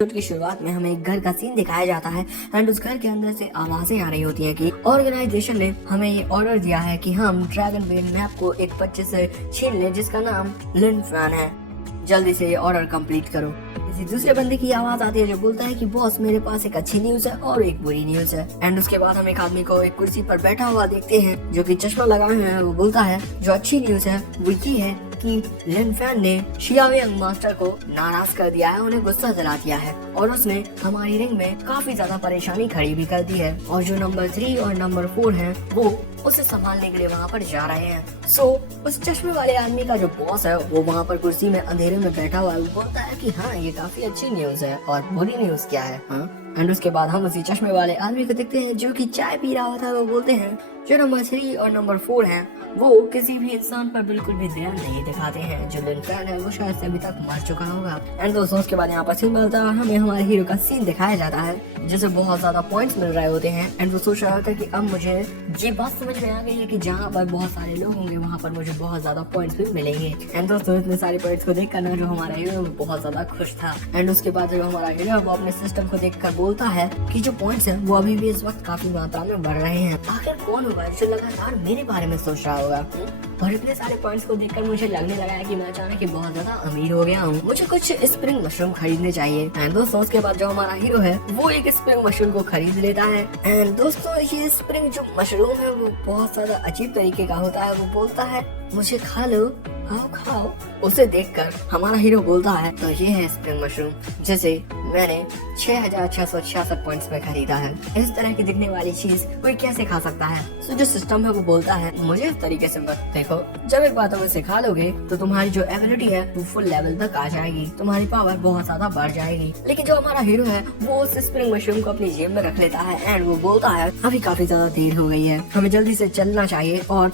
की शुरुआत में हमें एक घर का सीन दिखाया जाता है एंड उस घर के अंदर से आवाजें आ रही होती हैं कि ऑर्गेनाइजेशन ने हमें ये ऑर्डर दिया है कि हम ड्रैगन बेन मैप को एक बच्चे से छीन लें जिसका नाम लिन फैन है। जल्दी से ये ऑर्डर कंप्लीट करो। किसी दूसरे बंदे की आवाज आती है जो बोलता है कि बॉस मेरे पास एक अच्छी न्यूज है और एक बुरी न्यूज है। एंड उसके बाद हम एक आदमी को एक कुर्सी पर बैठा हुआ देखते हैं जो कि चश्मा लगाए हुए है। वो बोलता है जो अच्छी न्यूज है वो ये है कि लिन फैन ने शियाओ यंग मास्टर को नाराज कर दिया है, उन्हें गुस्सा दिला दिया है और उसने हमारी रिंग में काफी ज्यादा परेशानी खड़ी भी कर दी है। और जो नंबर 3 और नंबर 4 है वो उसे संभालने के लिए वहाँ पर जा रहे हैं। सो उस चश्मे वाले आदमी का जो बॉस है वो वहाँ पर कुर्सी में अंधेरे में बैठा हुआ है। वो बोलता है कि हाँ ये काफी अच्छी न्यूज है और बुरी न्यूज क्या है। हाँ एंड उसके बाद हम उसी चश्मे वाले आदमी को देखते हैं जो कि चाय पी रहा होता है। वो बोलते हैं जो नंबर 3 और नंबर 4 है वो किसी भी इंसान पर बिल्कुल भी ध्यान नहीं दिखाते हैं। जो लिन फैन है वो शायद से अभी तक मर चुका होगा। एंड दोस्तों उसके बाद यहाँ पर सीन मिलता है और हमें हमारे हीरो का सीन दिखाया जाता है जिसे बहुत ज्यादा पॉइंट्स मिल रहे होते हैं। एंड वो सोच रहा होता है कि अब मुझे ये बात समझ में आ गई है कि जहाँ पर बहुत सारे लोग होंगे वहाँ पर मुझे बहुत ज्यादा पॉइंट्स भी मिलेंगे। एंड दोस्तों इतने सारे पॉइंट्स को देख कर जो हमारा हीरो बहुत ज्यादा खुश था। एंड उसके बाद जो हमारा हीरो है वो अपने सिस्टम को देख कर बोलता है कि जो पॉइंट्स है वो अभी भी इस वक्त काफी मात्रा में बढ़ रहे हैं। आखिर कौन होगा जो लगातार मेरे बारे में सोच रहा होगा। और इतने सारे पॉइंट्स को देखकर मुझे लगने लगा है कि मैं अचानक बहुत ज्यादा अमीर हो गया हूँ। मुझे कुछ स्प्रिंग मशरूम खरीदने चाहिए। एंड दोस्तों उसके बाद जो हमारा हीरो है वो एक स्प्रिंग मशरूम को खरीद लेता है। एंड दोस्तों ये स्प्रिंग जो मशरूम है वो बहुत ज्यादा अजीब तरीके का होता है। वो बोलता है मुझे खा लो, खाओ खाओ। उसे देखकर हमारा हीरो बोलता है तो ये है स्प्रिंग मशरूम जिसे मैंने 6666 पॉइंट्स में खरीदा है। इस तरह की दिखने वाली चीज कोई कैसे खा सकता है। तो जो सिस्टम है वो बोलता है मुझे इस तरीके से मत देखो, जब एक बार तुम इसे खा लोगे तो तुम्हारी जो एबिलिटी है वो फुल लेवल तक आ जाएगी, तुम्हारी पावर बहुत ज्यादा बढ़ जाएगी। लेकिन जो हमारा हीरो है वो उस स्प्रिंग मशरूम को अपनी जेब में रख लेता है एंड वो बोलता है अभी काफी ज्यादा देर हो गई है, हमें जल्दी से चलना चाहिए और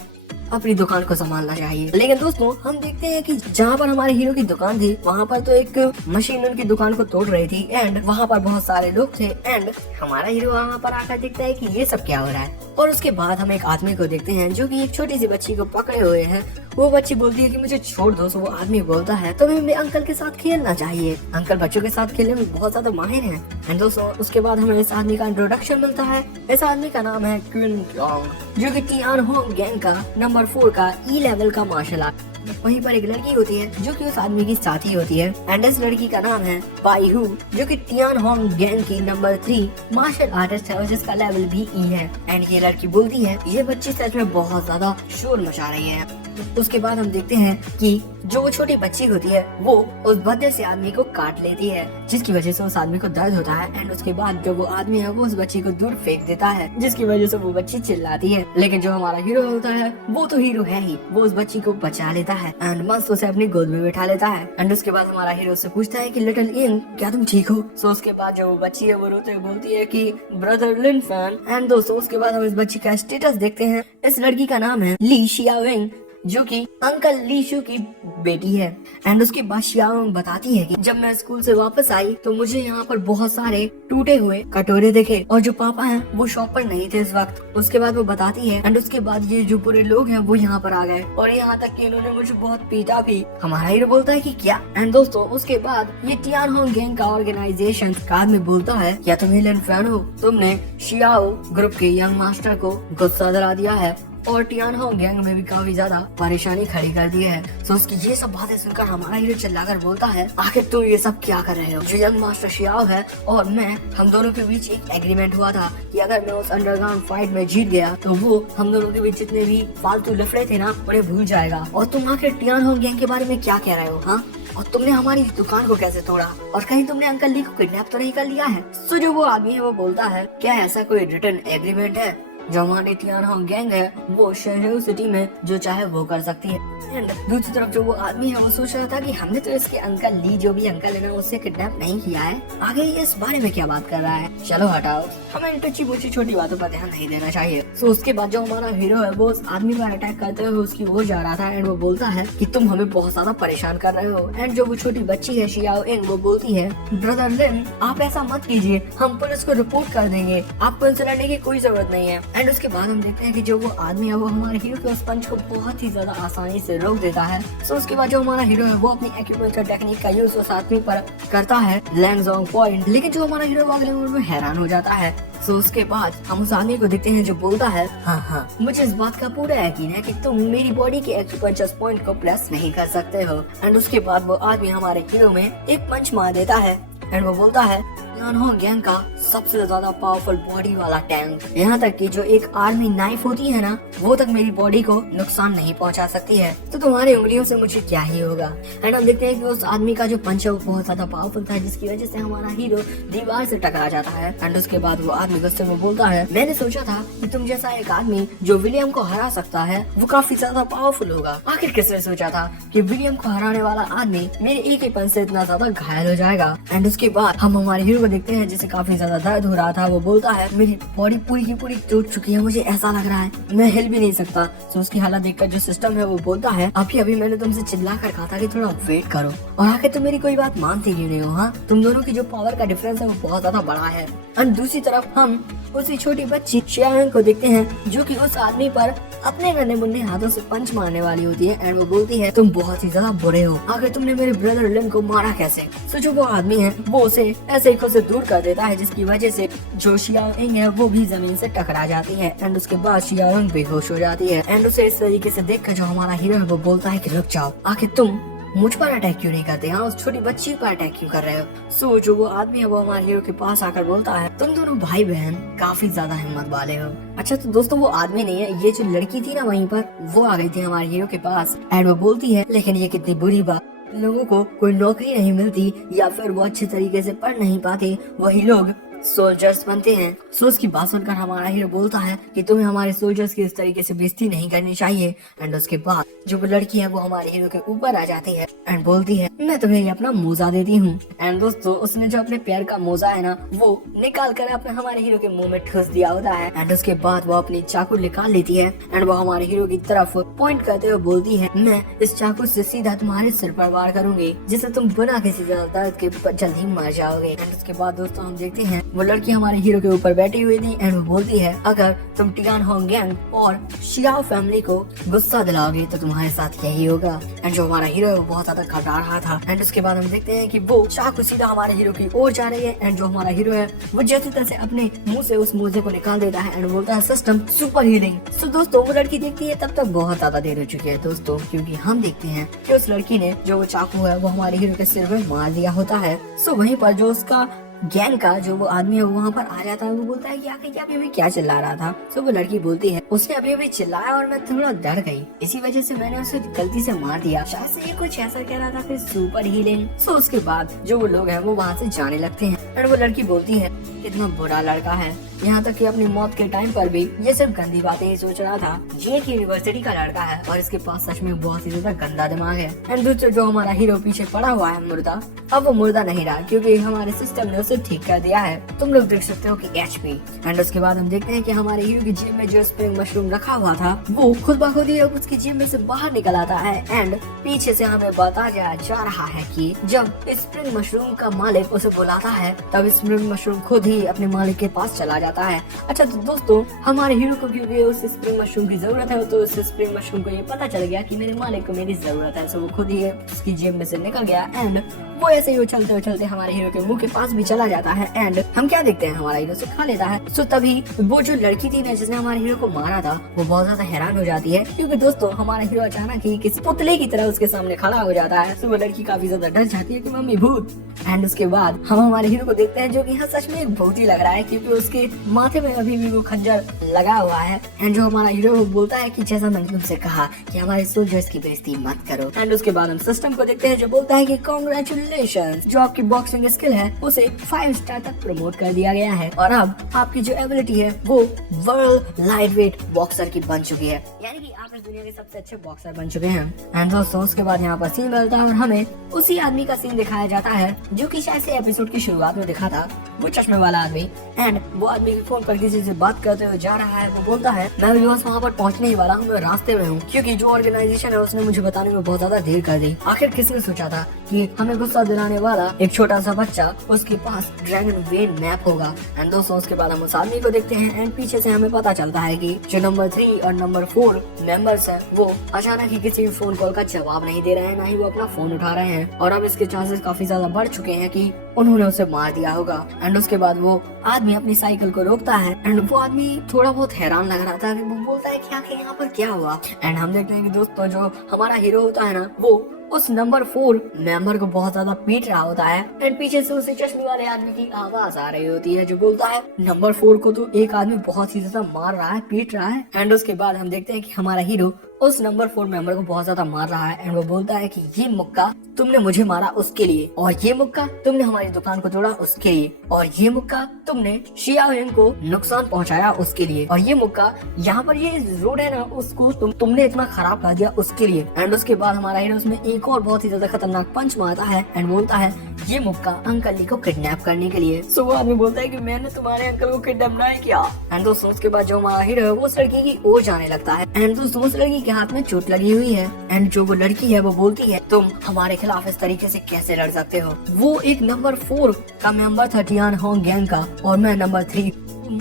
अपनी दुकान को संभालना चाहिए। लेकिन दोस्तों हम देखते हैं कि जहाँ पर हमारे हीरो की दुकान थी वहाँ पर तो एक मशीन उनकी दुकान को तोड़ रही थी एंड वहाँ पर बहुत सारे लोग थे। एंड हमारा हीरो वहाँ पर आकर देखता है कि ये सब क्या हो रहा है। और उसके बाद हम एक आदमी को देखते हैं जो कि एक छोटी सी बच्ची को पकड़े हुए है। वो बच्ची बोलती है कि मुझे छोड़ दो। सो वो आदमी बोलता है तुम्हें मेरे अंकल के साथ खेलना चाहिए, अंकल बच्चों के साथ खेलने में बहुत ज्यादा माहिर हैं। एंड दोस्तों उसके बाद हमें इस आदमी का इंट्रोडक्शन मिलता है। इस आदमी का नाम है क्विन लॉन्ग जो कि टियान होंग गैंग का नंबर 4 का ई लेवल का मार्शल आर्ट। वहीं पर एक लड़की होती है जो कि उस आदमी की साथी होती है एंड इस लड़की का नाम है पाई हु जो कि टियान होंग गैंग की नंबर 3 मार्शल आर्टिस्ट है और जिसका लेवल भी ई है। एंड ये लड़की बोलती है ये बच्ची सच में बहुत ज्यादा शोर मचा रही है। उसके बाद हम देखते हैं कि जो वो छोटी बच्ची होती है वो उस भद्दे से आदमी को काट लेती है जिसकी वजह से उस आदमी को दर्द होता है। एंड उसके बाद जो वो आदमी है वो उस बच्ची को दूर फेंक देता है जिसकी वजह से वो बच्ची चिल्लाती है। लेकिन जो हमारा हीरो होता है वो तो हीरो है ही, वो उस बच्ची को बचा लेता है एंड मस्त उसे अपनी गोद में बैठा लेता है। एंड उसके बाद हमारा हीरो से पूछता है कि लिटिल इन क्या तुम ठीक हो। सो उसके बाद जो वो बच्ची है वो रोते हुए बोलती है कि ब्रदर लिन फैन। एंड दोस्तों उसके बाद हम इस बच्ची का स्टेटस देखते हैं। इस लड़की का नाम है ली शियावेंग जो कि अंकल लीशु की बेटी है। एंड उसके बाद शियाओ बताती है कि जब मैं स्कूल से वापस आई तो मुझे यहाँ पर बहुत सारे टूटे हुए कटोरे देखे और जो पापा हैं वो शॉप पर नहीं थे इस वक्त। उसके बाद वो बताती है एंड उसके बाद ये जो पूरे लोग हैं वो यहाँ पर आ गए और यहाँ तक कि इन्होंने मुझे बहुत पीटा भी। हमारा हीरो बोलता है कि क्या। एंड दोस्तों उसके बाद ये टियान होंग गैंग का ऑर्गेनाइजेशन कार में बोलता है क्या तुम लिन फैन हो, तुमने शियाओ ग्रुप के यंग मास्टर को गुस्सा दिला दिया है और टियान होंग गैंग में भी काफी ज्यादा परेशानी खड़ी कर दी है। तो उसकी ये सब बातें सुनकर हमारा हीरो चिल्लाकर बोलता है आखिर तुम ये सब क्या कर रहे हो। जो यंग मास्टर शियाओ है और मैं हम दोनों के बीच एक एग्रीमेंट हुआ था कि अगर मैं उस अंडरग्राउंड फाइट में जीत गया तो वो हम दोनों के बीच जितने भी फालतू लफड़े थे ना उन्हें भूल जाएगा। और तुम आखिर टियान होंग गैंग के बारे में क्या कह रहे हो। हाँ और तुमने हमारी दुकान को कैसे तोड़ा और कहीं तुमने अंकल ली को किडनैप तो नहीं कर लिया है। तो जो वो आदमी है वो बोलता है क्या ऐसा कोई रिटर्न एग्रीमेंट है। जो हमारी टियान होंग गैंग है वो शहर सिटी में जो चाहे वो कर सकती है। एंड दूसरी तरफ जो वो आदमी है वो सोच रहा था कि हमने तो इसके अंकल ली जो भी अंकल है ना उससे किडनैप नहीं किया है, आगे ये इस बारे में क्या बात कर रहा है। चलो हटाओ, हमें टची बुची छोटी बातों पर ध्यान नहीं देना चाहिए। तो उसके बाद जो हमारा हीरो है वो उस आदमी पर अटैक करते हुए उसकी वो जा रहा था एंड वो बोलता है कि तुम हमें बहुत ज्यादा परेशान कर रहे हो। एंड जो वो छोटी बच्ची है शियाओ इन वो बोलती है ब्रदर लिन आप ऐसा मत कीजिए, हम पुलिस को रिपोर्ट कर देंगे, आपको इनसे लड़ने की कोई जरूरत नहीं है। एंड उसके बाद हम देखते हैं कि जो वो आदमी है वो हमारे हीरो के उस पंच को बहुत ही ज्यादा आसानी से रोक देता है। सो उसके बाद जो हमारा हीरो है वो अपनी एक्यूप्रेशर टेक्निक का यूज उस आदमी पर करता है लैंगजोंग पॉइंट, लेकिन जो हमारा हीरो अगले मोमेंट में हैरान हो जाता है। सो उसके बाद हम उस आदमी को देखते हैं जो बोलता है, हाँ, मुझे इस बात का पूरा यकीन है कि तुम मेरी बॉडी के एक्यूप्रेशर पॉइंट को प्रेस नहीं कर सकते हो। एंड उसके बाद वो आदमी हमारे हीरो में एक पंच मार देता है एंड वो बोलता है, यानहोंग गैंग का सबसे ज्यादा पावरफुल बॉडी वाला टैंक, यहाँ तक कि जो एक आर्मी नाइफ होती है ना, वो तक मेरी बॉडी को नुकसान नहीं पहुंचा सकती है, तो तुम्हारी उंगलियों से मुझे क्या ही होगा। एंड हम देखते हैं कि उस आदमी का जो पंच है वो बहुत ज्यादा पावरफुल था, जिसकी वजह से हमारा हीरो दीवार से टकरा जाता है। एंड उसके बाद वो आदमी गुस्से में बोलता है, मैंने सोचा था कि तुम जैसा एक आदमी जो विलियम को हरा सकता है वो काफी ज्यादा पावरफुल होगा। आखिर किसने सोचा था कि विलियम को हराने वाला आदमी मेरे एक ही पंच से इतना ज्यादा घायल हो जाएगा। एंड उसके बाद हम हमारे हीरो को देखते हैं जिसे काफी ज्यादा दर्द हो रहा था। वो बोलता है, मेरी बॉडी पूरी की पूरी टूट चुकी है, मुझे ऐसा लग रहा है मैं हिल भी नहीं सकता। तो उसकी हालत देखकर जो सिस्टम है वो बोलता है, अभी मैंने तुमसे चिल्ला कर कहा था कि थोड़ा वेट करो, और आखिर तुम मेरी कोई बात मानती क्यों नहीं हो? हाँ, तुम दोनों की जो पावर का डिफरेंस है वो बहुत ज्यादा बड़ा है। और दूसरी तरफ हम उसी छोटी बच्ची शियाओ को देखते हैं जो कि उस आदमी पर अपने नन्हे मुन्ने हाथों से पंच मारने वाली होती है। एंड वो बोलती है, तुम बहुत ही ज्यादा बुरे हो, आखिर तुमने मेरे ब्रदर लिन को मारा कैसे? तो जो वो आदमी है वो उसे ऐसे ही खुद से दूर कर देता है, जिसकी वजह से जो शियाओ है वो भी जमीन से टकरा जाती है। एंड उसके बाद शियाओ बेहोश हो जाती है। एंड उसे इस तरीके से देखकर जो हमारा हीरो है वो बोलता है कि रुक जाओ, आखिर तुम मुझ पर अटैक क्यों नहीं करते? हाँ, उस छोटी बच्ची पर अटैक क्यों कर रहे हो? सो जो वो आदमी है वो हमारे हीरो के पास आकर बोलता है, तुम दोनों भाई बहन काफी ज्यादा हिम्मत वाले हो। अच्छा, तो दोस्तों वो आदमी नहीं है, ये जो लड़की थी ना वहीं पर, वो आ गई थी हमारे हीरो के पास। एंड वो बोलती है, लेकिन ये कितनी बुरी बात, लोगों को कोई नौकरी नहीं मिलती या फिर वो अच्छे तरीके से पढ़ नहीं पाते, वही लोग सोल्जर्स बनते हैं। सो उसकी बात सुनकर हमारा हीरो बोलता है कि तुम्हें हमारे सोल्जर्स की इस तरीके से बेइज्जती नहीं करनी चाहिए। एंड उसके बाद जो वो लड़की है वो हमारे हीरो के ऊपर आ जाती है एंड बोलती है, मैं तुम्हें ये अपना मोजा देती हूँ। एंड दोस्तों उसने जो अपने पैर का मोजा है ना वो निकाल कर अपने हमारे हीरो के मुंह में ठूस दिया होता है। एंड उसके बाद वो अपनी चाकू निकाल लेती है एंड वो हमारे हीरो की तरफ पॉइंट करते हुए बोलती है, मैं इस चाकू से सीधा तुम्हारे सिर पर वार करूंगी, जिससे तुम बिना किसी दर्द के जल्दी मर जाओगे। एंड उसके बाद दोस्तों हम देखते हैं वो लड़की हमारे हीरो के ऊपर बैठी हुई थी एंड वो बोलती है, अगर तुम टियानहोंग गैंग और शियाओ फैमिली को गुस्सा दिलाओगे तो तुम्हारे साथ यही होगा। एंड जो हमारा हीरो है वो बहुत ज्यादा घबरा रहा था। एंड उसके बाद हम देखते हैं कि वो चाकू सीधा हमारे हीरो की ओर जा रही है। एंड जो हमारा हीरो है वो जैसे तैसे अपने मुंह से उस मोजे को निकाल देता है एंड बोलता है, सिस्टम सुपर हीलिंग। सो दोस्तों वो लड़की देखती है तब तक बहुत ज्यादा देर हो चुकी है दोस्तों, क्योंकि हम देखते हैं कि उस लड़की ने जो वो चाकू है वो हमारे हीरो के सिर में मार दिया होता है। सो वहीं पर जो उसका गैंग का जो वो आदमी है वो वहाँ पर आ जाता है। वो बोलता है कि आखिर अभी क्या चिल्ला रहा था? तो वो लड़की बोलती है, उसने अभी चिल्लाया और मैं थोड़ा डर गई, इसी वजह से मैंने उसे गलती से मार दिया, शायद से ये कुछ ऐसा कह रहा था फिर सुपर हीलिंग। सो उसके बाद जो वो लोग हैं वो वहाँ से जाने लगते हैं। और वो लड़की बोलती है, कितना बुरा लड़का है, यहाँ तक कि अपनी मौत के टाइम पर भी ये सब गंदी बातें ही सोच रहा था। ये एक यूनिवर्सिटी का लड़का है और इसके पास सच में बहुत ही ज्यादा गंदा दिमाग है। एंड दूसरा जो हमारा हीरो पीछे पड़ा हुआ है मुर्दा, अब वो मुर्दा नहीं रहा क्योंकि हमारे सिस्टम ने उसे ठीक कर दिया है। तुम लोग देख सकते हो कि HP। एंड उसके बाद हम देखते हैं कि हमारे हीरो की जेब में जो स्प्रिंग मशरूम रखा हुआ था वो खुद ब खुद ही उसकी जेब में से बाहर निकल आता है। एंड पीछे से हमें बताया जा रहा है कि जब स्प्रिंग मशरूम का मालिक उसे बुलाता है तब स्प्रिंग मशरूम खुद ही अपने मालिक के पास चला जाता है। अच्छा, तो दोस्तों हमारे हीरो को क्योंकि उस स्प्रिंग मशरूम की जरूरत है तो उस स्प्रिंग मशरूम को ये पता चल गया कि मेरे मालिक को मेरी जरूरत है। सो वो खुद ही उसकी जेब में से निकल गया एंड वो ऐसे ही उछलते उछलते हमारे हीरो के मुंह के पास भी चला जाता है। एंड हम क्या देखते हैं, हमारा हीरो उसे खा लेता है। सो तभी वो जो लड़की थी ना जिसने हमारे हीरो को मारा था वो बहुत ज्यादा हैरान हो जाती है, क्योंकि दोस्तों हमारा हीरो अचानक ही किसी पुतले की तरह उसके सामने खड़ा हो जाता है। सो वो लड़की काफी ज्यादा डर जाती है कि मम्मी भूत। एंड उसके बाद हम हमारे हीरो को देखते हैं जो कि यहाँ सच में एक भूत ही लग रहा है, क्योंकि उसके माथे में अभी भी वो खंजर लगा हुआ है। एंड जो हमारा हीरो वो बोलता है कि जैसा मैंने तुमसे कहा कि हमारे सोल्जर्स की बेइज्जती मत करो। एंड उसके बाद हम सिस्टम को देखते हैं जो बोलता है कि कांग्रेचुलेशंस, जो आपकी बॉक्सिंग स्किल है उसे 5 स्टार तक प्रमोट कर दिया गया है और अब आपकी जो एबिलिटी है वो वर्ल्ड लाइटवेट बॉक्सर की बन चुकी है, यानी कि आप इस दुनिया के सबसे अच्छे बॉक्सर बन चुके हैं। एंड दोस्तों उसके बाद यहाँ पर सीन मिलता है और हमें उसी आदमी का सीन दिखाया जाता है जो कि शायद से एपिसोड की शुरुआत में दिखा था, वो चश्मे वाला आदमी। एंड वो आदमी आदमी के फोन पर किसी से बात करते हुए जा रहा है। वो बोलता है मैं भी बस वहाँ पर पहुँचने ही वाला हूँ, मैं रास्ते में हूँ, क्योंकि जो ऑर्गेनाइजेशन है उसने मुझे बताने में बहुत ज्यादा देर कर दी। आखिर किसने सोचा था कि हमें गुस्सा दिलाने वाला एक छोटा सा बच्चा उसके पास ड्रैगन वेन मैप होगा। एंड दोस्तों उसके बाद हम उस आदमी को देखते हैं एंड पीछे से हमें पता चलता है कि जो नंबर 3 और नंबर 4 मेंबर्स है वो अचानक ही किसी फोन कॉल का जवाब नहीं दे रहे हैं, ना ही वो अपना फोन उठा रहे हैं, और अब इसके चांसेस काफी ज्यादा बढ़ चुके हैं कि उन्होंने उसे मार दिया होगा। एंड उसके बाद वो आदमी अपनी साइकिल को रोकता है एंड वो आदमी थोड़ा बहुत हैरान लग रहा था कि वो बोलता है कि आखिर यहाँ पर क्या हुआ। एंड हम देखते हैं कि दोस्तों जो हमारा हीरो होता है ना वो उस नंबर 4 मेंबर को बहुत ज्यादा पीट रहा होता है एंड पीछे से उसे चश्मे वाले आदमी की आवाज आ रही होती है जो बोलता है नंबर 4 को तो एक आदमी बहुत ही ज्यादा मार रहा है, पीट रहा है। एंड उसके बाद हम देखते हैं कि हमारा हीरो उस नंबर 4 मेंबर को बहुत ज्यादा मार रहा है एंड वो बोलता है कि ये मुक्का तुमने मुझे मारा उसके लिए, और ये मुक्का तुमने हमारी दुकान को तोड़ा उसके लिए, और ये मुक्का तुमने शियाओयिंग को नुकसान पहुंचाया उसके लिए, और ये मुक्का यहाँ पर ये रोड है ना उसको तुमने इतना खराब कर दिया उसके लिए। एंड उसके बाद हमारा हीरो उसमें एक और बहुत ही ज्यादा खतरनाक पंच मारता है एंड बोलता है ये मुक्का अंकल ली को किडनैप करने के लिए। सो वो आदमी बोलता है कि मैंने तुम्हारे अंकल को किडनैप नहीं किया। एंड दोस्तों उसके बाद जो हमारा हीरो है वो उस लड़की की ओर जाने लगता है एंड दोस्तों उस लड़की के हाथ में चोट लगी हुई है एंड जो वो लड़की है वो बोलती है तुम हमारे खिलाफ इस तरीके से कैसे लड़ सकते हो। वो एक नंबर 4 का मेंबर था टियान होंग गैंग का और मैं नंबर 3।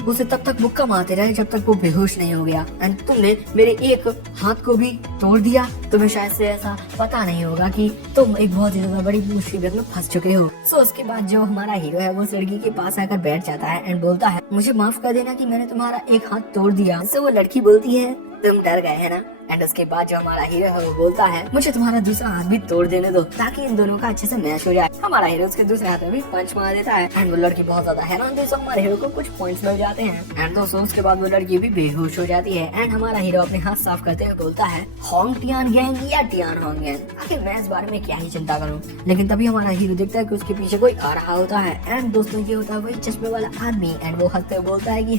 उसे तब तक मुक्का मारते रहे जब तक वो बेहोश नहीं हो गया एंड तुमने मेरे एक हाथ को भी तोड़ दिया। तुम्हें शायद से ऐसा पता नहीं होगा कि तुम एक बहुत ही ज्यादा बड़ी मुसीबत में फंस चुके हो। सो उसके बाद जो हमारा हीरो है वो उस लड़की के पास आकर बैठ जाता है एंड बोलता है मुझे माफ कर देना कि मैंने तुम्हारा एक हाथ तोड़ दिया। सो वो लड़की बोलती है तुम डर गए है ना। एंड उसके बाद जो हमारा हीरो है वो बोलता है मुझे तुम्हारा दूसरा हाथ भी तोड़ देने दो ताकि इन दोनों का अच्छे से मैच हो जाए। हमारा हीरो उसके दूसरे हाथ में भी पंच मार देता है एंड वो लड़की बहुत ज्यादा हैरान थी। सो हमारे हीरो को कुछ पॉइंट्स मिल जाते हैं एंड दोस्तों उसके बाद वो लड़की भी बेहोश हो जाती है एंड हमारा हीरो अपने हाथ साफ करते हुए बोलता है होंग टियान गैंग या टियान होंग गैंग, आखिर मैं इस बारे में क्या ही चिंता करूँ। लेकिन तभी हमारा हीरो देखता है कि उसके पीछे कोई आ रहा होता है एंड दोस्तों ये होता है वही चश्मे वाला आदमी एंड वो हंसते हुए बोलता है की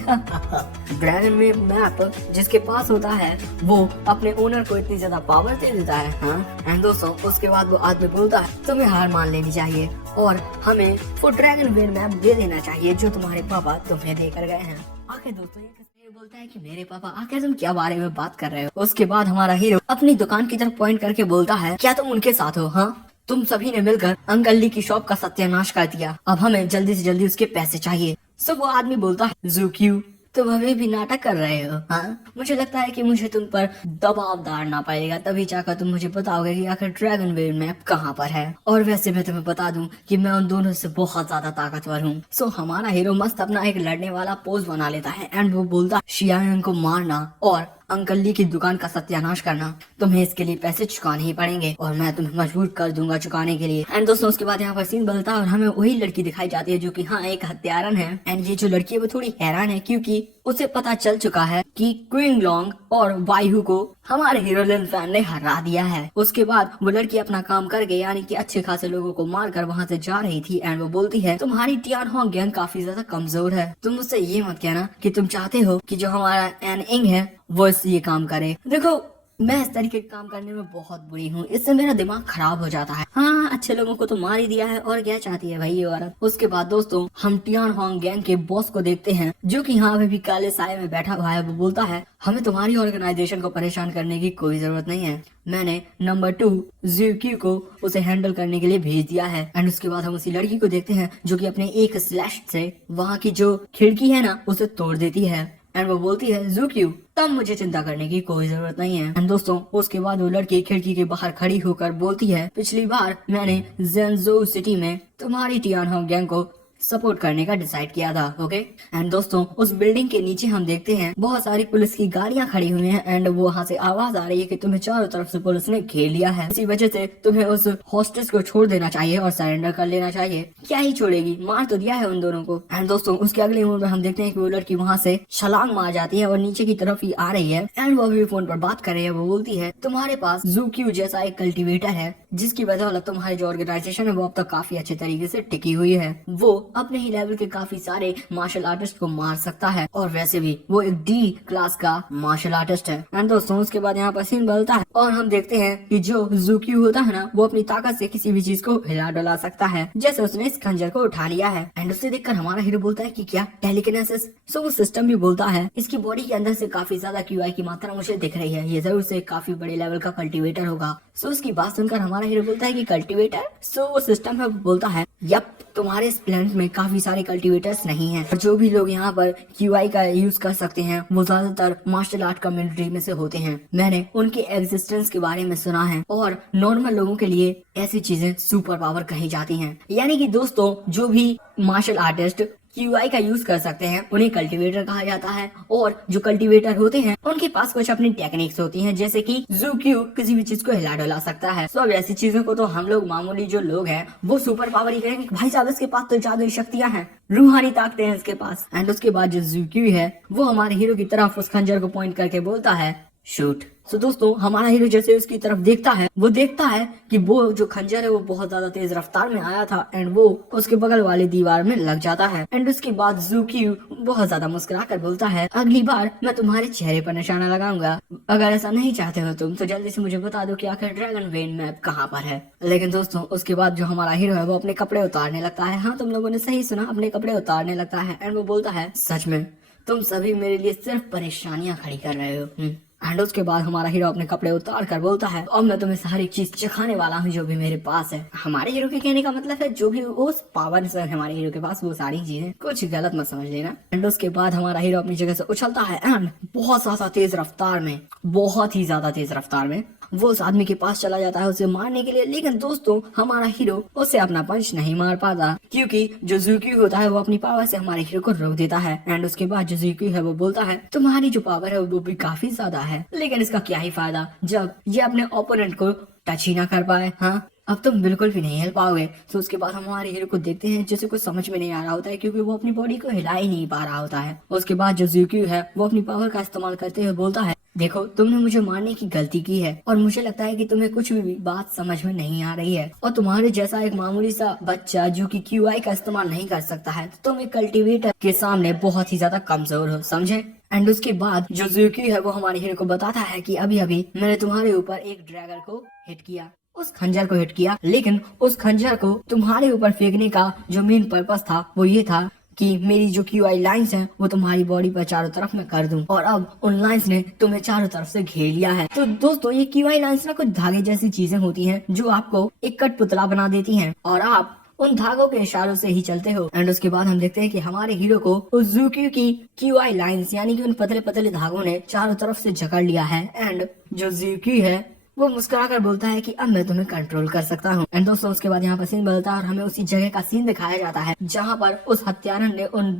ड्रैगन में मैप जिसके पास होता है वो अपने ओनर को इतनी ज्यादा पावर दे देता है। हाँ एंड दोस्तों उसके बाद वो आदमी बोलता है तुम्हें हार मान लेनी चाहिए और हमें वो ड्रैगन वेन मैप दे देना चाहिए जो तुम्हारे पापा तुम्हें देकर गए हैं। आखिर दोस्तों ये बोलता है कि मेरे पापा, आखिर तुम क्या बारे में बात कर रहे हो। उसके बाद हमारा हीरो अपनी दुकान की तरफ पॉइंट करके बोलता है क्या तुम उनके साथ हो। हाँ तुम सभी ने मिलकर अंकल ली की शॉप का सत्यानाश कर दिया, अब हमें जल्दी से जल्दी उसके पैसे चाहिए। सो वो आदमी बोलता है ज़ूक्यू तुम अभी भी नाटक कर रहे हो। हाँ मुझे लगता है कि मुझे तुम पर दबाव डालना पड़ेगा तभी जाकर तुम मुझे बताओगे कि आखिर ड्रैगन वेन मैप कहाँ पर है। और वैसे मैं तुम्हें बता दूं कि मैं उन दोनों से बहुत ज्यादा ताकतवर हूँ। सो हमारा हीरो मस्त अपना एक लड़ने वाला पोज बना लेता है एंड वो बोलता है शियाओयिंग को मारना और अंकल ली की दुकान का सत्यानाश करना, तुम्हें इसके लिए पैसे चुकाने ही पड़ेंगे और मैं तुम्हें मजबूर कर दूंगा चुकाने के लिए। एंड दोस्तों उसके बाद यहाँ पर सीन बदलता है और हमें वही लड़की दिखाई जाती है जो कि हाँ एक हत्यारन है। एंड ये जो लड़की है वो थोड़ी हैरान है क्योंकि उसे पता चल चुका है कि क्विंग लॉन्ग और वायु को हमारे हीरो लिन फैन ने हरा दिया है। उसके बाद वो लड़की अपना काम करके यानी कि अच्छे खासे लोगों को मारकर वहाँ से जा रही थी एंड वो बोलती है तुम्हारी टियान होंग गैंग काफी ज्यादा कमजोर है, तुम मुझसे ये मत कहना कि तुम चाहते हो कि जो हमारा एन इंग है वो ये काम करे। देखो मैं इस तरीके के काम करने में बहुत बुरी हूँ, इससे मेरा दिमाग खराब हो जाता है। हाँ अच्छे लोगों को तो मार ही दिया है और क्या चाहती है भाई ये औरत। उसके बाद दोस्तों हम टियान होंग गैंग के बॉस को देखते हैं जो कि यहाँ अभी भी काले साए में बैठा हुआ है। वो बोलता है हमें तुम्हारी ऑर्गेनाइजेशन को परेशान करने की कोई जरूरत नहीं है, मैंने नंबर 2 ज़ूक्यू को उसे हैंडल करने के लिए भेज दिया है। एंड उसके बाद हम उसी लड़की को देखते हैं जो कि अपने एक स्लैश से वहाँ की जो खिड़की है ना उसे तोड़ देती है एंड वो बोलती है ज़ूक्यू तब मुझे चिंता करने की कोई जरूरत नहीं है। एंड दोस्तों उसके बाद वो लड़की खिड़की के बाहर खड़ी होकर बोलती है पिछली बार मैंने ज़ेंजो सिटी में तुम्हारी टियान होंग गैंग को सपोर्ट करने का डिसाइड किया था। ओके एंड दोस्तों उस बिल्डिंग के नीचे हम देखते हैं बहुत सारी पुलिस की गाड़ियां खड़ी हुई हैं एंड वो वहाँ से आवाज आ रही है कि तुम्हें चारों तरफ से पुलिस ने घेर लिया है, इसी वजह से तुम्हें उस हॉस्टेस को छोड़ देना चाहिए और सरेंडर कर लेना चाहिए। क्या ही छोड़ेगी, मार तो दिया है उन दोनों को। एंड दोस्तों उसके अगले मोड़ में हम देखते हैं कि वो लड़की वहाँ से छलांग मार जाती है और नीचे की तरफ ही आ रही है एंड वो अभी फोन पर बात कर रही है। वो बोलती है तुम्हारे पास ज़ूक्यू जैसा एक कल्टिवेटर है जिसकी बदौलत तुम्हारी जो ऑर्गेनाइजेशन है वो अब तक काफी अच्छे तरीके से टिकी हुई है। वो अपने ही लेवल के काफी सारे मार्शल आर्टिस्ट को मार सकता है और वैसे भी वो एक डी क्लास का मार्शल आर्टिस्ट है। एंड दोस्तों उसके बाद यहाँ पर सीन बदलता है और हम देखते हैं कि जो ज़ुक्यू होता है ना वो अपनी ताकत से किसी भी चीज को हिला डुला सकता है, जैसे उसने इस खंजर को उठा लिया है। एंड उसे देखकर हमारा हीरो बोलता है कि क्या टेलीकिनेसिस। सो वो सिस्टम भी बोलता है इसकी बॉडी के अंदर से काफी ज्यादा क्यूआई की मात्रा मुझे दिख रही है, ये जरूर से काफी बड़े लेवल का कल्टीवेटर होगा। सो उसकी बात सुनकर हमारा हीरो बोलता है कि कल्टीवेटर। सो वो सिस्टम है बोलता है यप तुम्हारे इस प्लेनेट में काफी सारे कल्टीवेटर्स नहीं हैं। और जो भी लोग यहाँ पर क्यूआई का यूज कर सकते हैं वो ज्यादातर मार्शल आर्ट कम्युनिटी में से होते हैं। मैंने उनके एग्जिस्टेंस के बारे में सुना है और नॉर्मल लोगों के लिए ऐसी चीजें सुपर पावर कही जाती हैं। यानी कि दोस्तों जो भी मार्शल आर्टिस्ट क्यूआई का यूज कर सकते हैं उन्हें कल्टीवेटर कहा जाता है, और जो कल्टीवेटर होते हैं उनके पास कुछ अपनी टेक्निक्स होती हैं, जैसे कि ज़ुक्यू किसी भी चीज को हिला डुला सकता है। तो अब ऐसी चीजों को तो हम लोग मामूली जो लोग हैं वो सुपर पावर ही कहेंगे। भाई साहब इसके पास तो जादुई शक्तियां हैं, रूहानी ताकतें हैं इसके पास। एंड उसके बाद जो ज़ुक्यू है वो हमारे हीरो की तरफ उस खंजर को पॉइंट करके बोलता है शूट। सो दोस्तों हमारा हीरो जैसे उसकी तरफ देखता है वो देखता है कि वो जो खंजर है वो बहुत ज्यादा तेज रफ्तार में आया था एंड वो उसके बगल वाली दीवार में लग जाता है। एंड उसके बाद ज़ुक्यू बहुत ज्यादा मुस्कुरा कर बोलता है अगली बार मैं तुम्हारे चेहरे पर निशाना लगाऊंगा। अगर ऐसा नहीं चाहते हो तुम तो जल्दी से मुझे बता दो कि आखिर ड्रैगन वेन मैप कहाँ पर है। लेकिन दोस्तों उसके बाद जो हमारा हीरो है वो अपने कपड़े उतारने लगता है। हाँ तुम लोगों ने सही सुना, अपने कपड़े उतारने लगता है। एंड वो बोलता है सच में तुम सभी मेरे लिए सिर्फ परेशानियां खड़ी कर रहे हो। एंड उसके बाद हमारा हीरो अपने कपड़े उतार कर बोलता है अब मैं तुम्हें सारी चीज चखाने वाला हूँ जो भी मेरे पास है। हमारे हीरो के कहने का मतलब है जो भी उस पावर से हमारे हीरो के पास वो सारी चीजें, कुछ गलत मत समझ लेना। एंड उसके बाद हमारा हीरो अपनी जगह से उछलता है एंड बहुत ज्यादा तेज रफ्तार में, बहुत ही ज्यादा तेज रफ्तार में वो उस आदमी के पास चला जाता है उसे मारने के लिए। लेकिन दोस्तों हमारा हीरो उससे अपना पंच नहीं मार पाता क्योंकि जो ज़ुक्यू होता है वो अपनी पावर से हमारे हीरो को रोक देता है। एंड उसके बाद जो ज़ुक्यू है वो बोलता है तुम्हारी जो पावर है वो भी काफी ज्यादा है, लेकिन इसका क्या ही फायदा जब ये अपने ओपोनेंट को टच ही ना कर पाए। हाँ अब तुम बिल्कुल भी नहीं हिल पाओगे। तो उसके बाद हमारे हीरो को देखते हैं जैसे कुछ समझ में नहीं आ रहा होता है क्योंकि वो अपनी बॉडी को हिला ही नहीं पा रहा होता है। उसके बाद जो ज़ुक्यू है वो अपनी पावर का इस्तेमाल करते हुए बोलता है देखो तुमने मुझे मारने की गलती की है और मुझे लगता है कि तुम्हें कुछ भी बात समझ में नहीं आ रही है, और तुम्हारे जैसा एक मामूली सा बच्चा जो कि क्यूआई का इस्तेमाल नहीं कर सकता है तो तुम एक कल्टीवेटर के सामने बहुत ही ज्यादा कमजोर हो, समझे। एंड उसके बाद जो ज़ुक्यू है वो हमारे हीरो को बताता है कि अभी अभी मैंने तुम्हारे ऊपर एक ड्रैगन को हिट किया, उस खंजर को हिट किया, लेकिन उस खंजर को तुम्हारे ऊपर फेंकने का जो मेन पर्पस था वो ये था कि मेरी जो क्यूआई लाइंस हैं वो तुम्हारी बॉडी पर चारों तरफ मैं कर दूं, और अब उन लाइंस ने तुम्हें चारों तरफ से घेर लिया है। तो दोस्तों ये क्यूआई लाइंस ना कुछ धागे जैसी चीजें होती हैं जो आपको एक कठपुतला बना देती हैं और आप उन धागों के इशारों से ही चलते हो। एंड उसके बाद हम देखते हैं कि हमारे हीरो को उस ज़ुक्यू की क्यूआई लाइंस यानी कि उन पतले पतले धागों ने चारों तरफ से जकड़ लिया है। एंड जो ज़ुक्यू है वो मुस्कुरा कर बोलता है कि अब मैं तुम्हें कंट्रोल कर सकता हूँ। एंड दोस्तों उसके बाद यहाँ पर सीन बदलता है और हमें उसी जगह का सीन दिखाया जाता है जहाँ पर उस हत्यारन ने उन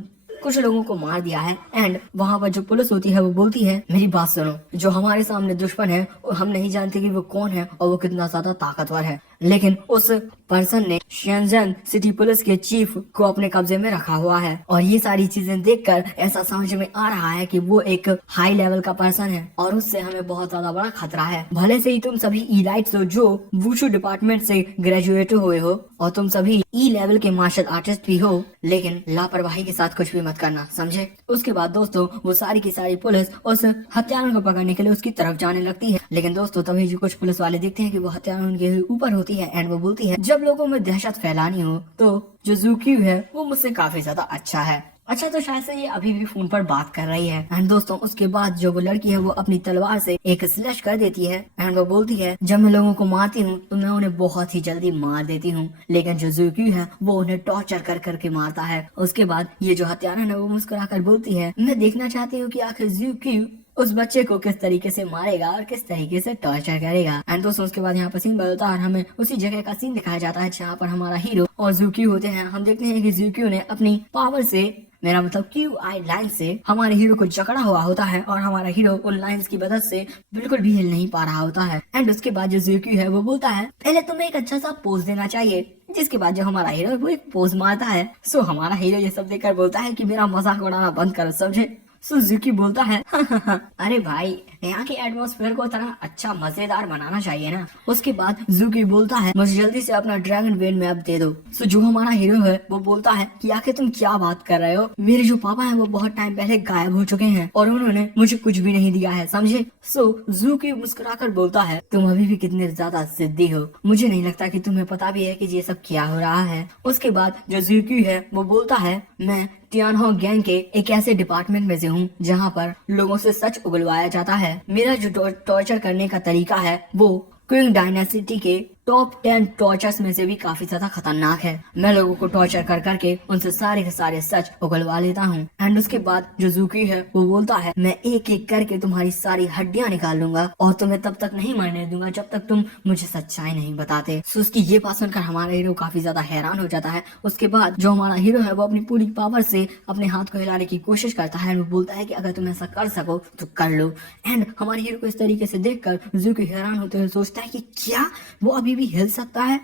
कुछ लोगों को मार दिया है। एंड वहाँ पर जो पुलिस होती है वो बोलती है मेरी बात सुनो, जो हमारे सामने दुश्मन है हम नहीं जानते कि वो कौन है और वो कितना ज्यादा ताकतवर है, लेकिन उस पर्सन ने शेंजन सिटी पुलिस के चीफ को अपने कब्जे में रखा हुआ है, और ये सारी चीजें देखकर ऐसा समझ में आ रहा है कि वो एक हाई लेवल का पर्सन है और उससे हमें बहुत ज्यादा बड़ा खतरा है। भले से ही तुम सभी इलाइट्स हो जो वुशु डिपार्टमेंट से ग्रेजुएट हुए हो और तुम सभी ई लेवल के मार्शल आर्टिस्ट भी हो, लेकिन लापरवाही के साथ कुछ भी मत करना, समझे। उसके बाद दोस्तों वो सारी की सारी पुलिस उस हत्यारों को पकड़ने के लिए उसकी तरफ जाने लगती है। लेकिन दोस्तों तभी जो कुछ पुलिस वाले देखते हैं कि वो हत्यारों उनके ऊपर होती है। एंड वो बोलती है जब लोगों में दहशत फैलानी हो तो जो ज़ुक्यू है वो मुझसे काफी ज्यादा अच्छा है। अच्छा तो शायद से ये अभी भी फोन पर बात कर रही है। एंड दोस्तों उसके बाद जो वो लड़की है वो अपनी तलवार से एक स्लैश कर देती है एंड वो बोलती है जब मैं लोगों को मारती हूँ तो मैं उन्हें बहुत ही जल्दी मार देती हूँ, लेकिन जो ज़ुक्यू है वो उन्हें टॉर्चर कर करके मारता है। उसके बाद ये जो हत्यारन है वो मुस्कुरा कर बोलती है मैं देखना चाहती हूँ कि आखिर ज़ुक्यू उस बच्चे को किस तरीके से मारेगा और किस तरीके से टॉर्चर करेगा। एंड दोस्तों उसके बाद यहाँ पर सीन बदलता है और हमें उसी जगह का सीन दिखाया जाता है जहाँ पर हमारा हीरो और ज़ुक्यू होते हैं। हम देखते हैं कि ज़ुक्यू ने अपनी पावर से, मेरा मतलब क्यूआई लाइन से हमारे हीरो को जकड़ा हुआ होता है और हमारा हीरो उन लाइंस की मदद से बिल्कुल भी हिल नहीं पा रहा होता है। एंड उसके बाद जो ज़ुक्यू है वो बोलता है पहले तुम्हें एक अच्छा सा पोज देना चाहिए, जिसके बाद जो हमारा हीरो है वो एक पोज मारता है। सो हमारा हीरो ये सब देखकर बोलता है कि मेरा मजाक उड़ाना बंद करो, समझे। ज़ुक्यू बोलता है अरे भाई यहाँ के एटमॉस्फेयर को इतना अच्छा मजेदार बनाना चाहिए ना। उसके बाद ज़ूकी बोलता है मुझे जल्दी से अपना ड्रैगन वेन मैप दे दो। सो जो हमारा हीरो है वो बोलता है कि आखिर तुम क्या बात कर रहे हो, मेरे जो पापा हैं वो बहुत टाइम पहले गायब हो चुके हैं और उन्होंने मुझे कुछ भी नहीं दिया है, समझे। सो ज़ूकी मुस्कुराकर बोलता है तुम अभी भी कितने ज्यादा जिद्दी हो, मुझे नहीं लगता कि तुम्हें पता भी है कि ये सब क्या हो रहा है। उसके बाद जो ज़ूकी है वो बोलता है मैं टियानहो गैंग के एक ऐसे डिपार्टमेंट में से हूँ जहाँ पर लोगों से सच उगलवाया जाता है। मेरा जो टॉर्चर करने का तरीका है वो क्विंग डायनेसिटी के टॉप 10 टॉर्चर्स में से भी काफी ज्यादा खतरनाक है। मैं लोगों को टॉर्चर कर करके उनसे सारे के सारे सच उगलवा लेता हूँ। एंड उसके बाद जो ज़ूकी है वो बोलता है मैं एक एक करके तुम्हारी सारी हड्डियां निकाल लूंगा और तुम्हें तब तक नहीं मरने दूंगा जब तक तुम मुझे सच्चाई नहीं बताते। सो उसकी ये बात सुनकर हमारा हीरो काफी ज्यादा हैरान हो जाता है। उसके बाद जो हमारा हीरो है वो अपनी पूरी पावर से अपने हाथ को हिलाने की कोशिश करता है। वो बोलता है कि अगर तुम ऐसा कर सको तो कर लो। एंड हमारे हीरो को इस तरीके से देखकर ज़ूकी हैरान होते हुए सोचता है कि क्या वो अभी भी हिल सकता है,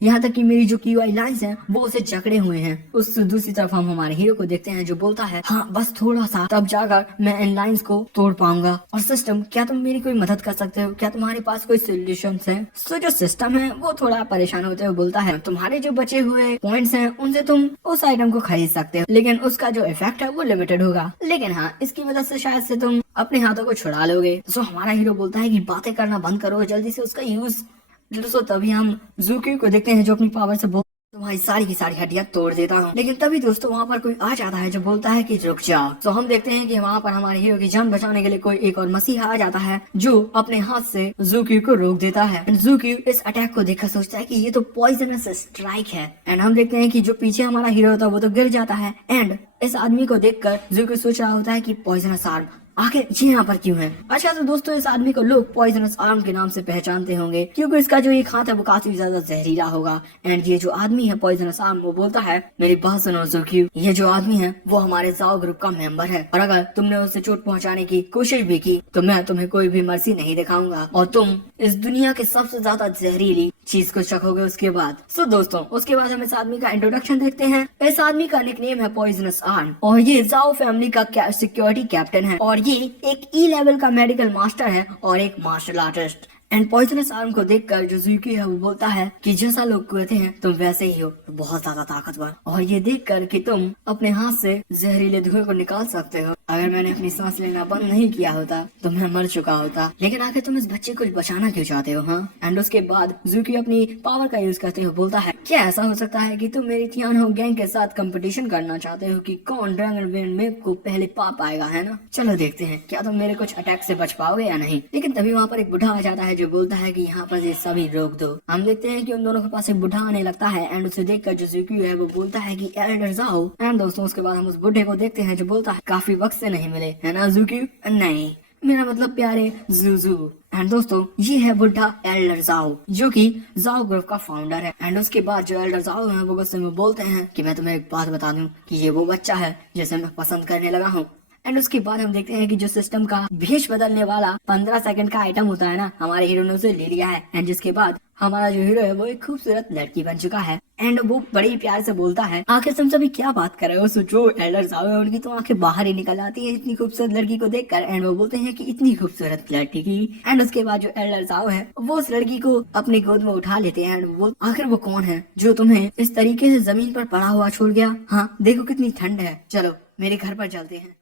यहाँ तक कि मेरी जो QI लाइंस हैं वो उसे जकड़े हुए हैं। उस दूसरी तरफ हम हमारे हीरो को देखते हैं जो बोलता है हाँ बस थोड़ा सा, तब जाकर मैं इन लाइंस को तोड़ पाऊंगा। और सिस्टम क्या तुम मेरी कोई मदद कर सकते हो, क्या तुम्हारे पास कोई सोल्यूशन है। सो जो सिस्टम है वो थोड़ा परेशान होते हुए बोलता है तुम्हारे जो बचे हुए पॉइंट्स हैं उनसे तुम उस आइटम को खरीद सकते हो, लेकिन उसका जो इफेक्ट है वो लिमिटेड होगा, लेकिन हाँ इसकी मदद से शायद से तुम अपने हाथों को छुड़ा लोगे। सो हमारा हीरो बोलता है कि बातें करना बंद करो, जल्दी से उसका यूज। दोस्तों तभी हम ज़ूकी को देखते हैं जो अपनी पावर से तुम्हारी सारी की सारी हड्डियां तोड़ देता हूँ। लेकिन तभी दोस्तों वहाँ पर कोई आ जाता है जो बोलता है कि रुक जाओ। तो हम देखते हैं कि वहाँ पर हमारे हीरो की जान बचाने के लिए कोई एक और मसीहा आ जाता है जो अपने हाथ से ज़ूकी को रोक देता है। ज़ूकी इस अटैक को देखकर सोचता है कि ये तो पॉइजनस स्ट्राइक है। एंड हम देखते हैं कि जो पीछे हमारा हीरो होता है वो तो गिर जाता है। एंड इस आदमी को देखकर ज़ूकी सोच रहा होता है कि पॉइजनस आर्म आखिर ये यहाँ पर क्यों है। अच्छा तो दोस्तों इस आदमी को लोग पॉइजनस आर्म के नाम से पहचानते होंगे क्योंकि इसका जो एक हाथ है वो काफी ज्यादा जहरीला होगा। एंड ये जो आदमी है पॉइजनस आर्म वो बोलता है मेरी बात सुनो ज़ूकी, ये जो आदमी है वो हमारे जाओ ग्रुप का मेंबर है और अगर तुमने उसे चोट पहुँचाने की कोशिश भी की तो मैं तुम्हें कोई भी मर्जी नहीं दिखाऊंगा और तुम इस दुनिया के सबसे ज्यादा जहरीली चीज को चखोगे उसके बाद। सो दोस्तों उसके बाद हम इस आदमी का इंट्रोडक्शन देखते हैं। इस आदमी का निकनेम है पॉइजनस आर्म और ये जाओ फैमिली का सिक्योरिटी कैप्टन है और ये एक E लेवल का मेडिकल मास्टर है और एक martial artist. And poisonous arm को देखकर जो ज़ूकी है वो बोलता है कि जैसा लोग कहते हैं तुम वैसे ही हो, तो बहुत ज्यादा ताकतवर, और ये देखकर कि तुम अपने हाथ से जहरीले धुएं को निकाल सकते हो। अगर मैंने अपनी सांस लेना बंद नहीं किया होता तो मैं मर चुका होता, लेकिन आखिर तुम इस बच्चे को बचाना क्यों चाहते हो। हाँ एंड उसके बाद ज़ूकी अपनी पावर का यूज करते हुए बोलता है क्या ऐसा हो सकता है कि तुम मेरी टियानहो गैंग के साथ कंपटीशन करना चाहते हो कि कौन ड्रैगन वेन मैप को पहले पा पाएगा, है ना। चलो देखते हैं क्या तुम मेरे कुछ अटैक से बच पाओगे या नहीं। लेकिन तभी वहाँ पर एक बुढ़ा आ जाता है जो बोलता है कि यहाँ पर ये सभी रोक दो। हम देखते हैं कि उन दोनों के पास एक बुढ़ा आने लगता है एंड उसे देखकर जो ज़ूकी है वो बोलता है कि एल्डर जाओ। एंड दोस्तों उसके बाद हम उस बुढ़े को देखते हैं जो बोलता है काफी वक्त से नहीं मिले, है ना ज़ूकी। नहीं मेरा मतलब प्यारे ज़ूज़ू। एंड दोस्तों ये है बुढ़ा एल्डर जाओ जो कि जाओ ग्रुप का फाउंडर है। एंड उसके बाद जो एल्डर जाओ है वो गुस्से में बोलते हैं कि मैं तुम्हें एक बात बता दूं कि ये वो बच्चा है जिसे मैं पसंद करने लगा हूँ। एंड उसके बाद हम देखते हैं कि जो सिस्टम का भेष बदलने वाला 15 सेकंड का आइटम होता है ना, हमारे हीरो ने उसे ले लिया है। एंड जिसके बाद हमारा जो हीरो है वो एक खूबसूरत लड़की बन चुका है। एंड वो बड़ी प्यार से बोलता है आखिर तुम सभी क्या बात कर रहे हो। सो जो एल्डर साहब है उनकी तो आंखें बाहर ही निकल आती है इतनी खूबसूरत लड़की को देखकर। एंड वो बोलते हैं कि इतनी खूबसूरत लड़की की। एंड उसके बाद जो एल्डर साहब है वो उस लड़की को अपनी गोद में उठा लेते हैं। एंड वो आखिर वो कौन है जो तुम्हें इस तरीके से जमीन पर पड़ा हुआ छोड़ गया। हाँ देखो कितनी ठंड है, चलो मेरे घर पर चलते हैं।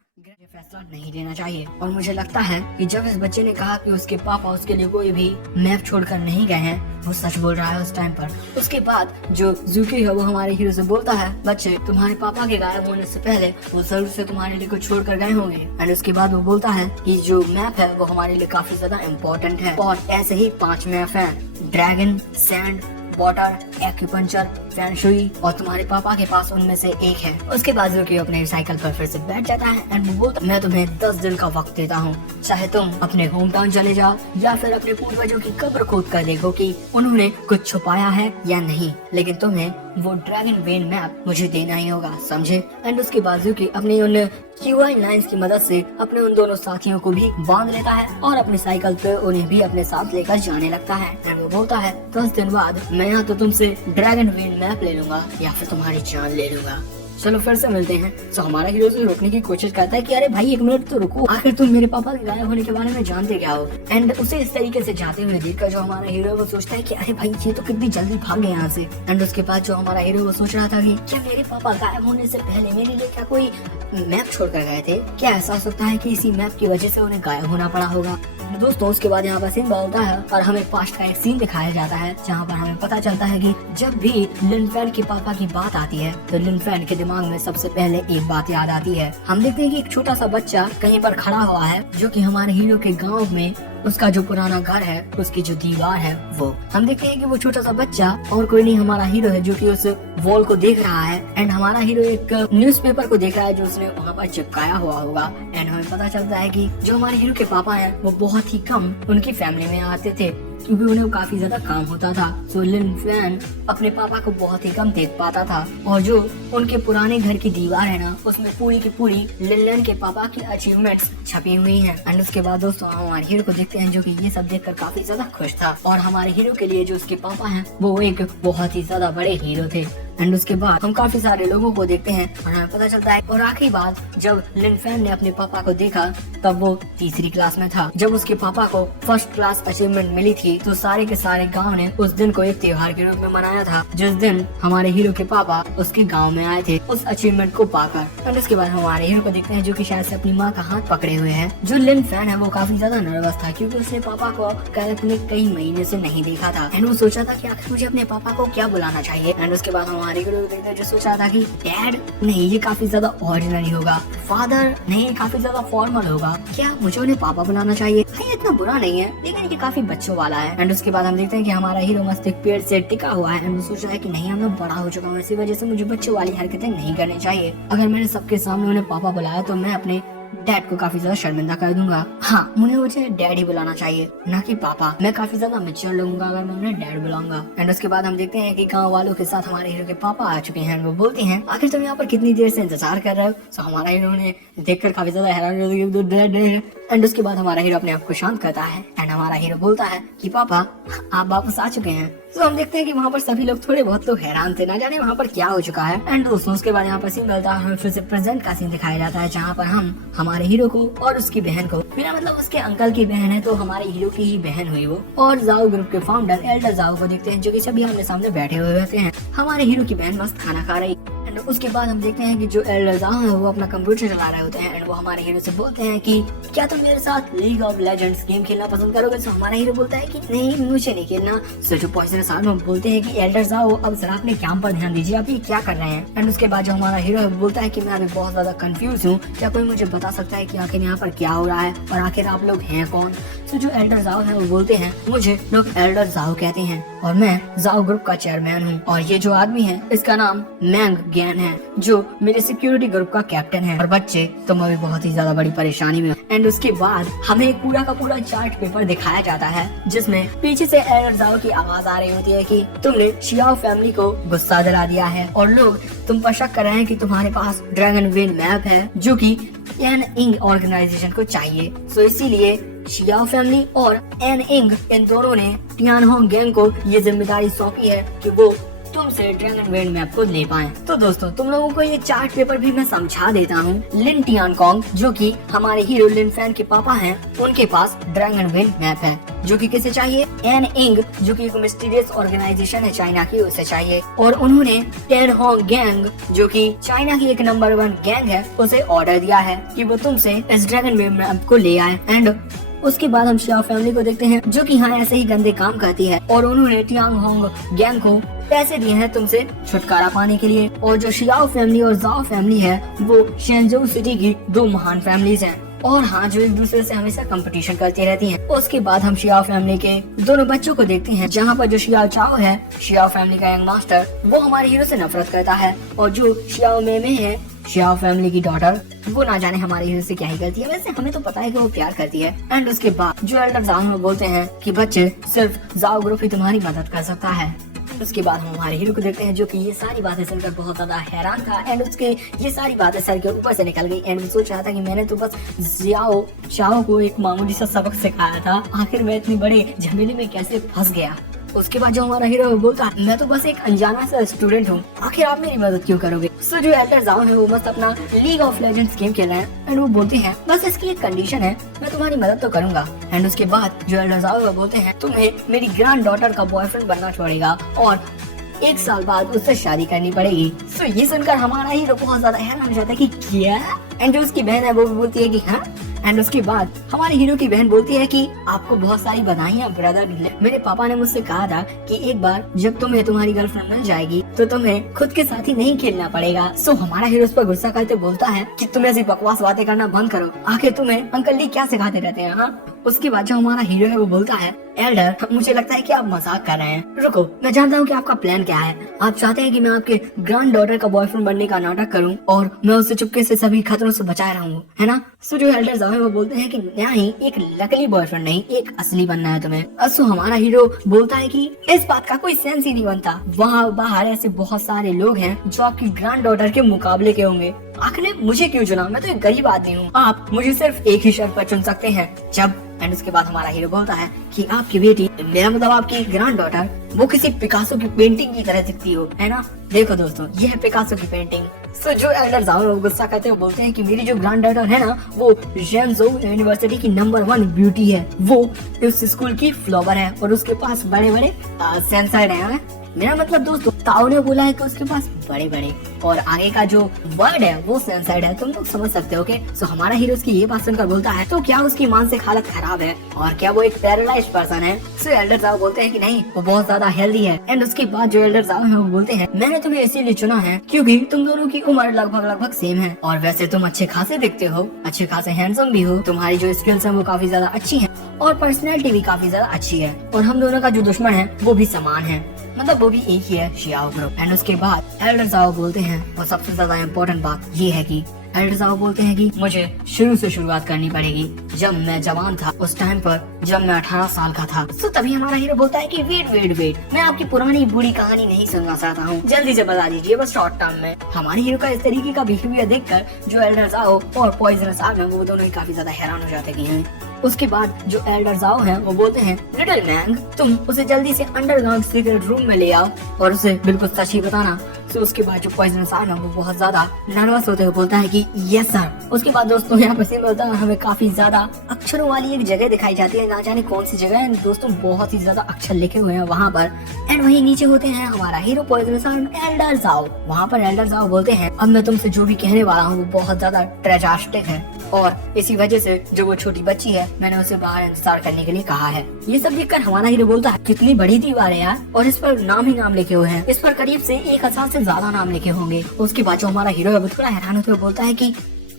फैसला नहीं लेना चाहिए और मुझे लगता है कि जब इस बच्चे ने कहा कि उसके पापा उसके लिए कोई भी मैप छोड़कर नहीं गए हैं वो सच बोल रहा है उस टाइम पर। उसके बाद जो ज़ूकी है वो हमारे हीरो से बोलता है बच्चे तुम्हारे पापा के गायब होने से पहले वो जरूर से तुम्हारे लिए कुछ छोड़ कर गए होंगे। एंड उसके बाद वो बोलता है कि जो मैप है वो हमारे लिए काफी ज्यादा इम्पोर्टेंट है और ऐसे ही 5 मैप है, dragon, sand, water, acupuncture, feng shui, और तुम्हारे पापा के पास उनमें से एक है। उसके बाद ज़ूकी अपने साइकिल पर फिर से बैठ जाता है एंड वो बोलता मैं तुम्हें 10 दिन का वक्त देता हूँ, चाहे तुम अपने होम टाउन चले जाओ या फिर अपने पूर्वजों की कब्र खोद कर देखो कि उन्होंने कुछ छुपाया है या नहीं, लेकिन तुम्हें वो ड्रैगन वेन मैप मुझे देना ही होगा, समझे। एंड उसके बाद ज़ूकी अपनी उन QI लाइंस की मदद से अपने उन दोनों साथियों को भी बांध लेता है और अपनी साइकिल पे उन्हें भी अपने साथ लेकर जाने लगता है। एंड वो बोलता है 10 दिन बाद मैं या तो तुमसे ड्रैगन वेन मैप ले लूंगा या फिर तुम्हारी जान ले लूंगा, चलो फिर से मिलते हैं। तो हमारा हीरो उसे रोकने की कोशिश करता है कि अरे भाई 1 मिनट तो रुको, आखिर तुम मेरे पापा के गायब होने के बारे में जानते क्या हो। एंड उसे इस तरीके से जाते हुए देखकर जो हमारा हीरो वो सोचता है कि अरे भाई ये तो कितनी जल्दी भाग गए यहाँ से। एंड उसके बाद जो हमारा हीरो वो सोच रहा था कि क्या मेरे पापा गायब होने से पहले मेरे लिए क्या कोई मैप छोड़कर गए थे, क्या ऐसा हो सकता है कि इसी मैप की वजह से उन्हें गायब होना पड़ा होगा। दोस्तों उसके बाद यहाँ पर सीन बदलता है और हमें पास्ट का एक सीन दिखाया जाता है जहाँ पर हमें पता चलता है कि जब भी लिन फैन के पापा की बात आती है तो लिन फैन के दिमाग में सबसे पहले एक बात याद आती है। हम देखते हैं कि एक छोटा सा बच्चा कहीं पर खड़ा हुआ है जो कि हमारे हीरो के गांव में उसका जो पुराना घर है उसकी जो दीवार है वो हम देखते हैं कि वो छोटा सा बच्चा और कोई नहीं हमारा हीरो है जो कि उस वॉल को देख रहा है। एंड हमारा हीरो एक न्यूज़पेपर को देख रहा है जो उसने वहाँ पर चिपकाया हुआ होगा। एंड हमें पता चलता है कि जो हमारे हीरो के पापा हैं वो बहुत ही कम उनकी फैमिली में आते थे क्योंकि उन्हें काफी ज्यादा काम होता था। सो लिन फैन अपने पापा को बहुत ही कम देख पाता था और जो उनके पुराने घर की दीवार है ना उसमें पूरी की पूरी लिन के पापा की अचीवमेंट्स छपी हुई हैं। एंड उसके बाद दोस्तों हमारे हीरो को देखते हैं जो कि ये सब देखकर काफी ज्यादा खुश था और हमारे हीरो के लिए जो उसके पापा हैं वो एक बहुत ही ज्यादा बड़े हीरो थे। एंड उसके बाद हम काफी सारे लोगों को देखते हैं और हमें पता चलता है। और आखिरी बात जब लिन फैन ने अपने पापा को देखा तब वो तीसरी क्लास में था। जब उसके पापा को फर्स्ट क्लास अचीवमेंट मिली थी तो सारे के सारे गांव ने उस दिन को एक त्योहार के रूप में मनाया था जिस दिन हमारे हीरो के पापा उसके गांव में आए थे उस अचीवमेंट को पाकर। एंड उसके बाद हमारे हीरो को देखते हैं जो कि शायद से अपनी माँ का हाथ पकड़े हुए है। जो लिन फैन है वो काफी ज्यादा नर्वस था क्योंकि उसने पापा को अपने कई महीने से नहीं देखा था। एंड वो सोचा था कि आखिर मुझे अपने पापा को क्या बुलाना चाहिए। एंड उसके बाद हमारे हीरो को देखते हैं जो सोचा था कि डैड नहीं ये काफी ज्यादा ऑर्डिनरी होगा, फादर नहीं काफी ज्यादा फॉर्मल होगा, क्या मुझे उन्हें पापा बुलाना चाहिए। ये इतना बुरा नहीं है लेकिन ये काफी बच्चों वाला है। एंड उसके बाद हम देखते हैं कि हमारा हीरो मस्त एक पेड़ से टिका हुआ है। एंड वो सोच रहा है कि नहीं मैं बड़ा हो चुका हूँ इसी वजह से मुझे बच्चों वाली हरकतें नहीं करनी चाहिए। अगर मैंने सबके सामने उन्हें पापा बुलाया तो मैं अपने डैड को काफी ज्यादा शर्मिंदा कर दूंगा। हाँ मुझे डैडी बुलाना चाहिए ना कि पापा। मैं काफी ज्यादा मेच्योर लगूंगा अगर मैं उन्हें डैड बुलाऊंगा। एंड उसके बाद हम देखते हैं कि गांव वालों के साथ हमारे हीरो के पापा आ चुके हैं। वो बोलते हैं आखिर तुम यहाँ पर कितनी देर से इंतजार कर रहे हो। तो हमारा हीरो ने देखकर काफी ज्यादा हैरान हो गया। एंड उसके बाद हमारा हीरो अपने आप को शांत करता है एंड हमारा हीरो बोलता है कि पापा आप वापस आ चुके हैं। तो हम देखते हैं कि वहाँ पर सभी लोग थोड़े बहुत तो हैरान थे, ना जाने वहाँ पर क्या हो चुका है। एंड दोस्तों उसके बाद यहाँ पर सीन बदलता है, हमें फिर से प्रेजेंट का सीन दिखाया जाता है जहाँ पर हम हमारे हीरो को और उसकी बहन को, मेरा मतलब उसके अंकल की बहन है तो हमारे हीरो की ही बहन हुई वो, और जाओ ग्रुप के फाउंडर एल्डर जाओ को देखते हैं जो कि सभी आमने सामने बैठे हुए रहते हैं। हमारे हीरो की बहन मस्त खाना खा रही। एंड उसके बाद हम देखते हैं कि जो एल्डर जाओ है वो अपना कंप्यूटर चला रहे होते हैं। एंड वो हमारे हीरो से बोलते हैं कि क्या तुम मेरे साथ लीग ऑफ लेजेंड्स गेम खेलना पसंद करोगे। तो हमारा हीरो बोलता है कि नहीं मुझे नहीं खेलना। सो जो पॉइजनस साहब हम बोलते हैं कि एल्डर जाओ अब जरा अपने काम पर ध्यान दीजिए, आप ये क्या कर रहे हैं। एंड उसके बाद जो हमारा हीरो है बोलता है कि मैं अभी बहुत ज्यादा कंफ्यूज हूँ, क्या कोई मुझे बता सकता है कि आखिर यहाँ पर क्या हो रहा है और आखिर आप लोग हैं कौन। तो जो एल्डर जाओ है वो बोलते हैं मुझे लोग एल्डर जाओ कहते हैं और मैं जाओ ग्रुप का चेयरमैन हूँ, और ये जो आदमी है इसका नाम मैंग गैन है जो मेरे सिक्योरिटी ग्रुप का कैप्टन है। और बच्चे तुम अभी बहुत ही ज्यादा बड़ी परेशानी में। एंड उसके बाद हमें एक पूरा का पूरा चार्ट पेपर दिखाया जाता है जिसमें पीछे से एल्डर जाओ की आवाज आ रही होती है कि तुमने शियाओ फैमिली को गुस्सा दिला दिया है और लोग तुम पर शक कर रहे हैं कि तुम्हारे पास ड्रैगन वेन मैप है जो कि एन इंग ऑर्गेनाइजेशन को चाहिए। सो इसीलिए शियाओ फैमिली और एन इंग इन दोनों ने टियानहोंग गैंग को ये जिम्मेदारी सौंपी है कि वो तुमसे ड्रैगन वेन मैप को ले पाएं। तो दोस्तों तुम लोगों को ये चार्ट पेपर भी मैं समझा देता हूँ। लिन टियानकोंग जो कि हमारे हीरो लिन फैन के पापा हैं उनके पास ड्रैगन वेन मैप है जो कि किसे चाहिए, एन इंग जो कि एक मिस्टीरियस ऑर्गेनाइजेशन है चाइना की, उसे चाहिए। और उन्होंने टियानहोंग गैंग जो कि चाइना की एक नंबर 1 गैंग है उसे ऑर्डर दिया है कि वो तुमसे इस ड्रैगन वेन मैप को ले आए। एंड उसके बाद हम शियाओ फैमिली को देखते हैं जो कि यहाँ ऐसे ही गंदे काम करती है और उन्होंने टियानहोंग गैंग को पैसे दिए हैं तुमसे छुटकारा पाने के लिए। और जो शियाओ फैमिली और जाओ फैमिली है वो शेंजोउ सिटी की 2 महान फैमिलीज हैं और हाँ जो एक दूसरे से हमेशा कंपटीशन करती रहती हैं। उसके बाद हम शियाओ फैमिली के दोनों बच्चों को देखते हैं जहाँ पर जो शियाओ चाओ है शियाओ फैमिली का यंग मास्टर, वो हमारे हीरो से नफरत करता है और जो शियाओ मेमे है शियाओ फैमिली की डॉटर, वो ना जाने हमारे हीरो से क्या ही करती है। वैसे हमें तो पता है कि वो प्यार करती है। एंड उसके बाद जो एल्डर जाओ बोलते हैं कि बच्चे सिर्फ जाओ ग्रुप ही तुम्हारी मदद कर सकता है। उसके बाद हम हमारे हीरो को देखते हैं जो कि ये सारी बातें सुनकर बहुत ज्यादा हैरान था एंड उसके ये सारी बातें सर के ऊपर से निकल गई। एंड वो सोच रहा था कि मैंने तो बस जियाओ चाओ को एक मामूली सा सबक सिखाया था, आखिर मैं इतनी बड़े झमेले में कैसे फंस गया। उसके बाद जो हमारा हीरो बोलता है मैं तो बस एक अनजाना सा स्टूडेंट हूँ, आखिर आप मेरी मदद क्यों करोगे। सो जो एल्डर जाओ है वो मस्त अपना लीग ऑफ लेजेंड्स गेम खेल रहे हैं एंड वो बोलते हैं बस इसकी एक कंडीशन है, मैं तुम्हारी मदद तो करूंगा। एंड उसके बाद जो एल्डर जाओ है बोलते हैं तुम्हें मेरी ग्रैंड डॉटर का बॉयफ्रेंड बनना छोड़ेगा और 1 साल बाद उससे शादी करनी पड़ेगी। सो ये सुनकर हमारा हीरो बहुत ज्यादा हैरान हो जाता है कि क्या। एंड जो उसकी बहन है वो भी बोलती है कि हाँ। एंड उसके बाद हमारे हीरो की बहन बोलती है कि आपको बहुत सारी बधाइयाँ ब्रदर। मेरे पापा ने मुझसे कहा था कि एक बार जब तुम्हें तुम्हारी गर्लफ्रेंड मिल जाएगी तो तुम्हें खुद के साथ ही नहीं खेलना पड़ेगा। सो हमारा हीरो उस पर गुस्सा करते बोलता है कि तुम ऐसी बकवास बातें करना बंद करो, आखिर तुम्हें अंकल ली क्या सिखाते रहते हैं। हाँ। उसके बाद जो हमारा हीरो है वो बोलता है एल्डर मुझे लगता है कि आप मजाक कर रहे हैं, रुको मैं जानता हूँ कि आपका प्लान क्या है। आप चाहते हैं कि मैं आपके ग्रैंड डॉटर का बॉयफ्रेंड बनने का नाटक करूँ और मैं उससे चुपके से सभी खतरों से बचाए रहूँ, है ना। सो जो एल्डर जाओ है वो बोलते हैं कि नहीं, एक नकली बॉयफ्रेंड नहीं, एक असली बनना है तुम्हें। सो हमारा हीरो बोलता है कि इस बात का कोई सेंस ही नहीं बनता, वहाँ बाहर ऐसे बहुत सारे लोग हैं जो आपकी ग्रैंड डॉटर के मुकाबले के होंगे, आखिर मुझे क्यों चुना, मैं तो एक गरीब आदमी हूँ, आप मुझे सिर्फ एक ही शर्त पर चुन सकते हैं जब। एंड उसके बाद हमारा हीरो बोलता है कि आपकी बेटी, मेरा मतलब आपकी ग्रैंड डॉटर, वो किसी पिकासो की पेंटिंग की तरह दिखती हो, है ना। देखो दोस्तों ये है पिकासो की पेंटिंग। सो जो एल्डर जाओ गुस्सा करते हैं बोलते हैं कि मेरी जो ग्रैंड डॉटर है ना वो जेंजो यूनिवर्सिटी की नंबर 1 ब्यूटी है, वो उस स्कूल की फ्लावर है और उसके पास बड़े बड़े सेंसर है। मेरा मतलब दोस्तों ताऊ ने बोला है कि उसके पास बड़े बड़े और आगे का जो वर्ड है वो सेंसर्ड है, तुम लोग समझ सकते हो। ओके। सो हमारा हीरो उसकी ये बात सुनकर बोलता है तो क्या उसकी मानसिक हालत खराब है और क्या वो एक पैरालाइज्ड पर्सन है। सो एल्डर जाओ बोलते हैं कि नहीं, वो बहुत ज्यादा हेल्दी है। एंड उसके बाद जो एल्डर जाओ है वो बोलते हैं मैंने तुम्हें इसीलिए चुना है क्योंकि तुम दोनों की उम्र लगभग सेम है और वैसे तुम अच्छे खासे दिखते हो, अच्छे खासे हैंडसम भी हो, तुम्हारी जो स्किल्स है वो काफी ज्यादा अच्छी है और पर्सनैलिटी भी काफी ज्यादा अच्छी है और हम दोनों का जो दुश्मन है वो भी समान है, मतलब वो भी एक ही है, शियाओ ग्रुप। एंड उसके बाद एल्डर जाओ बोलते हैं और सबसे ज्यादा इम्पोर्टेंट बात ये है कि एल्डर जाओ बोलते हैं कि मुझे शुरू से शुरुआत करनी पड़ेगी, जब मैं जवान था उस टाइम पर जब मैं 18 साल का था। तो तभी हमारा हीरो बोलता है कि वेट, मैं आपकी पुरानी बुरी कहानी नहीं सुनना चाहता हूँ, जल्दी से बता दीजिए बस शॉर्ट टर्म में। हमारे हीरो का इस तरीके का बिहेवियर देखकर जो एल्डर जाओ और पॉइजनस आग है वो दोनों ही काफी ज्यादा हैरान हो जाते हैं। उसके बाद जो एल्डर जाओ हैं वो बोलते हैं लिटिल मैंग तुम उसे जल्दी से अंडरग्राउंड सीक्रेट रूम में ले आओ और उसे बिल्कुल सच ही बताना। तो उसके बाद जो पॉइजनस आग है वो बहुत ज्यादा नर्वस होते हुए बोलता है कि यस सर। उसके बाद दोस्तों यहाँ पर सीन होता है, हमें काफी ज्यादा अक्षरों वाली एक जगह दिखाई जाती है, ना जाने कौन सी जगह है दोस्तों, बहुत ही ज्यादा अक्षर लिखे हुए हैं वहाँ पर। एंड वही नीचे होते हैं हमारा हीरो पॉइजनस आग एल्डर जाओ। वहाँ पर एल्डर जाओ बोलते हैं अब मैं तुमसे जो भी कहने वाला हूँ वो बहुत ज्यादा ट्रेजास्टिक है और इसी वजह से जो वो छोटी बच्ची है मैंने उसे बाहर इंतजार करने के लिए कहा है। ये सब देखकर हमारा हीरो बोलता है कितनी बड़ी दीवार है यार और इस पर नाम ही नाम लिखे हुए हैं, इस पर करीब से 1000 से ज्यादा नाम लिखे होंगे। उसके बाद जो हमारा हीरो है वो थोड़ा हैरान होते हुए बोलता है कि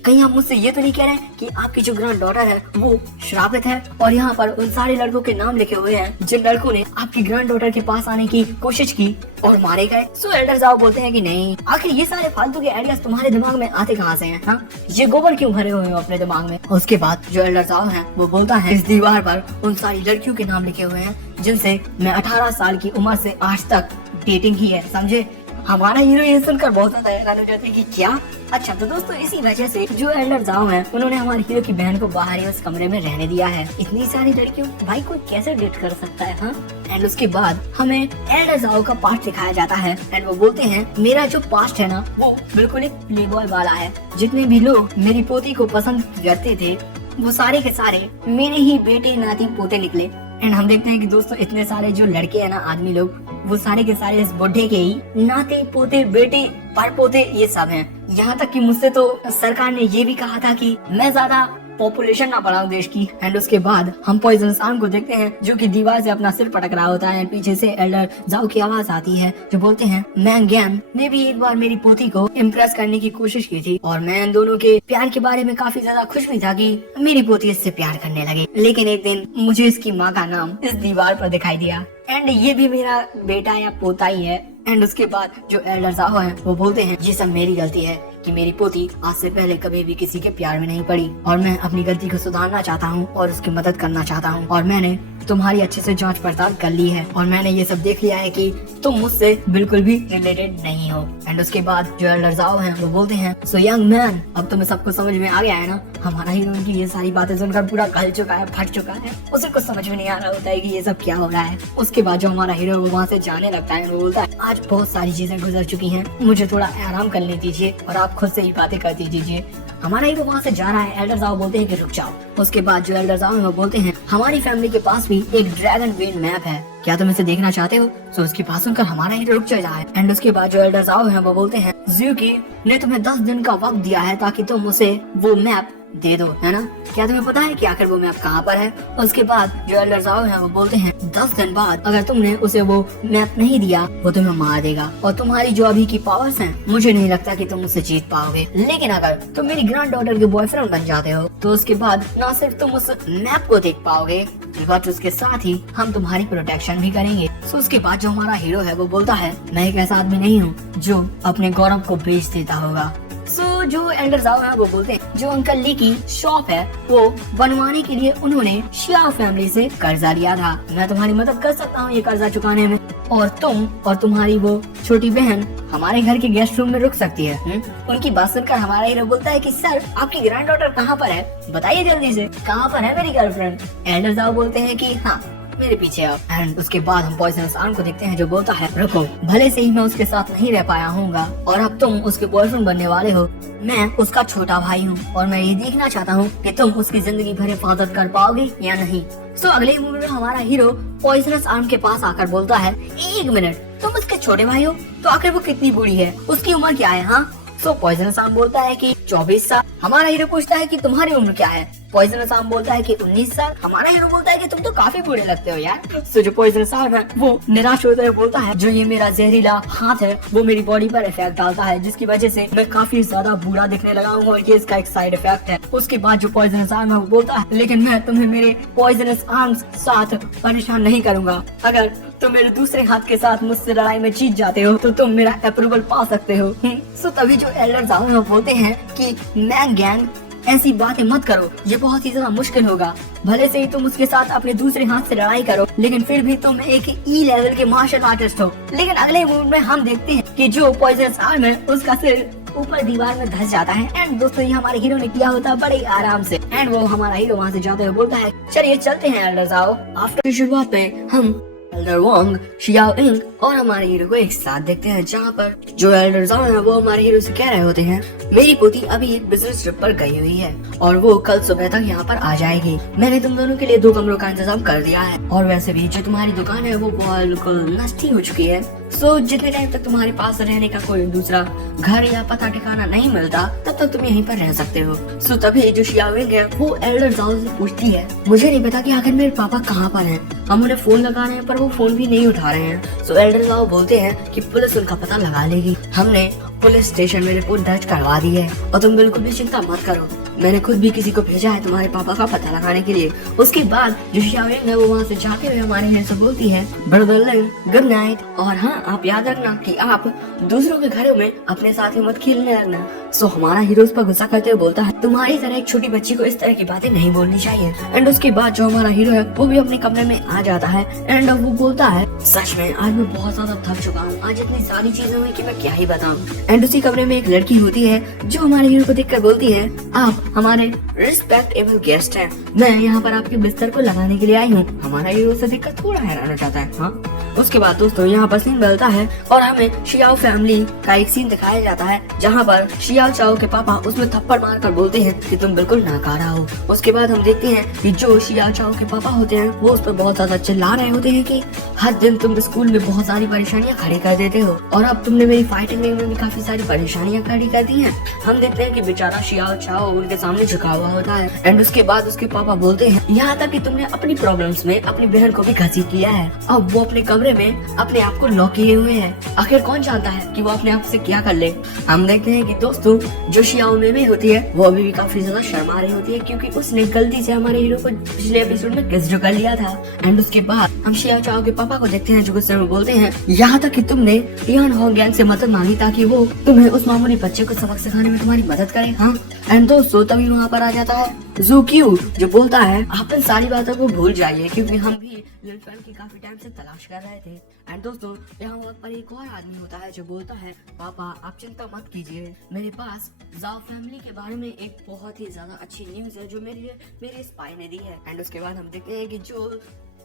कहीं आप मुझसे ये तो नहीं कह रहे हैं कि आपकी जो ग्रैंड डॉटर है वो श्रापित है और यहाँ पर उन सारे लड़कों के नाम लिखे हुए हैं जिन लड़कों ने आपकी ग्रैंड डॉटर के पास आने की कोशिश की और मारे गए। सो एल्डर जाओ बोलते हैं कि नहीं, आखिर ये सारे फालतू के आइडियाज तुम्हारे दिमाग में आते कहाँ से हैं? हाँ, ये गोबर क्यों भरे हुए हो अपने दिमाग में? उसके बाद जो एल्डर जाओ है वो बोलता है इस दीवार पर उन सारी लड़कियों के नाम लिखे हुए हैं जिनसे मैं 18 साल की उम्र से आज तक डेटिंग की है, समझे। हमारा हीरो ये सुनकर बहुत ज्यादा हैरान हो जाते हैं कि क्या। अच्छा तो दोस्तों इसी वजह से जो एल्डर जाओ है उन्होंने हमारे हीरो की बहन को बाहर ही उस कमरे में रहने दिया है। इतनी सारी लड़कियों भाई कोई कैसे डेट कर सकता है। हाँ। एंड उसके बाद हमें एल्डर जाओ का पास्ट दिखाया जाता है एंड वो बोलते हैं मेरा जो पास्ट है ना वो बिल्कुल एक प्लेबॉय वाला है, जितने भी लोग मेरी पोती को पसंद करते थे वो सारे के सारे मेरे ही बेटे नाती पोते निकले। एंड हम देखते हैं कि दोस्तों इतने सारे जो लड़के हैं ना आदमी लोग वो सारे के सारे इस बुढ़े के ही नाते पोते बेटे परपोते ये सब हैं। यहाँ तक कि मुझसे तो सरकार ने ये भी कहा था कि मैं ज्यादा पॉपुलेशन ना बढ़ाऊं देश की। एंड उसके बाद हम पॉइजन सान को देखते हैं जो कि दीवार से अपना सिर पटक रहा होता है। पीछे से एल्डर जाओ की आवाज आती है जो बोलते हैं मैं ज्ञान ने भी एक बार मेरी पोती को इम्प्रेस करने की कोशिश की थी और मैं इन दोनों के प्यार के बारे में काफी ज्यादा खुश भी था कि मेरी पोती इससे प्यार करने लगी, लेकिन एक दिन मुझे इसकी माँ का नाम इस दीवार पर दिखाई दिया एंड ये भी मेरा बेटा या पोता ही है। एंड उसके बाद जो एल्डर जाओ है वो बोलते हैं ये सब मेरी गलती है कि मेरी पोती आज से पहले कभी भी किसी के प्यार में नहीं पड़ी और मैं अपनी गलती को सुधारना चाहता हूँ और उसकी मदद करना चाहता हूँ और मैंने तुम्हारी अच्छे से जांच पड़ताल कर ली है और मैंने ये सब देख लिया है कि तुम मुझसे बिल्कुल भी रिलेटेड नहीं हो। एंड उसके बाद जो एल्डर जाओ हैं वो बोलते हैं, सो यंग मैन, अब तुम्हें सब कुछ समझ में आ गया है ना। हमारा हीरो उनकी ये सारी बातें सुनकर पूरा गल चुका है, फट चुका है, उसे कुछ समझ में नहीं आ रहा होता है कि ये सब क्या हो रहा है। उसके बाद जो हमारा हीरो वो वहाँ से जाने लगता है, वो बोलता है, आज बहुत सारी चीजें गुजर चुकी हैं, मुझे थोड़ा आराम करने दीजिए और आप खुद से ही बातें कर दीजिए। हमारा हीरो वहाँ से जा रहा है। एल्डर जाओ बोलते हैं कि रुक जाओ। उसके बाद जो एल्डर जाओ हैं वो बोलते हैं, हमारी फैमिली के पास भी एक ड्रैगन वेन मैप है, क्या तुम इसे देखना चाहते हो? तो उसकी बात सुनकर हमारा हीरो रुक जाता है। एंड उसके बाद जो एल्डर जाओ हैं वो बोलते हैं, ज़्यूकी ने तुम्हें 10 दिन का वक्त दिया है ताकि तुम उसे वो मैप दे दो, है ना? क्या तुम्हें पता है कि आखिर वो मैप कहाँ पर है? उसके बाद जो एल्डर जाओ हैं वो बोलते हैं, 10 दिन बाद अगर तुमने उसे वो मैप नहीं दिया वो तुम्हें मार देगा और तुम्हारी जो अभी की पावर्स हैं मुझे नहीं लगता कि तुम उससे जीत पाओगे। लेकिन अगर तुम मेरी ग्रैंड डॉटर के बॉयफ्रेंड बन जाते हो तो उसके बाद न सिर्फ तुम उस मैप को देख पाओगे बट उसके साथ ही हम तुम्हारी प्रोटेक्शन भी करेंगे। सो उसके बाद जो हमारा हीरो है वो बोलता है, मैं एक ऐसा आदमी नहीं हूँ जो अपने गौरव को बेच देता होगा। सो जो एल्डर जाओ है वो बोलते हैं, जो अंकल ली की शॉप है वो बनवाने के लिए उन्होंने शियाओ फैमिली से कर्जा लिया था। मैं तुम्हारी मदद कर सकता हूँ ये कर्जा चुकाने में और तुम और तुम्हारी वो छोटी बहन हमारे घर के गेस्ट रूम में रुक सकती है। उनकी बात सुनकर हमारा हीरो बोलता है कि सर आपकी ग्रैंड डॉटर कहाँ पर है, बताइए जल्दी से, कहाँ पर है मेरी गर्लफ्रेंड? एल्डर जाओ बोलते हैं कि हाँ मेरे पीछे आओ। एंड उसके बाद हम पॉइजनस आर्म को देखते हैं जो बोलता है, रुको, भले से ही मैं उसके साथ नहीं रह पाया हूँगा और अब तुम उसके बॉयफ्रेंड बनने वाले हो, मैं उसका छोटा भाई हूँ और मैं ये देखना चाहता हूँ कि तुम उसकी जिंदगी भर हिफाजत कर पाओगे या नहीं। सो अगले मूवी में हमारा हीरो पॉइजनस आर्म के पास आकर बोलता है, एक मिनट, तुम उसके छोटे भाई हो तो आखिर वो कितनी बूढ़ी है, उसकी उम्र क्या है? हाँ। सो पॉइजनस आर्म बोलता है कि 24 साल। हमारा हीरो पूछता है कि तुम्हारी उम्र क्या है? पॉइजनस आर्म बोलता है कि 19 साल। हमारा हीरो बोलता है कि तुम तो काफी बूढ़े लगते हो यार। सो जो पॉइजनस आर्म है वो निराश होता है, बोलता है, जो ये मेरा जहरीला हाथ है वो मेरी बॉडी पर इफेक्ट डालता है जिसकी वजह से मैं काफी ज्यादा बुरा दिखने लगा हूँ और ये इसका एक साइड इफेक्ट है। उसके बाद जो पॉइजनस आर्म है वो बोलता है, लेकिन मैं तुम्हें मेरे पॉइजनस आर्म साथ परेशान नहीं करूंगा। अगर तुम मेरे दूसरे हाथ के साथ मुझसे लड़ाई में जीत जाते हो तो तुम मेरा अप्रूवल पा सकते हो। सो तभी जो एल्डर जाओ हैं वो बोलते हैं कि मैन गैंग ऐसी बातें मत करो, ये बहुत ही ज्यादा मुश्किल होगा। भले से ही तुम उसके साथ अपने दूसरे हाथ से लड़ाई करो लेकिन फिर भी तुम एक ई लेवल के मार्शल आर्टिस्ट हो। लेकिन अगले मूवी में हम देखते हैं कि जो पॉइजनस आर्म है उसका सिर ऊपर दीवार में धंस जाता है। एंड दोस्तों ये हमारे हीरो ने किया होता बड़े आराम से। एंड वो हमारा हीरो वहाँ से जाते हुए बोलता है, चलिए चलते हैं एल्डर जाओ। आफ्टर की शुरुआत में हम एल्डर वोंग, शियाओ इंग और हमारे हीरो को एक साथ देखते हैं जहाँ पर जो एल्डर जाओ है वो हमारे हीरो से कह रहे होते हैं, मेरी पोती अभी एक बिजनेस ट्रिप पर गई हुई है और वो कल सुबह तक यहाँ पर आ जाएगी। मैंने तुम दोनों के लिए 2 कमरों का इंतजाम कर दिया है और वैसे भी जो तुम्हारी दुकान है वो बिल्कुल नष्टी हो चुकी है। सो जितने टाइम तक तुम्हारे पास रहने का कोई दूसरा घर या पता ठिकाना नहीं मिलता तब तक तुम यहीं पर रह सकते हो। सो तभी जो शियाओ इंग है वो एल्डर जाओ से पूछती है, मुझे नहीं पता कि आखिर मेरे पापा कहाँ पर हैं, हम उन्हें फोन लगा रहे हैं पर वो फोन भी नहीं उठा रहे हैं। सो एल्डर जाओ बोलते हैं कि पुलिस उनका पता लगा लेगी, हमने पुलिस स्टेशन में रिपोर्ट दर्ज करवा दी है और तुम बिल्कुल भी चिंता मत करो, मैंने खुद भी किसी को भेजा है तुम्हारे पापा का पता लगाने के लिए। उसके बाद जो शियाओ इंग है वो वहाँ से जाते हुए हमारे हीरो से बोलती है, ब्रदर लिन, गुड नाइट, और हाँ आप याद रखना कि आप दूसरों के घरों में अपने साथ ही मत खेलने लगना। सो हमारा हीरो उस पर गुस्सा करते हुए बोलता है, तुम्हारी तरह एक छोटी बच्ची को इस तरह की बातें नहीं बोलनी चाहिए। एंड उसके बाद जो हमारा हीरो है वो भी अपने कमरे में आ जाता है एंड वो बोलता है, सच में आज मैं बहुत ज्यादा थक चुका हूँ, आज इतनी सारी चीजें हुई कि मैं क्या ही बताऊँ। एंड उसी कमरे में एक लड़की होती है जो हमारे हीरो को देखकर बोलती है, आप हमारे रिस्पेक्टेबल गेस्ट हैं, मैं यहाँ पर आपके बिस्तर को लगाने के लिए आई हूँ। हमारा हीरो से देखकर थोड़ा हैरान हो जाता है। हाँ उसके बाद दोस्तों यहाँ पर सीन बदलता है और हमें शियाओ फैमिली का एक सीन दिखाया जाता है जहाँ पर शियाओ चाओ के पापा उसमें थप्पड़ मारकर बोलते हैं कि तुम बिल्कुल नाकारा हो। उसके बाद हम देखते हैं कि जो शियाओ चाओ के पापा होते हैं वो उस पर बहुत ज्यादा चिल्ला रहे होते हैं कि हर दिन तुम स्कूल में बहुत सारी परेशानियां खड़ी कर देते हो और अब तुमने मेरी फाइटिंग में भी काफी सारी परेशानियां खड़ी कर दी हैं। हम देखते हैं कि बेचारा शियाओ चाओ उनके सामने झुका हुआ होता है एंड उसके बाद उसके पापा बोलते हैं, यहाँ तक कि तुमने अपनी प्रॉब्लम्स में अपनी बहन को भी घसीट लिया है, अब वो अपने कमरे में अपने आप को लॉक किए हुए हैं, आखिर कौन जानता है कि वो अपने आप से क्या कर ले। हम देखते हैं कि दोस्तों जो शियाओ मेमे होती है वो अभी भी काफी ज्यादा शर्मा रही होती है क्योंकि उसने गलती से हमारे हीरो को पिछले एपिसोड में किस कर लिया था। एंड उसके बाद हम शियाओ चाओ के पापा को देखते हैं जो गुस्से में बोलते हैं, यहाँ तक कि तुमने टियान होंग गैंग से मदद मांगी ताकि वो तुम्हें उस मामूली बच्चे को सबक सिखाने में तुम्हारी मदद करे। हाँ एंड दोस्तों तभी वहाँ पर आ जाता है ज़ूक्यू जो बोलता है आप इन सारी बातों को भूल जाइए क्योंकि हम भी लिटरल की काफी टाइम से तलाश कर रहे थे। एंड दोस्तों यहाँ वहाँ पर एक और आदमी होता है जो बोलता है पापा आप चिंता मत कीजिए, मेरे पास जाओ फैमिली के बारे में एक बहुत ही ज्यादा अच्छी न्यूज है जो मेरे स्पाई ने दी है। एंड उसके बाद हम देखते हैं कि जो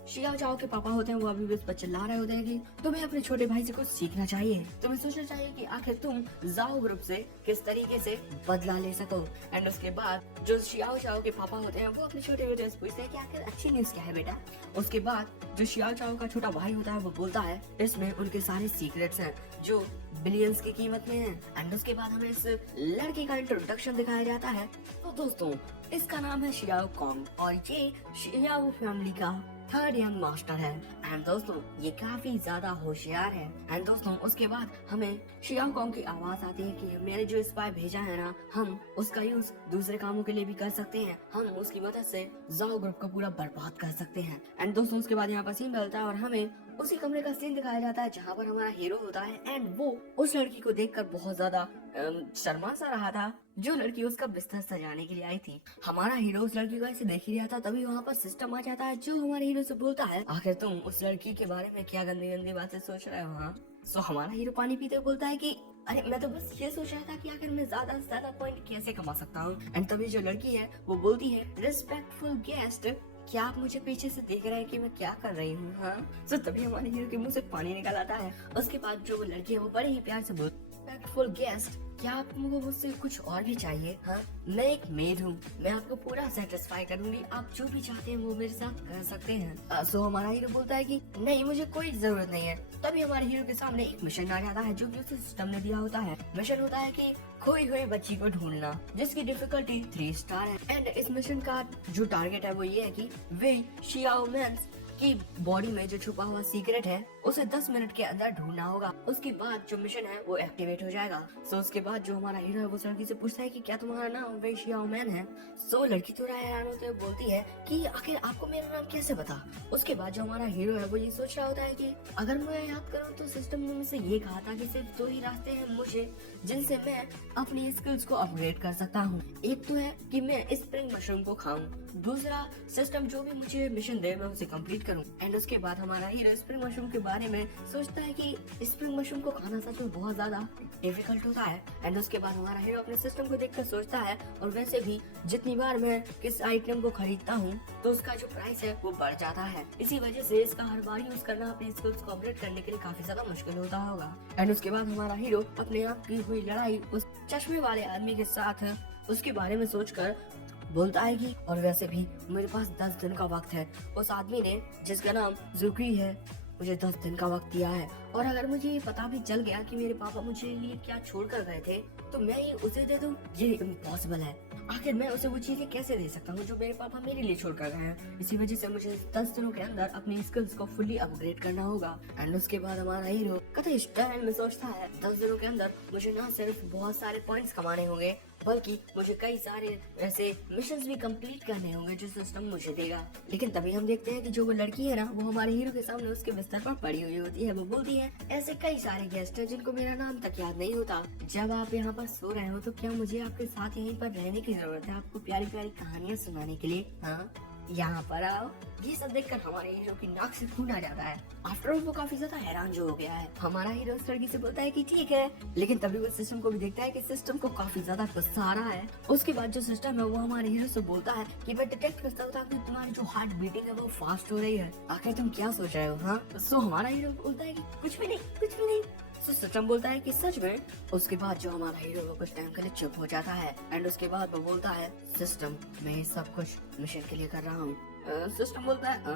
शिया चाओ के पापा होते हैं वो अभी भी उस पर चिल्ला रहे होते हैं कि तुम्हें अपने छोटे भाई से कुछ सीखना चाहिए, तुम्हें सोचना चाहिए कि आखिर तुम जाओ ग्रुप से किस तरीके से बदला ले सको। एंड उसके बाद जो शियाओ चाओ के पापा होते हैं वो अपने छोटे बेटे से पूछते हैं कि आखिर अच्छी न्यूज क्या है बेटा। उसके बाद जो शियाओ चाओ का छोटा भाई होता है वो बोलता है इसमें उनके सारे सीक्रेट्स हैं जो बिलियंस की कीमत में है। एंड उसके बाद हमें इस लड़की का इंट्रोडक्शन दिखाया जाता है। तो दोस्तों इसका नाम है शियाओ कॉन्ग और ये शियाओ फैमिली का थर्ड यंग मास्टर है। एंड दोस्तों ये काफी ज्यादा होशियार है। एंड दोस्तों उसके बाद हमें शियाओ कॉन्ग की आवाज आती है कि मैंने जो स्पाई भेजा है ना हम उसका यूज दूसरे कामों के लिए भी कर सकते हैं, हम उसकी मदद से जाओ ग्रुप को पूरा बर्बाद कर सकते हैं। एंड दोस्तों उसके बाद यहाँ पर सीन बदलता है और हमें उसी कमरे का सीन दिखाया जाता है जहाँ पर हमारा हीरो होता है। एंड वो उस लड़की को देखकर बहुत ज्यादा शर्मा सा रहा था जो लड़की उसका बिस्तर सजाने के लिए आई थी। हमारा हीरो उस लड़की को ऐसे देख ही रहा था तभी वहाँ पर सिस्टम आ जाता है जो हमारे हीरो से बोलता है आखिर तुम उस लड़की के बारे में क्या गंदी गंदी बातें सोच रहे हो। हाँ सो हमारा हीरो पानी पीते हुए बोलता है कि अरे मैं तो बस ये सोच रहा था कि आखिर मैं ज्यादा से ज्यादा पॉइंट कैसे कमा सकता हूँ। एंड तभी जो लड़की है वो बोलती है रिस्पेक्टफुल गेस्ट क्या आप मुझे पीछे से देख रहे हैं कि मैं क्या कर रही हूँ। हाँ तो तभी हमारे हीरो के मुंह से पानी निकल आता है। उसके बाद जो लड़की है वो बड़े ही प्यार से बोलती रिस्पेक्टफुल गेस्ट क्या आपको मुझसे कुछ और भी चाहिए। हाँ मैं एक मेड हूँ, मैं आपको पूरा सेटिस्फाई करूंगी, आप जो भी चाहते हैं वो मेरे साथ कर सकते हैं। सो हमारा हीरो बोलता है कि नहीं मुझे कोई जरूरत नहीं है। तभी हमारे हीरो के सामने एक मिशन आ जाता है जो कि उसे सिस्टम ने दिया होता है। मिशन होता है कि खोई हुई बच्ची को ढूंढना जिसकी डिफिकल्टी 3 स्टार है। एंड इस मिशन का जो टारगेट है वो ये है कि वे शियाओ मैन्स की बॉडी में जो छुपा हुआ सीक्रेट है उसे 10 मिनट के अंदर ढूंढना होगा। उसके बाद जो मिशन है वो एक्टिवेट हो जाएगा। सो उसके बाद जो हमारा हीरो है वो लड़की से पूछता है कि क्या तुम्हारा नाम वे शियाओ मैन है। सो लड़की थोड़ा हैरान होते हुए बोलती है कि आखिर आपको मेरा नाम कैसे पता। उसके बाद जो हमारा हीरो है वो ये सोच रहा होता है कि अगर मैं याद करूँ तो सिस्टम ने मुझसे ये कहा था कि सिर्फ 2 ही रास्ते हैं मुझे जिनसे मैं अपनी स्किल्स को अपग्रेड कर सकता हूँ। एक तो है कि मैं स्प्रिंग मशरूम को खाऊं, दूसरा सिस्टम जो भी मुझे मिशन दे मैं उसे कंप्लीट करूं। एंड उसके बाद हमारा हीरो स्प्रिंग मशरूम के बारे में सोचता है कि स्प्रिंग मशरूम को खाना सच में बहुत ज्यादा डिफिकल्ट होता है। एंड उसके बाद हमारा हीरो अपने सिस्टम को देखकर सोचता है और वैसे भी जितनी बार मैं किस आइटम को खरीदता हूँ तो उसका जो प्राइस है वो बढ़ जाता है, इसी वजह से इसका हर बार यूज करना अपनी स्किल्स को अपग्रेड करने के लिए काफी ज्यादा मुश्किल होता होगा। एंड उसके बाद हमारा हीरो अपने आप की हुई लड़ाई उस चश्मे वाले आदमी के साथ उसके बारे में सोचकर बोलता है कि और वैसे भी मेरे पास 10 दिन का वक्त है। उस आदमी ने जिसका नाम जुकी है मुझे 10 दिन का वक्त दिया है और अगर मुझे ये पता भी चल गया कि मेरे पापा मुझे लिए क्या छोड़ कर गए थे तो मैं ये उसे दे दूं, ये इम्पॉसिबल है। आखिर मैं उसे वो चीजें कैसे दे सकता हूँ जो मेरे पापा मेरे लिए छोड़ कर गए हैं। इसी वजह से मुझे 10 दिनों के अंदर अपनी स्किल्स को फुली अपग्रेड करना होगा। एंड उसके बाद हमारा हीरो कतई स्टाइल में सोचता है 10 दिनों के अंदर मुझे न सिर्फ बहुत सारे पॉइंट्स कमाने होंगे बल्कि मुझे कई सारे ऐसे मिशंस भी कंप्लीट करने होंगे जो सिस्टम मुझे देगा। लेकिन तभी हम देखते हैं कि जो वो लड़की है ना वो हमारे हीरो के सामने उसके बिस्तर पर पड़ी हुई होती है। वो बोलती है ऐसे कई सारे गेस्ट हैं जिनको मेरा नाम तक याद नहीं होता। जब आप यहाँ पर सो रहे हो तो क्या मुझे आपके साथ यहीं पर रहने की जरूरत है आपको प्यारी प्यारी कहानियाँ सुनाने के लिए। हाँ यहाँ पर आओ। ये सब देखकर हमारे हीरो की नाक से खून आ जाता है। आफ्टर ऑल वो काफी ज्यादा हैरान जो हो गया है। हमारा हीरो उस लड़की से बोलता है कि ठीक है, लेकिन तभी वो सिस्टम को भी देखता है कि सिस्टम को काफी ज्यादा गुस्सा आ रहा है। उसके बाद जो सिस्टम है वो हमारे हीरो से बोलता है कि मैं डिटेक्ट करता हूँ कि तुम्हारी जो हार्ट बीटिंग है वो फास्ट हो रही है, आखिर तुम क्या सोच रहे हो। हाँ सो हमारा हीरो बोलता है कि कुछ भी नहीं। तो सिस्टम बोलता है कि सच में। उसके बाद जो हमारा हीरो वो कुछ टाइम के लिए चुप हो जाता है। एंड उसके बाद वो बोलता है सिस्टम मैं सब कुछ मिशन के लिए कर रहा हूँ। सिस्टम बोलता है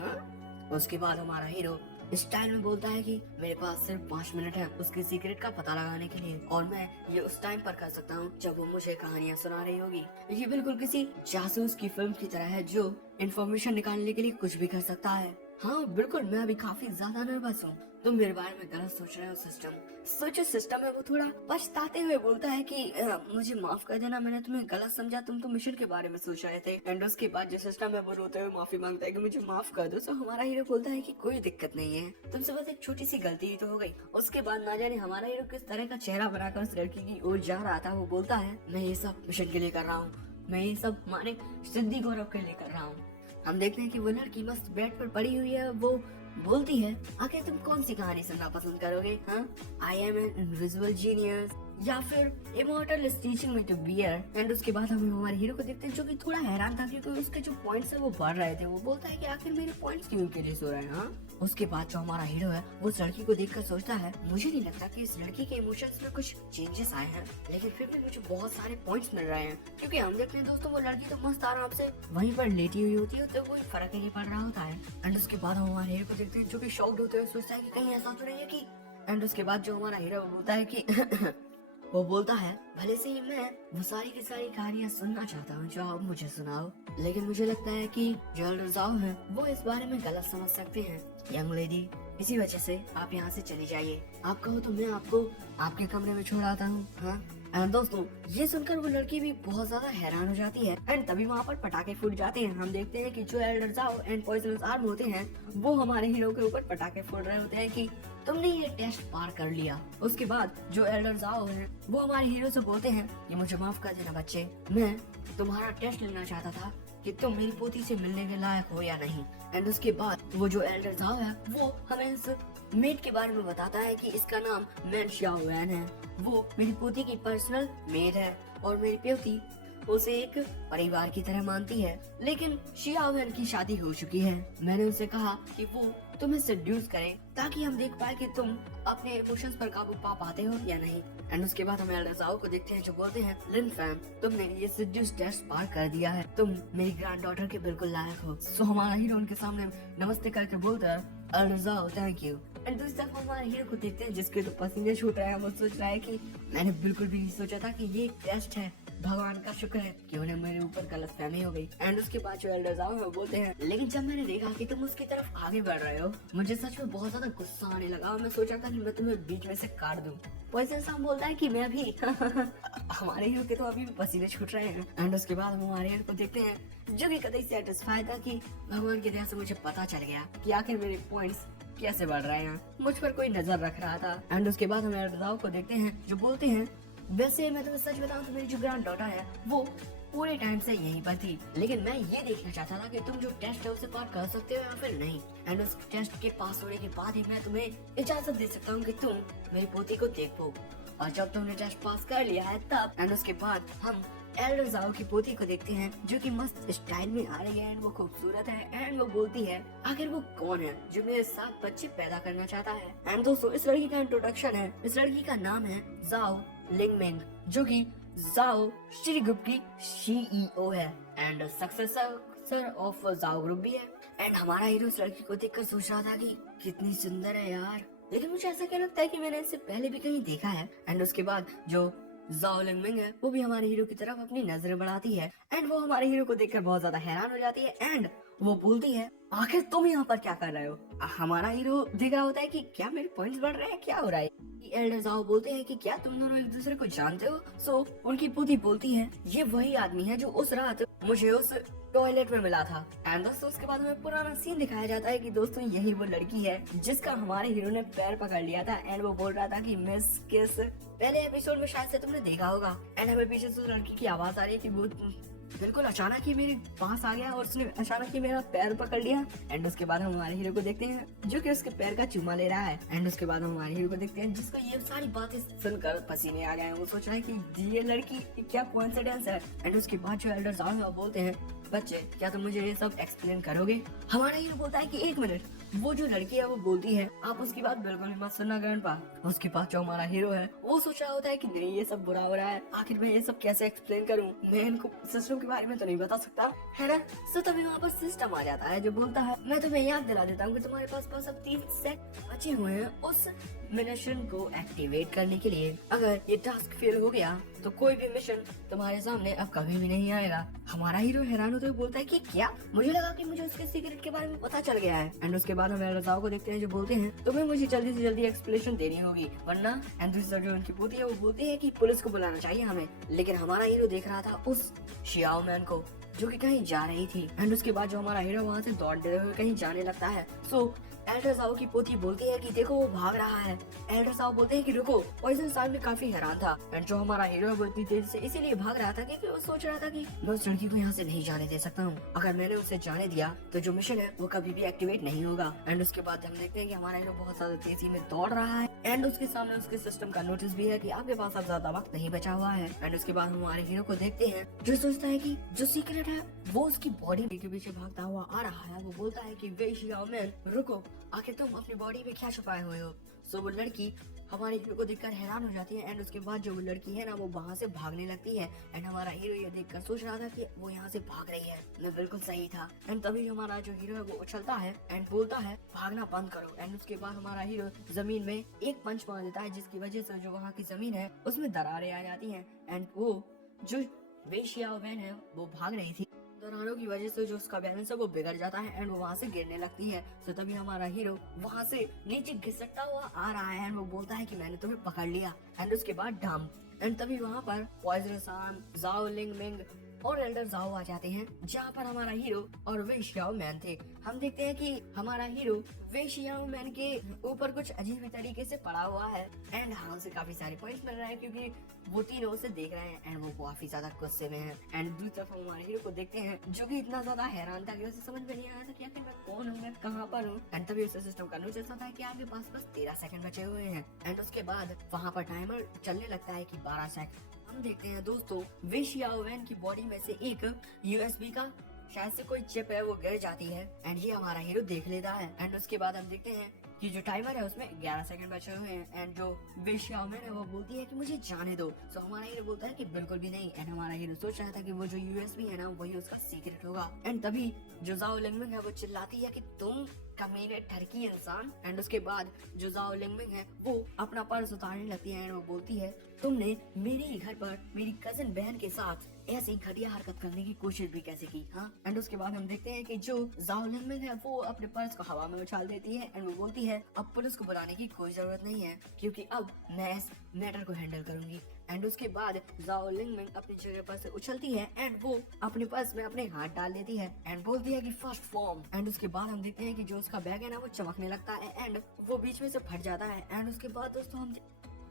उसके बाद हमारा हीरो स्टाइल में बोलता है कि मेरे पास सिर्फ 5 मिनट है उसके सीक्रेट का पता लगाने के लिए और मैं ये उस टाइम पर कर सकता हूँ जब वो मुझे कहानियाँ सुना रही होगी। ये बिल्कुल किसी जासूस की फिल्म की तरह है जो इंफॉर्मेशन निकालने के लिए कुछ भी कर सकता है। हाँ बिल्कुल मैं अभी काफी ज्यादा नर्वस हूँ, तुम मेरे बारे में गलत सोच रहे हो सिस्टम। सोचो सिस्टम है वो थोड़ा पछताते हुए बोलता है कि मुझे माफ कर देना, मैंने तुम्हें गलत समझा, तुम तो मिशन के बारे में सोच रहे थे। एंड उसके बाद जो सिस्टम है वो रोते हुए माफी मांगता है कि मुझे माफ कर दो। सो हमारा हीरो बोलता है कि कोई दिक्कत नहीं है, तुमसे बस एक छोटी सी गलती ही तो हो गई। उसके बाद ना जाने हमारा हीरो किस तरह का चेहरा बनाकर उस लड़की की ओर जा रहा था। वो बोलता है मैं ये सब मिशन के लिए कर रहा हूँ, मैं ये सब हमारे सिद्धि गौरव के लिए कर रहा हूँ। हम देखते हैं कि वो लड़की मस्त बेड पर पड़ी हुई है। वो बोलती है, आखिर तुम कौन सी कहानी सुनना पसंद करोगे? हाँ, I am an invisible genius या फिर immortal is teaching me to bear. And उसके बाद हम हमारे हीरो को देखते हैं जो कि थोड़ा हैरान था क्योंकि उसके जो पॉइंट्स है वो बढ़ रहे थे। वो बोलता है कि आखिर मेरे पॉइंट्स क्यों इंक्रीज हो रहे हैं? हाँ, उसके बाद जो हमारा हीरो है वो उस लड़की को देखकर सोचता है, मुझे नहीं लगता कि इस लड़की के इमोशंस में कुछ चेंजेस आए हैं, लेकिन फिर भी मुझे बहुत सारे पॉइंट्स मिल रहे हैं। क्योंकि हम देखते हैं दोस्तों, वो लड़की तो मस्त आराम से वहीं पर लेटी हुई होती है, तो कोई फर्क ही नहीं पड़ रहा होता है। एंड उसके बाद हम हमारे हीरो को देखते हैं जो कि शॉक्ड होते हुए सोचता है कि कहीं ऐसा तो नहीं है कि। एंड उसके बाद जो हमारा हीरो बोलता है कि वो बोलता है, भले से ही मैं वो सारी की सारी कहानियाँ सुनना चाहता हूँ जो आप मुझे सुनाओ, लेकिन मुझे लगता है कि जो एल्डर ज़ाओ है वो इस बारे में गलत समझ सकते हैं यंग लेडी, इसी वजह से आप यहाँ से चली जाइए। आप कहो तो मैं आपको आपके कमरे में छोड़ आता हूँ। हाँ एंड दोस्तों, ये सुनकर वो लड़की भी बहुत ज्यादा हैरान हो जाती है। एंड तभी वहाँ पर पटाखे फूट जाते हैं। हम देखते हैं कि जो Elder Zhao and poisonous arm होते हैं वो हमारे हीरो के ऊपर पटाखे फोड़ रहे होते हैं कि तुमने ये टेस्ट पार कर लिया। उसके बाद जो एल्डर ज़ाओ है वो हमारे हीरो से बोलते हैं कि मुझे माफ कर देना बच्चे, मैं तुम्हारा टेस्ट लेना चाहता था कि तुम मेरी पोती से मिलने के लायक हो या नहीं। एंड उसके बाद वो जो एल्डर ज़ाओ है वो हमें इस मेड के बारे में बताता है कि इसका नाम मैन शाओ वैन है। वो मेरी पोती की पर्सनल मेड है और मेरी पोती उसे एक परिवार की तरह मानती है, लेकिन शियाओ वैन की शादी हो चुकी है। मैंने उनसे कहा कि वो तुम्हें सेड्यूस करें ताकि हम देख पाए कि तुम अपने इमोशंस पर काबू पा पाते हो या नहीं। एंड उसके बाद हम एल्डर ज़ाओ को देखते हैं जो बोलते हैं, लिन फैम, तुमने ये सेड्यूस टेस्ट पार कर दिया है, तुम मेरी ग्रैंड डॉटर के बिल्कुल लायक हो। सो हमारा हीरो उनके सामने नमस्ते करके बोलता है, Elder Zhao thank you. And दूसरी तरफ हमारे हीरो को देखते हैं जिसके तो पसीने छूट रहे हैं। वो सोच रहा है कि मैंने बिल्कुल भी नहीं सोचा था कि ये टेस्ट है, भगवान का शुक्र है कि उन्हें मेरे ऊपर गलतफहमी हो गई। एंड उसके बाद जो एल्डर ज़ाओ है बोलते हैं, लेकिन जब मैंने देखा कि तुम उसकी तरफ आगे बढ़ रहे हो मुझे सच में बहुत ज्यादा गुस्सा आने लगा और मैं सोचा था कि मैं तुम्हें बीच में से काट दूं। पॉइजन साहब बोलता है कि मैं भी हमारे हीरो के तो अभी भी पसीने छूट रहे हैं। एंड उसके बाद हम हमारे हीरो को देखते हैं जो कि कतई सेटिस्फाई था कि भगवान की दया से मुझे पता चल गया कि आखिर मेरे पॉइंट्स कैसे बढ़ रहे हैं, मुझ पर कोई नजर रख रहा था। एंड उसके बाद हम एल्डर ज़ाओ को देखते हैं जो बोलते हैं, वैसे मैं तुम्हें सच बताऊं तो मेरी जो ग्रैंड डॉटर है वो पूरे टाइम से यहीं पर थी, लेकिन मैं ये देखना चाहता था कि तुम जो टेस्ट है उसे पार कर सकते हो या फिर नहीं। एंड उस टेस्ट के पास होने के बाद ही मैं तुम्हें इजाजत दे सकता हूँ कि तुम मेरी पोती को देखो। और जब तुमने टेस्ट पास कर लिया है तब। एंड उसके बाद हम एल्डर ज़ाओ की पोती को देखते हैं जो कि मस्त स्टाइल में आ रही है एंड वो खूबसूरत है। एंड वो बोलती है, आखिर वो कौन है जो मेरे साथ बच्चे पैदा करना चाहता है। एंड दोस्तों, इस लड़की का इंट्रोडक्शन है। इस लड़की का नाम है ज़ाओ लिंगमिंग जो कि ज़ाओ शी ग्रुप की CEO है and successor of Zhao group भी है। एंड हमारा हीरो इस लड़की को देखकर सोच रहा था कि कितनी सुंदर है यार, लेकिन मुझे ऐसा क्या लगता है कि मैंने इससे पहले भी कहीं देखा है। एंड उसके बाद जो ज़ाओ लिंगमिंग है वो भी हमारे हीरो की तरफ अपनी नजरें बढ़ाती है एंड वो हमारे हीरो को देखकर बहुत ज्यादा हैरान हो जाती है। एंड वो बोलती है, आखिर तुम यहाँ पर क्या कर रहे हो? हमारा हीरो देख रहा होता है कि क्या मेरे पॉइंट्स बढ़ रहे हैं, क्या हो रहा है। एल्डर ज़ाओ बोलते हैं कि क्या तुम दोनों एक दूसरे को जानते हो? सो उनकी पोती बोलती है, ये वही आदमी है जो उस रात मुझे उस टॉयलेट में मिला था। एंड दोस्तों, उसके बाद हमें पुराना सीन दिखाया जाता है कि दोस्तों यही वो लड़की है जिसका हमारे हीरो ने पैर पकड़ लिया था एंड वो बोल रहा था कि मिस किस। पहले एपिसोड में शायद से तुमने देखा होगा। एंड हमें पीछे से उस लड़की की आवाज आ रही है कि वो बिल्कुल अचानक ही मेरे पास आ गया और उसने अचानक ही मेरा पैर पकड़ लिया। एंड उसके बाद हम हमारे हीरो को देखते हैं जो कि उसके पैर का चूमा ले रहा है। एंड उसके बाद हम हमारे हीरो को देखते हैं जिसको ये सारी बातें सुनकर पसीने आ गए हैं। वो सोच रहा है कि ये लड़की क्या कोइंसिडेंस है। एंड उसके बाद जो एल्डर ज़ाओ बोलते हैं, बच्चे क्या तुम मुझे ये सब एक्सप्लेन करोगे? हमारा हीरो बोलता है कि एक मिनट। वो जो लड़की है वो बोलती है, आप उसकी बात बिल्कुल भी मत सुनना ग्रैंडपा। उसके पास जो हमारा हीरो है वो सोच रहा होता है कि नहीं ये सब बुरा हो रहा है, आखिर मैं ये सब कैसे एक्सप्लेन करूं, मैं इनको सिस्टम के बारे में तो नहीं बता सकता है ना। सो तभी वहाँ पर सिस्टम आ जाता है जो बोलता है, मैं तुम्हें याद दिला देता हूँ कि तुम्हारे पास बस अब 3 सेट बचे हुए हैं उस मिशन को एक्टिवेट करने के लिए। अगर ये टास्क फेल हो गया तो कोई भी मिशन तुम्हारे सामने अब कभी भी नहीं आएगा। हमारा हीरो हैरान होते हुए बोलता है कि क्या? मुझे लगा कि मुझे उसके सीक्रेट के बारे में पता चल गया है। एंड उसके बाद हम एल्डर ज़ाओ को देखते हैं जो बोलते हैं, तुम्हें मुझे जल्दी से जल्दी एक्सप्लेनेशन देनी होगी वरना। एंड दूसरी जो उनकी पोती है वो बोलती है कि पुलिस को बुलाना चाहिए हमें। लेकिन हमारा हीरो देख रहा था उस शियाओ मैन को जो कि कहीं जा रही थी। एंड उसके बाद जो हमारा हीरो वहाँ से दौड़ते हुए कहीं जाने लगता है। सो एल्डर साओ की पोती बोलती है कि देखो वो भाग रहा है। एल्डर साओ बोलते हैं कि रुको। पॉइजन साहब भी काफी हैरान था एंड जो हमारा हीरो है वो इतनी तेज से इसीलिए भाग रहा था क्योंकि वो सोच रहा था कि मैं उस लड़की को यहाँ से नहीं जाने दे सकता हूँ। अगर मैंने उसे जाने दिया तो जो मिशन है वो कभी भी एक्टिवेट नहीं होगा। एंड उसके बाद हम देखते हैं कि हमारा हीरो बहुत ज्यादा तेजी में दौड़ रहा है एंड उसके सामने उसके सिस्टम का नोटिस भी है कि आपके पास अब ज्यादा वक्त नहीं बचा हुआ है। एंड उसके बाद हमारे हीरो को देखते हैं जो सोचता है कि जो सीक्रेट है वो उसकी बॉडी के पीछे भागता हुआ आ रहा है। वो बोलता है कि वे शियाओमैन रुको, आखिर तुम अपनी बॉडी में क्या छुपाए हुए हो। सो वो लड़की हमारे हीरो को देखकर हैरान हो जाती है एंड उसके बाद जो वो लड़की है ना वो वहाँ से भागने लगती है एंड हमारा हीरो ये देखकर सोच रहा था कि वो यहाँ से भाग रही है। मैं बिल्कुल सही था। एंड तभी हमारा जो हीरो है वो उछलता है एंड बोलता है भागना बंद करो। एंड उसके बाद हमारा हीरो जमीन में एक पंच मार देता है जिसकी वजह से जो वहाँ की जमीन है उसमें दरारें आ जाती है एंड वो जो वे शियाओमैन है वो भाग रही थी। दरारों की वजह से जो उसका बैलेंस है वो बिगड़ जाता है एंड वो वहाँ से गिरने लगती है। तो तभी हमारा हीरो वहाँ से नीचे घिसटता हुआ आ रहा है एंड वो बोलता है कि मैंने तुम्हें पकड़ लिया। एंड उसके बाद डंप एंड तभी वहाँ पर पॉइजन सान, जाओ लिंग मिंग और एल्डर जाओ आ जाते हैं जहाँ पर हमारा हीरो और वे शियाओमैन थे। हम देखते हैं कि हमारा हीरो वे शियाओमैन के ऊपर कुछ अजीब तरीके से पड़ा हुआ है एंड हाँ उसे काफी सारे पॉइंट्स मिल रहे हैं क्योंकि वो तीनों उसे देख रहे हैं एंड वो काफी ज्यादा गुस्से में है। एंड दूसरी तरफ हमारे हीरो को देखते हैं जो कि इतना ज्यादा हैरान था कि उसे समझ में नहीं आया था कि आखिर मैं कौन हूँ, मैं कहाँ पर हूँ। एंड तभी उसे सिस्टम का नोटिस आता है कि आपके पास बस 13 सेकंड बचे हुए हैं एंड उसके बाद वहाँ पर टाइमर चलने लगता है कि 12 सेकंड। हम देखते हैं दोस्तों वे शियाओमैन की बॉडी में से एक यूएसबी का शायद से कोई चिप है वो गिर जाती है एंड ये हमारा हीरो देख लेता है। एंड उसके बाद हम देखते हैं कि जो टाइमर है उसमें 11 सेकंड बचे हुए हैं एंड जो वे शियाओमैन है वो बोलती है कि मुझे जाने दो। सो हमारा हीरो बोलता है कि बिल्कुल भी नहीं। एंड हमारा हीरो सोच रहा था कि वो जो यूएसबी है ना वही उसका सीक्रेट होगा। एंड तभी जो जाओ लिंगमिंग है वो चिल्लाती है कि तुम कमीने ठरकी इंसान। एंड उसके बाद जो जाओ लिंगमिंग है वो अपना पर्स उतारने लगती है एंड वो बोलती है तुमने मेरे ही घर पर मेरी कजिन बहन के साथ ऐसी घटिया हरकत करने की कोशिश भी कैसे की। हाँ एंड उसके बाद हम देखते हैं कि जो जाओ लिंगमिंग है वो अपने पर्स को हवा में उछाल देती है एंड वो बोलती है अब पुलिस को बुलाने की कोई जरूरत नहीं है क्योंकि अब मैं इस मैटर को हैंडल करूंगी। एंड उसके बाद जाओ लिंगमिंग अपनी जगह पर से उछलती है एंड वो अपने पर्स में अपने हाथ डाल देती है एंड बोलती है कि फर्स्ट फॉर्म। एंड उसके बाद हम देखते हैं कि जो उसका बैग है ना वो चमकने लगता है एंड वो बीच में से फट जाता है। एंड उसके बाद दोस्तों हम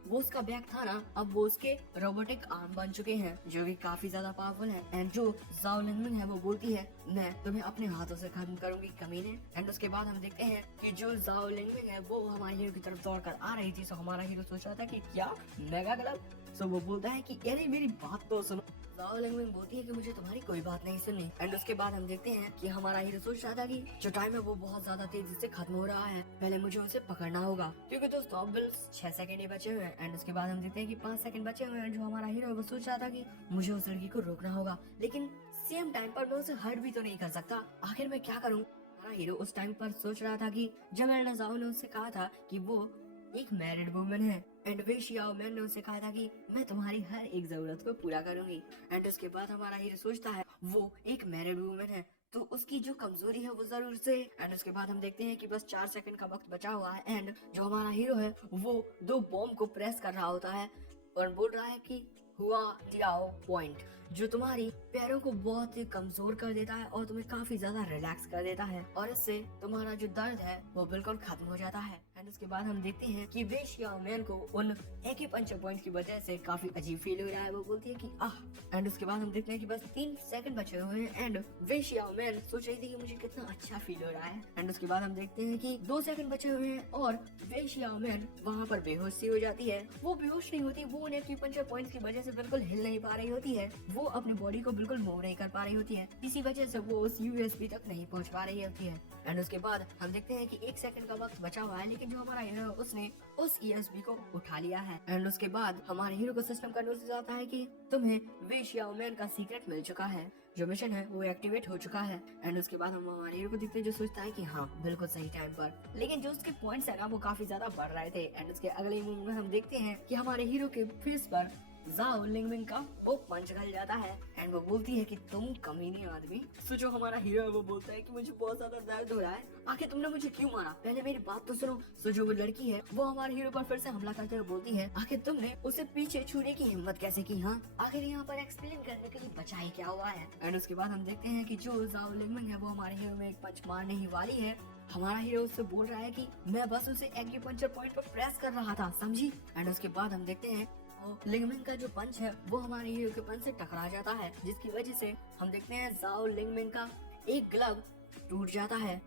वो उसका बैग था ना अब वो उसके रोबोटिक आर्म बन चुके हैं जो कि काफी ज्यादा पावरफुल है। एंड जो जाओ लिंगमिंग है वो बोलती है मैं तुम्हें अपने हाथों से खत्म करूंगी कमीने। एंड उसके बाद हम देखते हैं कि जो जाओ लिंगमिंग है वो हमारे हीरो की तरफ दौड़ कर आ रही थी। सो हमारा हीरो सोच रहा था कि क्या मेगा क्लब। सो वो बोलता है कि अरे मेरी बात तो सुनो। जाओ लिंगमिंग बोलती है कि मुझे तुम्हारी कोई बात नहीं सुननी। एंड उसके बाद हम देखते हैं कि हमारा हीरो सोच रहा था कि जो टाइम है वो बहुत ज्यादा तेजी से खत्म हो रहा है, पहले मुझे उसे पकड़ना होगा क्योंकि दोस्तों अब 6 सेकंड ही बचे हुए हैं। एंड उसके बाद हम देखते हैं कि 5 सेकंड बचे हुए हैं। जो हमारा हीरो है वो सोच रहा था कि मुझे उस लड़की को रोकना होगा लेकिन सेम टाइम पर मैं उसे हर्ट भी तो नहीं कर सकता, आखिर मैं क्या करूँ। हमारा हीरो उस टाइम पर सोच रहा था कि जब एल्डर जाओ ने उससे कहा था कि वो एक मैरिड वुमन है एंड वे शियाओमैन ने उससे कहा था कि मैं तुम्हारी हर एक जरूरत को पूरा करूंगी। एंड उसके बाद हमारा हीरो सोचता है वो एक मैरिड वुमन है तो उसकी जो कमजोरी है वो जरूर से। एंड उसके बाद हम देखते हैं कि बस 4 सेकंड का वक्त बचा हुआ है एंड जो हमारा हीरो है वो 2 बॉम्ब को प्रेस कर रहा होता है और बोल रहा है कि हुआ दियाओ पॉइंट जो तुम्हारी पैरों को बहुत ही कमजोर कर देता है और तुम्हें काफी ज्यादा रिलैक्स कर देता है और इससे तुम्हारा जो दर्द है वो बिल्कुल खत्म हो जाता है। एंड उसके बाद हम देखते हैं कि वे शियाओमैन को उन एक्यूपंक्चर पॉइंट की वजह से काफी अजीब फील हो रहा है। वो बोलती है कि आह। एंड उसके बाद हम देखते हैं कि बस 3 सेकंड बचे हुए हैं एंड वे शियाओमैन सोच रही थी कि मुझे कितना अच्छा फील हो रहा है। एंड उसके बाद हम देखते हैं कि 2 सेकंड बचे हुए हैं और वे शियाओमैन वहाँ पर बेहोश सी हो जाती है। वो बेहोश नहीं होती, वो उन एक्यूपंक्चर पॉइंट की वजह से बिल्कुल हिल नहीं पा रही होती है, वो अपनी बॉडी को बिल्कुल मूव नहीं कर पा रही होती है, इसी वजह से वो उस यूएसबी तक नहीं पहुंच पा रही होती है। एंड उसके बाद हम देखते हैं कि 1 सेकंड का वक्त बचा हुआ है लेकिन जो हमारा हीरो है उसने उस यूएसबी को उठा लिया है। एंड उसके बाद हमारे हीरो को सिस्टम का नोटिस आता है कि तुम्हें वे शियाओमैन का सीक्रेट मिल चुका है, जो मिशन है वो एक्टिवेट हो चुका है। एंड उसके बाद हम हमारे हीरो को देखते हैं जो सोचता है कि हाँ बिल्कुल सही टाइम पर, लेकिन जो उसके पॉइंट्स है ना वो काफी ज्यादा बढ़ रहे थे। एंड उसके अगले मूव में हम देखते हैं कि हमारे हीरो के फेस पर जाओ लिंगमिंग का वो पंच घल जाता है एंड वो बोलती है कि तुम कमीने आदमी। सो जो हमारा हीरो है वो बोलता है कि मुझे बहुत ज्यादा दर्द हो रहा है, आखिर तुमने मुझे क्यों मारा, पहले मेरी बात तो सुनो। सो जो वो लड़की है वो हमारे हीरो पर फिर से हमला करते हुए बोलती है आखिर तुमने उसे पीछे छूने की हिम्मत कैसे की। हाँ आखिर यहाँ पर एक्सप्लेन करने के लिए बचा ही क्या हुआ है। एंड उसके बाद हम देखते हैं कि जो जाओ लिंगमिंग है वो हमारे हीरो में एक पंच मारने ही वाली है हमारा हीरो उससे बोल रहा है कि मैं बस उसे एक्यूपंक्चर पॉइंट पर प्रेस कर रहा था, समझी। एंड उसके बाद हम देखते हैं लिंगमिन का जो पंच है वो हमारे हीरो के पंच से टकरा जाता है, जिसकी वजह से हम देखते हैं जाओ लिंगमिन का एक ग्लव टूट जाता है।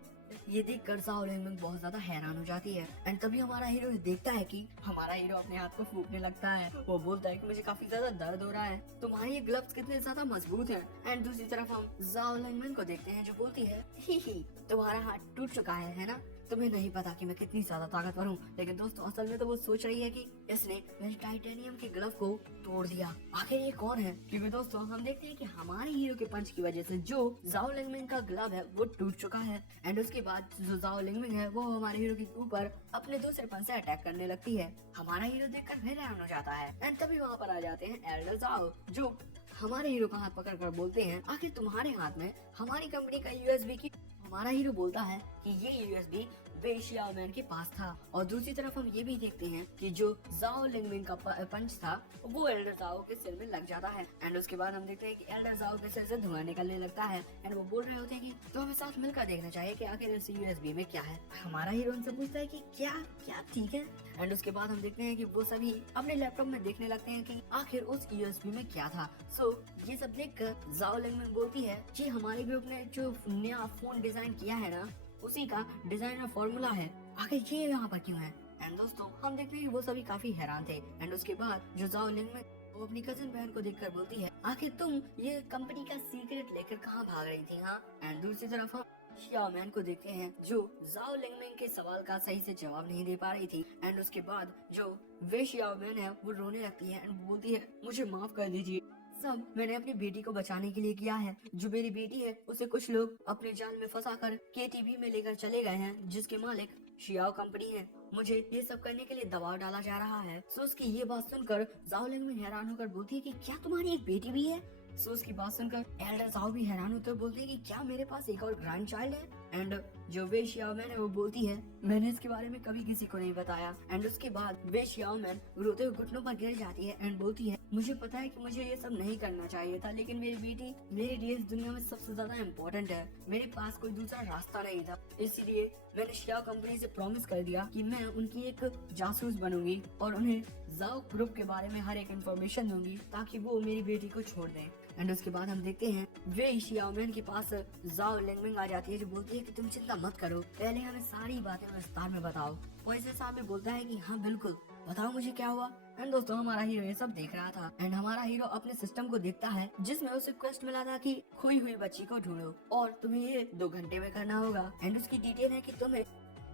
ये देख कर जाओ लिंगमिन बहुत ज्यादा हैरान हो जाती है। एंड तभी हमारा हीरो देखता है कि हमारा हीरो अपने हाथ को फूकने लगता है। वो बोलता है कि मुझे काफी ज्यादा दर्द हो रहा है, तुम्हारे ये ग्लव्स कितने ज्यादा मजबूत हैं। एंड दूसरी तरफ हम जाओ लिंगमिन को देखते हैं जो बोलती है ही तुम्हारा हाथ टूट चुका है ना, तुम्हें नहीं पता कि मैं कितनी ज्यादा ताकतवर हूँ। लेकिन दोस्तों असल में तो वो सोच रही है कि इसने मेरे टाइटेनियम के ग्लव को तोड़ दिया, आखिर ये कौन है। क्योंकि दोस्तों हम देखते हैं कि हमारे हीरो के पंच की वजह से जो जाओ लिंगमिन का ग्लव है वो टूट चुका है। एंड उसके बाद जो जाओ लिंगमिन है वो हमारे हीरो के ऊपर अपने दूसरे पंच से अटैक करने लगती है। हमारा हीरो देखकर फिर हैरान हो जाता है। एंड तभी वहाँ पर आ जाते हैं एल्डर जाओ जो हमारे हीरो का हाथ पकड़ कर बोलते हैं आखिर तुम्हारे हाथ में हमारी कंपनी का यूएसबी की। हमारा हीरो बोलता है कि ये यूएसबी वे शियाओ मैन के पास था। और दूसरी तरफ हम ये भी देखते हैं कि जो जाओ लिंगमिन का पंच था वो एल्डर जाओ के सिर में लग जाता है। एंड उसके बाद हम देखते हैं कि एल्डर जाओ के सिर से धुआं निकलने लगता है। एंड वो बोल रहे होते हैं कि तो हमें साथ मिलकर देखना चाहिए कि आखिर इस यूएसबी में क्या है। हमारा हीरो उनसे पूछता है कि क्या क्या ठीक है। एंड उसके बाद हम देखते हैं कि वो सभी अपने लैपटॉप में देखने लगते हैं कि आखिर उस यूएसबी में क्या था। सो ये सब देखकर जाओ लिंगमिन बोलती है कि हमारे ग्रुप ने जो नया फोन डिजाइन किया है ना उसी का डिजाइनर फॉर्मूला है, आखिर ये यहाँ पर क्यों है। एंड दोस्तों हम देखते हैं कि वो सभी काफी हैरान थे। एंड उसके बाद जो जाओ लिंगमिन वो अपनी कजिन बहन को देखकर बोलती है आखिर तुम ये कंपनी का सीक्रेट लेकर कहाँ भाग रही थी। हाँ। एंड दूसरी तरफ हम शियाओ मैन को देखते हैं जो जाओ लिंगमिन के सवाल का सही से जवाब नहीं दे पा रही थी। एंड उसके बाद जो वे शियाओ मैन है वो रोने लगती है एंड बोलती है मुझे माफ कर दीजिए, सब मैंने अपनी बेटी को बचाने के लिए किया है। जो मेरी बेटी है उसे कुछ लोग अपने जाल में फंसाकर केटीवी में लेकर चले गए हैं जिसके मालिक शियाओ कंपनी है। मुझे ये सब करने के लिए दबाव डाला जा रहा है। सो उसकी ये बात सुनकर जाओ लिंगमिन हैरान होकर बोलती है कि क्या तुम्हारी एक बेटी भी है। सो उसकी बात सुनकर एल्डर जाओ भी हैरान होते बोलते हैं कि क्या मेरे पास एक और ग्रैंड चाइल्ड है। एंड जो वे शियाओ मैन है वो बोलती है मैंने इसके बारे में कभी किसी को नहीं बताया। एंड उसके बाद वे शियाओ मैन रोते हुए घुटनों पर गिर जाती है एंड बोलती है मुझे पता है कि मुझे ये सब नहीं करना चाहिए था, लेकिन मेरी बेटी मेरे लिए इस दुनिया में सबसे ज्यादा इम्पोर्टेंट है। मेरे पास कोई दूसरा रास्ता नहीं था, इसीलिए मैंने शियाओ कंपनी से प्रॉमिस कर दिया कि मैं उनकी एक जासूस बनूंगी और उन्हें जाओ ग्रुप के बारे में हर एक इन्फॉर्मेशन दूंगी ताकि वो मेरी बेटी को छोड़ दें। एंड उसके बाद हम देखते हैं वे शियाओ मैन के पास जाओ लिंगमिन आ जाती है जो बोलती है कि तुम चिंता मत करो, पहले हमें सारी बातें विस्तार में बताओ। वो इसे सामने बोलता है कि हाँ बिल्कुल बताओ मुझे क्या हुआ। एंड दोस्तों हमारा हीरो ये सब देख रहा था। एंड हमारा हीरो अपने सिस्टम को देखता है जिसमें उसे क्वेस्ट मिला था कि खोई हुई बच्ची को ढूंढो और तुम्हें ये 2 घंटे में करना होगा। एंड उसकी डिटेल है कि तुम्हें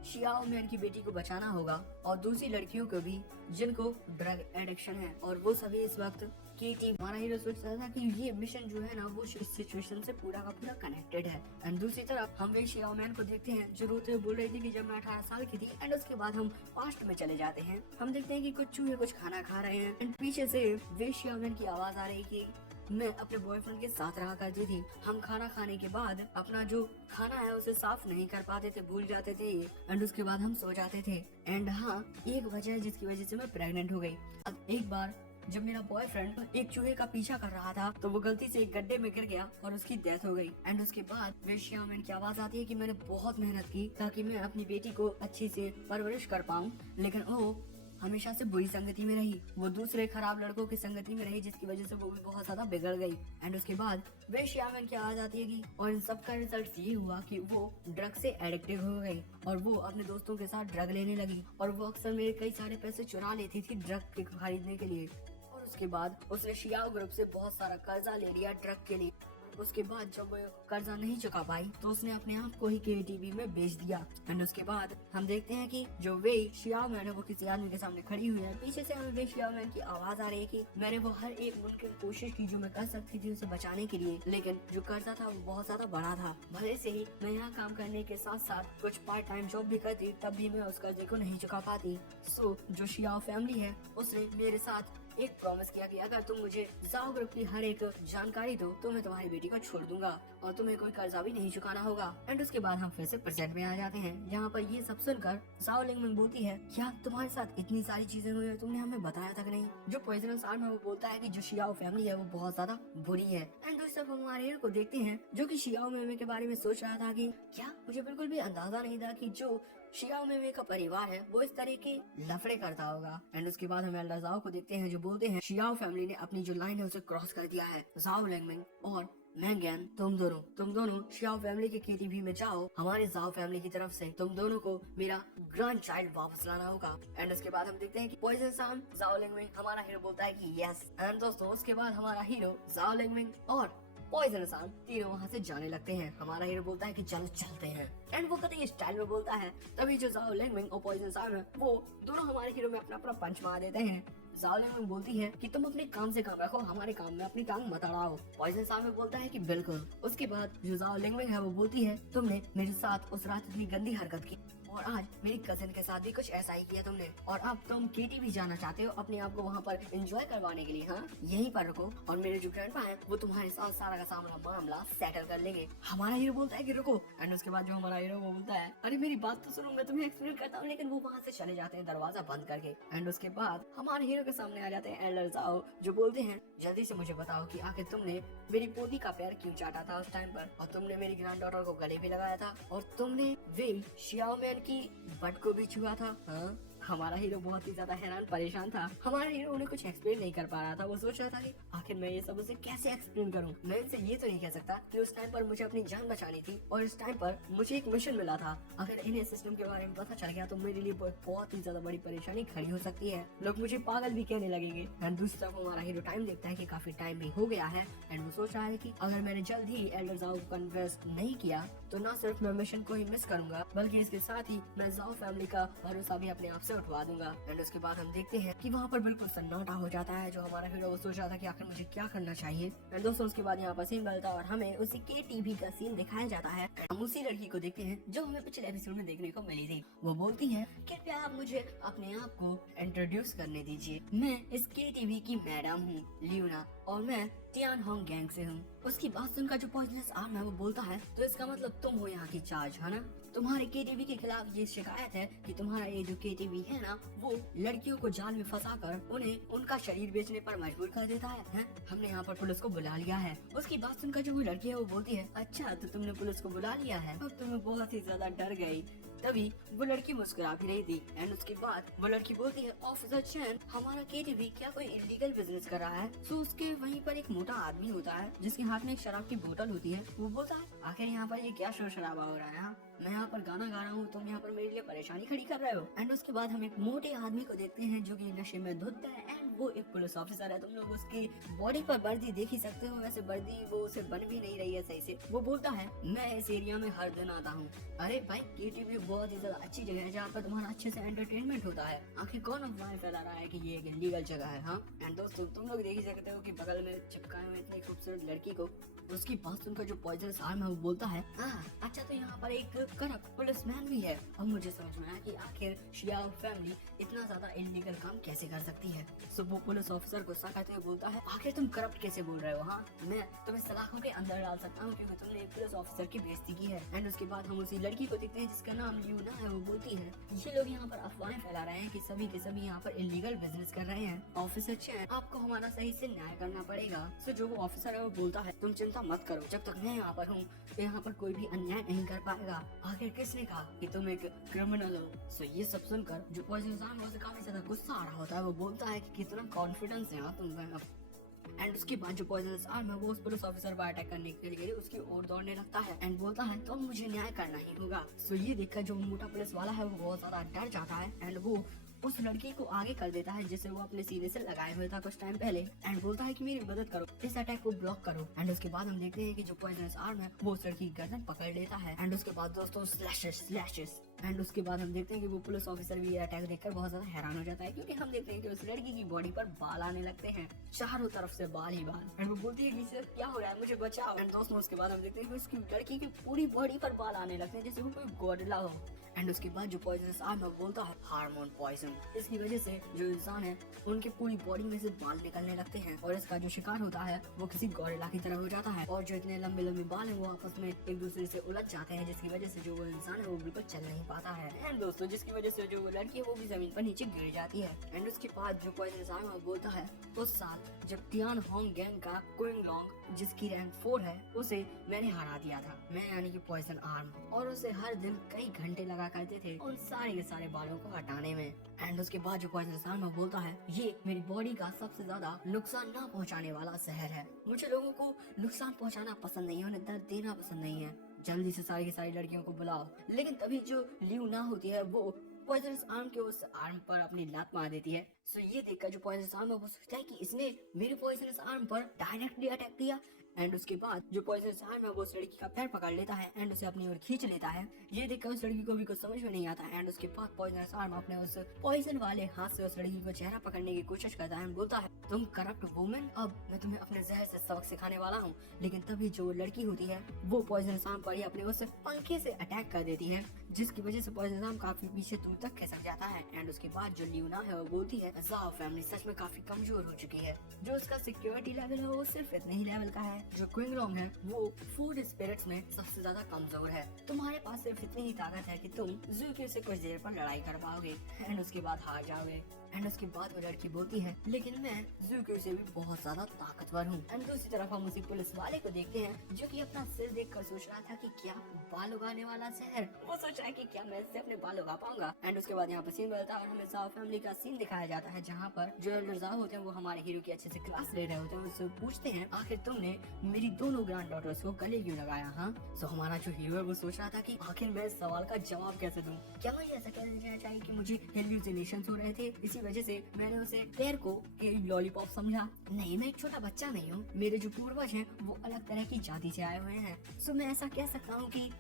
शियाओ मैन की बेटी को बचाना होगा और दूसरी लड़कियों को भी जिनको ड्रग एडिक्शन है, और वो सभी इस वक्त केटी। हमारा हीरो सोच रहा था कि ये मिशन जो है ना वो इस सिचुएशन से पूरा का पूरा कनेक्टेड है। एंड दूसरी तरफ हम वे शियाओ मैन को देखते हैं जो रोते हुए बोल रही थी कि जब मैं 18 साल की थी। एंड उसके बाद हम पास्ट में चले जाते हैं। हम देखते हैं कि कुछ चूहे कुछ खाना खा रहे हैं एंड पीछे से वे शियाओ मैन की आवाज आ रही कि मैं अपने बॉयफ्रेंड के साथ रहा करती थी, हम खाना खाने के बाद अपना जो खाना है उसे साफ नहीं कर पाते थे, भूल जाते थे एंड उसके बाद हम सो जाते थे। एंड हाँ एक वजह है जिसकी वजह से मैं प्रेग्नेंट हो गई। अब एक बार जब मेरा बॉयफ्रेंड एक चूहे का पीछा कर रहा था तो वो गलती से एक गड्ढे में गिर गया और उसकी डेथ हो गई। एंड उसके बाद वे शियाओ मैन की आवाज आती है कि मैंने बहुत मेहनत की ताकि मैं अपनी बेटी को अच्छी से परवरिश कर पाऊँ, लेकिन वो हमेशा से बुरी संगति में रही, वो दूसरे खराब लड़कों की संगति में रही जिसकी वजह से वो भी बहुत ज्यादा बिगड़ गई। एंड उसके बाद वे शियाओ मैन की आवाज आती है कि और इन सब का रिजल्ट ये हुआ कि वो ड्रग से एडिक्टिव हो गई और वो अपने दोस्तों के साथ ड्रग लेने लगी और वो अक्सर मेरे कई सारे पैसे चुरा लेती थी ड्रग के खरीदने के लिए। और उसके बाद उसने शियाओ ग्रुप से बहुत सारा कर्जा ले लिया ड्रग के लिए। उसके बाद जब वो कर्जा नहीं चुका पाई तो उसने अपने आप को ही केटीवी में बेच दिया। एंड उसके बाद हम देखते हैं कि जो वे शियाओ मैन है वो किसी आदमी के सामने खड़ी हुई है। पीछे से हमें वे शियाओ मैन की आवाज आ रही है कि मैंने वो हर एक मुमकिन कोशिश की जो मैं कर सकती थी उसे बचाने के लिए, लेकिन जो कर्जा था वो बहुत ज्यादा बड़ा था। भले से ही मैं यहाँ काम करने के साथ साथ कुछ पार्ट टाइम जॉब भी करती तब भी मैं उस कर्जे को नहीं चुका पाती। सो जो शियाओ फैमिली है उसने मेरे साथ एक प्रॉमिस किया कि अगर तुम मुझे जाओ ग्रुप की हर एक जानकारी दो तो मैं तुम्हारी बेटी को छोड़ दूंगा और तुम्हें कोई कर्जा भी नहीं चुकाना होगा। एंड उसके बाद हम फिर से प्रेजेंट में आ जाते हैं, जहाँ पर ये सब सुनकर जाओ लिंगमिंग बोलती है, क्या तुम्हारे साथ इतनी सारी चीजें हुई और तुमने हमें बताया तक नहीं। जो पॉइजनस आर्म है वो बोलता है कि जो शियाओ फैमिली है वो बहुत ज्यादा बुरी है। एंड दूसरी तरफ हमारे हीरो को देखते हैं जो कि शियाओ मेमे के बारे में सोच रहा था कि क्या मुझे बिल्कुल भी अंदाजा नहीं था कि जो शियाओ मेमे का परिवार है वो इस तरह के लफड़े करता होगा। एंड उसके बाद हम एल्डर जाओ को देखते हैं जो बोलते हैं शियाओ फैमिली ने अपनी जो लाइन है उसे क्रॉस कर दिया है। जाओ लिंगमिंग और मैंगन तुम दोनों शियाओ फैमिली के केटीवी में जाओ, हमारे जाओ फैमिली की तरफ से तुम दोनों को मेरा ग्रैंड चाइल्ड वापस लाना होगा। एंड उसके बाद हम देखते हैं कि पॉइजन सान जाओ लिंगमिंग, हमारा हीरो बोलता है कि यस। एंड दोस्तों उसके बाद हमारा हीरो जाओ लिंगमिंग और पॉइजन सान तीनों वहाँ से जाने लगते हैं। हमारा हीरो बोलता है कि चलो चलते हैं। एंड वो कतई स्टाइल में बोलता है, तभी जो जाओ लिंगमिंग और पॉइजन सान है वो दोनों हमारे हीरो में अपना अपना पंच मार देते हैं। जाओ लिंगमिंग बोलती है कि तुम अपने काम से काम रखो, हमारे काम में अपनी टांग मत अड़ाओ। पॉइजन सान में बोलता है कि बिल्कुल। उसके बाद जो जाओ लिंगमिंग है वो बोलती है, तुमने मेरे साथ उस रात इतनी गंदी हरकत की और आज मेरी कजिन के साथ भी कुछ ऐसा ही किया तुमने, और अब तुम केटी भी जाना चाहते हो अपने आप को वहाँ पर एंजॉय करवाने के लिए। हाँ यहीं पर रुको और मेरे जो ग्रैंडपा हैं वो तुम्हारे साथ सारा का सारा मामला सेटल कर लेंगे। हमारा हीरो बोलता है कि रुको। एंड उसके बाद जो हमारा हीरो वो बोलता है, अरे मेरी बात तो सुनो, मैं तुम्हें एक्सप्लेन करता हूँ। लेकिन वो वहाँ से चले जाते हैं दरवाजा बंद करके। एंड उसके बाद हमारे हीरो के सामने आ जाते हैं एल्डर जाओ जो बोलते हैं, जल्दी से मुझे बताओ कि आखिर तुमने मेरी पोती का पैर क्यों चाटा था उस टाइम पर, और तुमने मेरी ग्रैंड डॉटर को गले भी लगाया था, और तुमने वे शियाओ मैन की बट को भी छुआ था। हाँ हमारा हीरो बहुत ही ज्यादा हैरान परेशान था। हमारा हीरो उन्हें कुछ एक्सप्लेन नहीं कर पा रहा था। वो सोच रहा था कि आखिर मैं ये सब उसे कैसे एक्सप्लेन करूं। मैं इनसे ये तो नहीं कह सकता कि उस टाइम पर मुझे अपनी जान बचानी थी और इस टाइम पर मुझे एक मिशन मिला था। अगर इन्हें सिस्टम के बारे में पता चल गया तो मेरे लिए बहुत ही ज्यादा बड़ी परेशानी खड़ी हो सकती है, लोग मुझे पागल भी कहने लगेंगे। एंड दूसरी तरफ हमारा हीरो टाइम देखता है कि काफी टाइम भी हो गया है। एंड वो सोच रहा है कि अगर मैंने जल्द ही एल्डर जाओ को कन्विंस नहीं किया तो न सिर्फ मैं मिशन को ही मिस करूंगा बल्कि इसके साथ ही मैं जाओ फैमिली का भरोसा भी अपने आप से उठवा दूंगा। एंड उसके बाद हम देखते हैं कि वहाँ पर बिल्कुल सन्नाटा हो जाता है। जो हमारा हीरो वो सोच रहा था कि आखिर मुझे क्या करना चाहिए। एंड दोस्तों उसके बाद यहाँ पर सीन बदलता है और हमें उसी के टीवी का सीन दिखाया जाता है। हम उसी लड़की को देखते हैं जो हमें पिछले एपिसोड में देखने को मिली थी। वो बोलती है, कृपया आप मुझे अपने आप को इंट्रोड्यूस करने दीजिए, मैं इस के टीवी की मैडम हूँ लियोना और मैं टियान होंग गैंग से हूँ। उसकी बात सुनकर जो पॉइजनस आर्म है वो बोलता है, तो इसका मतलब तुम हो यहाँ की चार्ज है ना। तुम्हारे केटीवी के खिलाफ ये शिकायत है कि तुम्हारा ये जो केटीवी है ना वो लड़कियों को जाल में फंसाकर उन्हें उनका शरीर बेचने पर मजबूर कर देता है? हमने यहाँ पर पुलिस को बुला लिया है। उसकी बात सुनकर जो वो लड़की है वो बोलती है, अच्छा तो तुमने पुलिस को बुला लिया है, अब तुम्हें बहुत ही ज्यादा डर गई। तभी वो लड़की मुस्कुरा भी रही थी। एंड उसके बाद वो लड़की बोलती है, ऑफिसर चैन हमारा केटीवी क्या कोई इलीगल बिजनेस कर रहा है? तो उसके वहीं पर एक मोटा आदमी होता है जिसके हाथ में एक शराब की बोतल होती है। वो बोलता है, आखिर यहाँ पर ये क्या शोर शराबा हो रहा है? मैं यहाँ पर गाना गा रहा हूँ, तुम यहाँ पर मेरे लिए परेशानी खड़ी कर रहे हो। एंड उसके बाद हम एक मोटे आदमी को देखते हैं जो कि नशे में धुत है। एंड वो एक पुलिस ऑफिसर है। तुम लोग उसकी बॉडी पर वर्दी देख ही सकते हो, वैसे वर्दी वो उसे बन भी नहीं रही है सही से। वो बोलता है, मैं इस एरिया में हर दिन आता हूँ। अरे भाई केटीवी बहुत ही ज्यादा अच्छी जगह है जहाँ पर तुम्हारा अच्छे से एंटरटेनमेंट होता है। आखिर कौन अफवाह फैला रहा है कि ये एक इलीगल जगह है? हाँ एंड दोस्तों तुम लोग देख ही सकते हो कि बगल में चिपकाए हुए इतनी खूबसूरत लड़की को उसकी बात सुनकर जो पॉइजनस आर्म है वो बोलता है, अच्छा तो यहाँ पर एक करप्ट पुलिसमैन भी है। अब मुझे समझ में आया कि आखिर शियाओ फैमिली इतना ज्यादा इलीगल काम कैसे कर सकती है। सो वो पुलिस ऑफिसर गुस्सा करते हुए बोलता है, आखिर तुम करप्ट कैसे बोल रहे हो? हाँ मैं तुम्हें सलाखों के अंदर डाल सकता हूँ क्योंकि तुमने एक पुलिस ऑफिसर की बेइज्जती की है। एंड उसके बाद हम उसी लड़की को देखते हैं जिसका नाम लियोना है। वो बोलती है, ये लोग यहाँ पर अफवाहें फैला रहे हैं कि सभी के सभी यहाँ पर इलीगल बिजनेस कर रहे हैं। ऑफिसर चैन आपको हमारा सही से न्याय करना पड़ेगा। सो जो वो ऑफिसर है वो बोलता है, तुम चिंता मत करो, जब तक मैं यहाँ पर हूँ तो यहाँ पर कोई भी अन्याय नहीं कर पाएगा। आखिर किसने कहा कि तुम एक क्रिमिनल हो? सो ये सब सुनकर जो पॉइजनस आर्म है उसे काफी ज्यादा गुस्सा आ रहा होता है। वो बोलता है कि कितना कॉन्फिडेंस है तुम में। एंड उसके बाद जो पॉइजनस आर्म है वो उस पुलिस ऑफिसर पर अटैक करने के लिए उसकी ओर दौड़ने लगता है एंड बोलता है, तो मुझे न्याय करना ही होगा। सो ये देखकर जो मोटा पुलिस वाला है वो बहुत ज्यादा डर जाता है एंड वो उस लड़की को आगे कर देता है जिसे वो अपने सीने से लगाए हुए था कुछ टाइम पहले। एंड बोलता है कि मेरी मदद करो, इस अटैक को ब्लॉक करो। एंड उसके बाद हम देखते हैं कि जो पॉइजनस आर्म है वो उस लड़की की गर्दन पकड़ लेता है। एंड उसके बाद दोस्तों स्लैशेस एंड उसके बाद हम देखते हैं कि वो पुलिस ऑफिसर भी ये अटैक देखकर बहुत ज्यादा हैरान हो जाता है, क्योंकि हम देखते हैं कि उस लड़की की बॉडी पर बाल आने लगते हैं, चारों तरफ से बाल ही बाल। एंड वो बोलती है कि सर क्या हो रहा है, मुझे बचाओ। एंड दोस्तों उसके बाद हम देखते हैं कि उसकी लड़की की पूरी बॉडी पर बाल आने लगते हैं जैसे वो कोई गोरिल्ला हो। एंड उसके बाद जो पॉइजनस आर्म है बोलता है हार्मोन पॉइजन। इसकी वजह से जो इंसान है उनके पूरी बॉडी में से बाल निकलने लगते हैं और इसका जो शिकार होता है वो किसी गोरिल्ला की तरह हो जाता है, और जो इतने लंबे लंबे बाल हैं वो आपस में एक दूसरे से उलझ जाते हैं, जिसकी वजह से जो वो इंसान है वो बिल्कुल चल नहीं पाता है। एंड दोस्तों जिसकी वजह से जो वो लड़की है वो भी जमीन पर नीचे गिर जाती है। एंड उसके बाद जो पॉइजनस आर्म बोलता है उस साल जब तियान होंग गैंग का क्विंग लॉन्ग जिसकी रैंक 4 है उसे मैंने हरा दिया था, मैं यानी कि पॉइजन आर्म, और उसे हर दिन कई घंटे लगा करते थे उन सारे के सारे बालों को हटाने में। एंड उसके बाद जो पॉइजनस आर्म बोलता है ये मेरी बॉडी का सबसे ज्यादा नुकसान ना पहुंचाने वाला जहर है, मुझे लोगों को नुकसान पहुंचाना पसंद नहीं है, उन्हें दर्द देना पसंद नहीं है, जल्दी से सारी की सारी लड़कियों को बुलाओ। लेकिन तभी जो लियू ना होती है वो पॉइजनस आर्म के उस आर्म पर अपनी लात मार देती है। सो ये देखकर जो पॉइजनस आर्म है वो सोचता है कि इसने मेरे पॉइजनस आर्म पर डायरेक्टली अटैक दिया। एंड उसके बाद जो पॉइजनस आर्म है वो उस लड़की का पैर पकड़ लेता है एंड उसे अपनी ओर खींच लेता है। ये देखकर उस लड़की को भी कुछ समझ में नहीं आता। एंड उसके बाद पॉइजनस आर्म अपने उस पॉइजन वाले हाथ से उस लड़की को चेहरा पकड़ने की कोशिश करता है, बोलता है तुम करप्ट वुमेन, अब मैं तुम्हें अपने जहर से सबक सिखाने वाला हूँ। लेकिन तभी जो लड़की होती है वो पॉइजनस आर्म पर ही अपने उस पंखे से अटैक कर देती है, जिसकी वजह से पॉइजनस आर्म काफी पीछे दूर तक खिसक जाता है। एंड उसके बाद जो ल्यूना है वो बोलती है जाओ फैमिली सच में काफी कमजोर हो चुकी है, जो उसका सिक्योरिटी लेवल है वो सिर्फ इतने ही लेवल का है, जो क्विंग लॉन्ग है वो फूड स्पिरिट्स में सबसे ज्यादा कमजोर है, तुम्हारे पास सिर्फ इतनी ही ताकत है कि तुम ज़ूक्यू से कुछ देर पर लड़ाई कर पाओगे एंड उसके बाद हार जाओगे। एंड उसके बाद वो लड़की बोलती है लेकिन मैं ज़ूक्यू से भी बहुत ज्यादा ताकतवर हूँ। एंड दूसरी तरफ हम उसी पुलिस वाले को देखते हैं जो कि अपना सिर देखकर सोच रहा था कि क्या बाल उगाने वाला शहर, वो सोच रहा है कि क्या मैं इससे अपने बाल उगा पाऊंगा। एंड उसके बाद यहाँ पर सीन बदलता है और हमें जाओ फैमिली का सीन दिखाया जाता है, जहाँ पर जो एल्डर जाओ होते हैं वो हमारे हीरो की अच्छे से क्लास ले रहे होते हैं। उससे पूछते हैं आखिर तुमने मेरी दोनों ग्रैंड डॉटर्स को गले क्यों लगाया। हाँ सो हमारा जो हीरो है वो सोच रहा था कि आखिर मैं इस सवाल का जवाब कैसे दूं, क्या मुझे ऐसा कह देना चाहिए कि मुझे हेल्यूसिनेशंस हो रहे थे, इसी वजह से मैंने उसे पैर को एक लॉलीपॉप समझा। नहीं मैं एक छोटा बच्चा नहीं हूँ, मेरे जो पूर्वज हैं वो अलग तरह की जाति से आए हुए हैं। सो मैं ऐसा कह सकता हूँ कि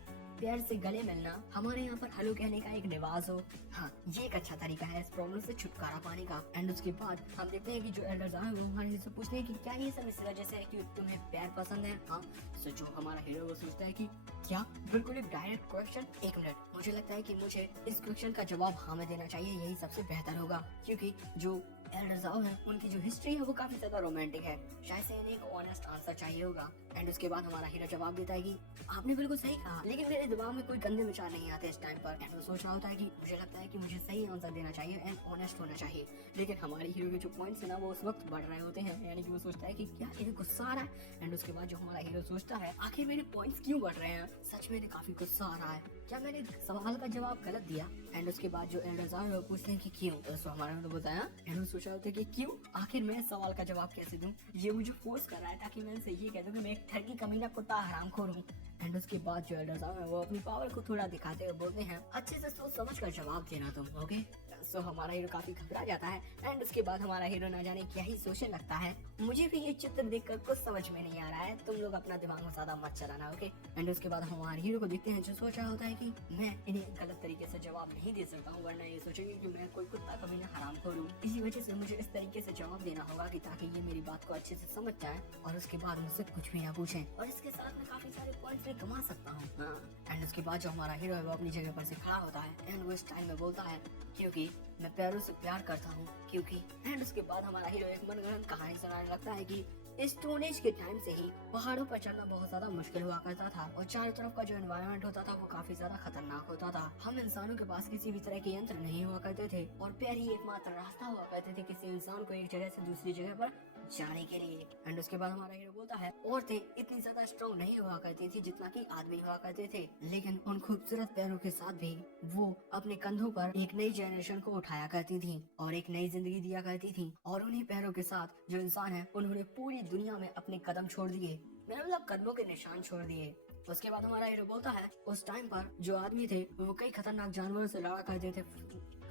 प्यार से गले मिलना हमारे यहाँ पर हेलो कहने का एक रिवाज हो। हाँ ये एक अच्छा तरीका है इस प्रॉब्लम से छुटकारा पाने का। एंड उसके बाद हम देखते हैं कि जो एल्डर्स आए वो हमारे से पूछते हैं कि क्या ये सब इस वजह से है कि तुम्हें प्यार पसंद है। हाँ सो जो हमारा हीरो वो सोचता है कि क्या, बिल्कुल एक डायरेक्ट क्वेश्चन। एक मिनट, मुझे लगता है कि मुझे इस क्वेश्चन का जवाब हाँ में देना चाहिए, यही सबसे बेहतर होगा, क्योंकि जो एल्डर्स है उनकी जो हिस्ट्री है वो काफी ज्यादा रोमांटिक है, शायद से इन्हें एक ऑनेस्ट आंसर चाहिए होगा। एंड उसके बाद हमारा हीरो जवाब देता है कि आपने बिल्कुल सही कहा, लेकिन मेरे दिमाग में कोई गंदे विचार नहीं आते इस टाइम पर। एंड वो सोच रहा होता है कि मुझे लगता है कि मुझे सही आंसर देना चाहिए एंड ऑनेस्ट होना चाहिए। लेकिन हमारे हीरो के जो पॉइंट्स है ना वो उस वक्त बढ़ रहे होते हैं, यानी कि वो सोचता है कि क्या इन्हें गुस्सा आ रहा है। एंड उसके बाद जो हमारा हीरो सोचता है आखिर मेरे पॉइंट्स क्यों बढ़ रहे हैं, सच में इन्हें काफी गुस्सा आ रहा है, क्या मैंने सवाल का जवाब गलत दिया। एंड उसके बाद जो एल्डर्स आए वो पूछते हैं कि क्यों, तो हमारा हीरो बताया एंड वो सोचा होता है कि क्यों, आखिर मैं इस सवाल का जवाब कैसे दूं, ये मुझे फोर्स कर रहा है ताकि मैं इनसे ये कह दूं कि मैं एक ठगी कमीना कुत्ता हरामखोर हूँ। एंड उसके बाद जो एल्डर्स आए वो अपनी पावर को थोड़ा दिखाते हुए बोलते हैं अच्छे से सोच समझ कर जवाब देना तुम, ओके। सो हमारा हीरो काफी घबरा जाता है। एंड उसके बाद हमारा हीरो ना जाने क्या ही सोचने लगता है, मुझे भी ये चित्र देखकर कुछ समझ में नहीं आ रहा है, तुम लोग अपना दिमाग में ज्यादा मत चलाना, ओके। एंड उसके बाद हमारे हीरो को देखते हैं जो सोच रहा होता है कि मैं इन्हें गलत तरीके से जवाब नहीं दे सकता हूँ, वरना ये सोचेंगे कि मैं कोई कुत्ता कमीना हरामखोर हूँ। इसी वजह से मुझे इस तरीके से जवाब देना होगा कि ताकि ये मेरी बात को अच्छे से समझ जाए और उसके बाद मुझसे कुछ भी ना पूछें, और इसके साथ मैं काफी सारे पॉइंट्स भी कमा सकता हूँ। एंड उसके बाद जो हमारा हीरो है वो अपनी जगह पर से खड़ा होता है एंड वो इस टाइम में बोलता है क्योंकि मैं पैरों से प्यार करता हूँ, क्योंकि। एंड उसके बाद हमारा हीरो एक मनगढ़ंत कहानी सुनाने लगता है कि स्टोन एज के टाइम से ही पहाड़ों पर चढ़ना बहुत ज्यादा मुश्किल हुआ करता था और चारों तरफ का जो एनवायरनमेंट होता था वो काफी ज्यादा खतरनाक होता था। हम इंसानों के पास किसी भी तरह के यंत्र नहीं हुआ करते थे और पैर ही एकमात्र रास्ता हुआ करते थे किसी इंसान को एक जगह से दूसरी जगह पर जाने के लिए। एंड उसके बाद हमारा हीरो बोलता है औरतें इतनी ज्यादा स्ट्रॉन्ग नहीं हुआ करती थी जितना कि आदमी हुआ करते थे, लेकिन उन खूबसूरत पैरों के साथ भी वो अपने कंधों पर एक नई जनरेशन को उठाया करती थी और एक नई जिंदगी दिया करती थी। और उन्हीं पैरों के साथ जो इंसान है उन्होंने पूरी दुनिया में अपने कदम छोड़ दिए, मेरा मतलब कदमों के निशान छोड़ दिए। उसके बाद हमारा हीरो बोलता है उस टाइम पर जो आदमी थे वो कई खतरनाक जानवरों से लड़ा करते थे,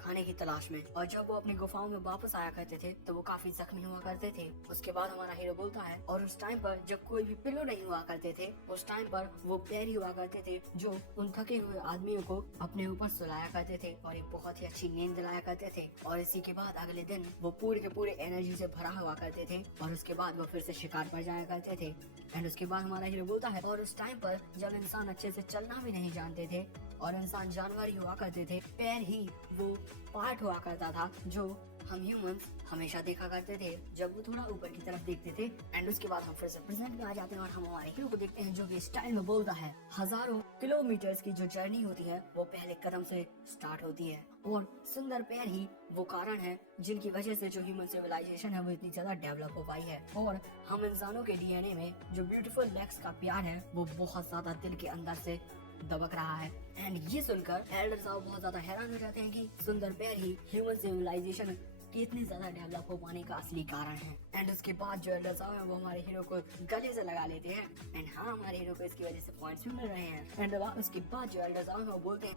खाने की तलाश में। और जब वो अपनी गुफाओं में वापस आया करते थे तो वो काफी जख्मी हुआ करते थे। उसके बाद हमारा हीरो बोलता है और उस टाइम पर जब कोई भी पिलो नहीं हुआ करते थे, उस टाइम पर वो पैर ही हुआ करते थे जो उन थके हुए आदमियों को अपने ऊपर सुलाया करते थे और एक बहुत ही अच्छी नींद दिलाया करते थे। और इसी के बाद अगले दिन वो पूरे के पूरे एनर्जी से भरा हुआ करते थे और उसके बाद वो फिर से शिकार पर जाया करते थे। एंड उसके बाद हमारा हीरो बोलता है और उस टाइम पर जब इंसान अच्छे से चलना भी नहीं जानते थे और इंसान जानवर ही हुआ करते थे, पैर ही वो पार्ट हुआ करता था जो हम ह्यूमंस हमेशा देखा करते थे जब वो थोड़ा ऊपर की तरफ देखते थे। एंड उसके बाद हम फिर से प्रेजेंट में आ जाते हैं और हम हमारे हीरो को देखते हैं जो कि स्टाइल में बोलता है हजारों किलोमीटर्स की जो जर्नी होती है वो पहले कदम से स्टार्ट होती है और सुंदर पैर ही वो कारण है जिनकी वजह से जो ह्यूमन सिविलाइजेशन है वो इतनी ज्यादा डेवलप हो पाई है। और हम इंसानों के डीएनए में जो ब्यूटीफुल लेग्स का प्यार है वो बहुत ज्यादा दिल के अंदर से दबक रहा है। एंड ये सुनकर एल्डर साहब बहुत ज्यादा हैरान हो जाते हैं कि सुंदर पैर ही ह्यूमन सिविलाइजेशन कि इतनी ज्यादा डेवलप हो पाने का असली कारण है। एंड उसके बाद जो एल्डर साहब है वो हमारे हीरो को गले से लगा लेते हैं। एंड हाँ, हमारे हीरो को इसकी वजह से पॉइंट्स भी मिल रहे हैं। एंड उसके बाद जो एल्डर साहब है वो बोलते हैं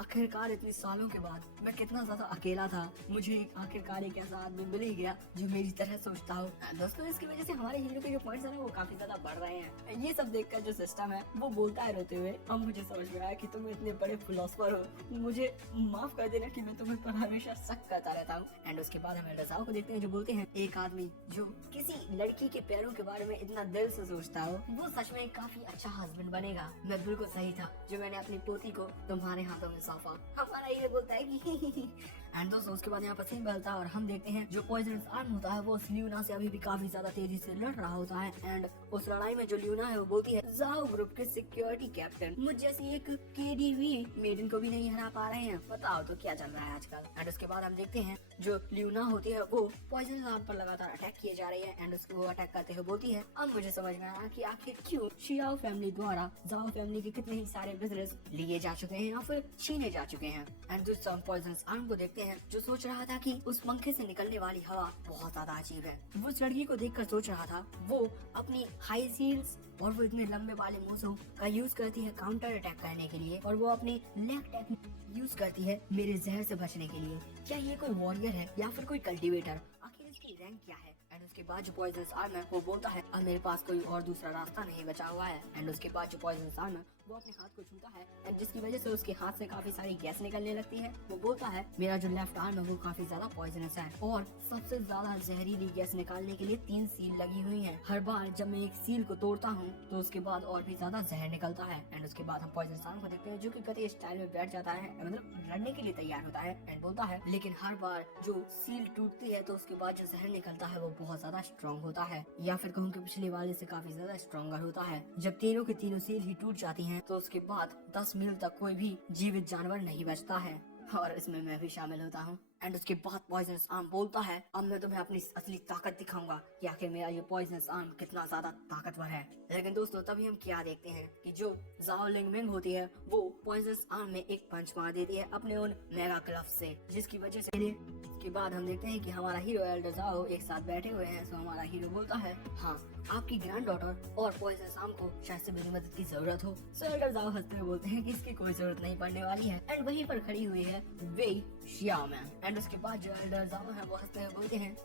आखिरकार इतने सालों के बाद मैं कितना ज्यादा अकेला था, मुझे आखिरकार एक ऐसा आदमी मिल ही गया जो मेरी तरह सोचता हो। दोस्तों, इसकी वजह से हमारे हीरो के जो पॉइंट्स है ना वो काफी ज्यादा बढ़ रहे हैं। ये सब देखकर जो सिस्टम है वो बोलता है रोते हुए, अब मुझे समझ में आया कि तुम इतने बड़े फिलोसफर हो, मुझे माफ कर देना कि मैं तुम्हें पर हमेशा शक करता रहता हूँ। एंड उसके बाद हम एल्डर साहब को देखते हैं जो बोलते हैं एक आदमी जो किसी लड़की के पैरों के बारे में इतना दिल से सोचता हो वो सच में काफी अच्छा हस्बैंड बनेगा। मैं बिल्कुल सही था जो मैंने अपनी पोती को तुम्हारे हाथों में सौंपा। हमारा ये बोलता है कि एंड दोस्तों उसके बाद यहाँ पर सीन बदलता है और हम देखते हैं जो पॉइजनस आर्म होता है वो ल्यूना से अभी भी काफी ज्यादा तेजी से लड़ रहा होता है। एंड उस लड़ाई में जो ल्यूना है वो बोलती है जाओ ग्रुप के सिक्योरिटी कैप्टन मुझ जैसी एक केडीवी मेडन को भी नहीं हरा पा रहे हैं, बताओ तो क्या चल रहा है आजकल। एंड उसके बाद हम देखते हैं जो ल्यूना होती है वो पॉइजनस आर्म पर लगातार अटैक किए जा रही है। एंड उसको वो अटैक करते हुए बोलती है अब मुझे समझ में आया कि आखिर क्यों शियाओ फैमिली द्वारा जाओ फैमिली के कितने ही सारे बिजनेस लिए जा चुके हैं या फिर छीने जा चुके हैं। एंड दोस्तों हम पॉइजनस आर्म को देखते हैं जो सोच रहा था कि उस पंखे से निकलने वाली हवा बहुत ज्यादा अजीब है। वो उस लड़की को देखकर सोच रहा था वो अपनी हाई हील्स और वो इतने लंबे वाले मूसों का यूज करती है काउंटर अटैक करने के लिए और वो अपनी लेग टेक्निक यूज करती है मेरे जहर से बचने के लिए। क्या ये कोई वॉरियर है या फिर कोई कल्टीवेटर? आखिर इसकी रैंक क्या है? एंड उसके बाद जो पॉइजनस आर्म है वो बोलता है अब मेरे पास कोई और दूसरा रास्ता नहीं बचा हुआ है। एंड उसके बाद जो पॉइजनस आर्म है वो अपने हाथ को छूता है एंड जिसकी वजह से उसके हाथ से काफी सारी गैस निकलने लगती है। वो बोलता है मेरा जो लेफ्ट आर्म है वो काफी ज्यादा पॉइजनस है और सबसे ज्यादा जहरीली गैस निकालने के लिए 3 सील लगी हुई है। हर बार जब मैं एक सील को तोड़ता हूँ तो उसके बाद और भी ज्यादा जहर निकलता है। एंड उसके बाद हम पॉइजनस आर्म को देखते हैं जो कि कति स्टाइल में बैठ जाता है, मतलब लड़ने के लिए तैयार होता है। एंड बोलता है लेकिन हर बार जो सील टूटती है तो उसके बाद जो जहर निकलता है वो बहुत ज्यादा स्ट्रॉन्ग होता है, या फिर कहूँ कि पिछले वाले से काफी ज्यादा स्ट्रॉन्गर होता है। जब तीनों की तीनों सील ही टूट जाती हैं तो उसके बाद 10 मील तक कोई भी जीवित जानवर नहीं बचता है और इसमें मैं भी शामिल होता हूँ। एंड उसके बाद पॉइजनस आर्म बोलता है अब मैं तुम्हें अपनी असली ताकत दिखाऊंगा कि आखिर मेरा ये पॉइजनस आर्म कितना ज्यादा ताकतवर है। लेकिन दोस्तों तभी हम क्या देखते हैं कि जो जाओ लिंगमिंग होती है वो पॉइजनस आर्म में एक पंच मार देती है अपने उन मेगा क्लफ से, जिसकी वजह से के बाद हम देखते हैं कि हमारा हीरो एल्डर जाओ एक साथ बैठे हुए हैं। तो हमारा हीरो बोलता है हाँ आपकी ग्रैंड डॉटर और पॉइजनस आर्म को शायद से मेरी मदद की जरूरत हो। सो एल्डर जाओ हंसते हुए बोलते हैं कि इसकी कोई जरूरत नहीं पड़ने वाली है। एंड वहीं पर खड़ी हुई है वेई शियाओमैन। एंड उसके बाद जो एल्डर जाओ है वो हंसते हुए बोलते हैं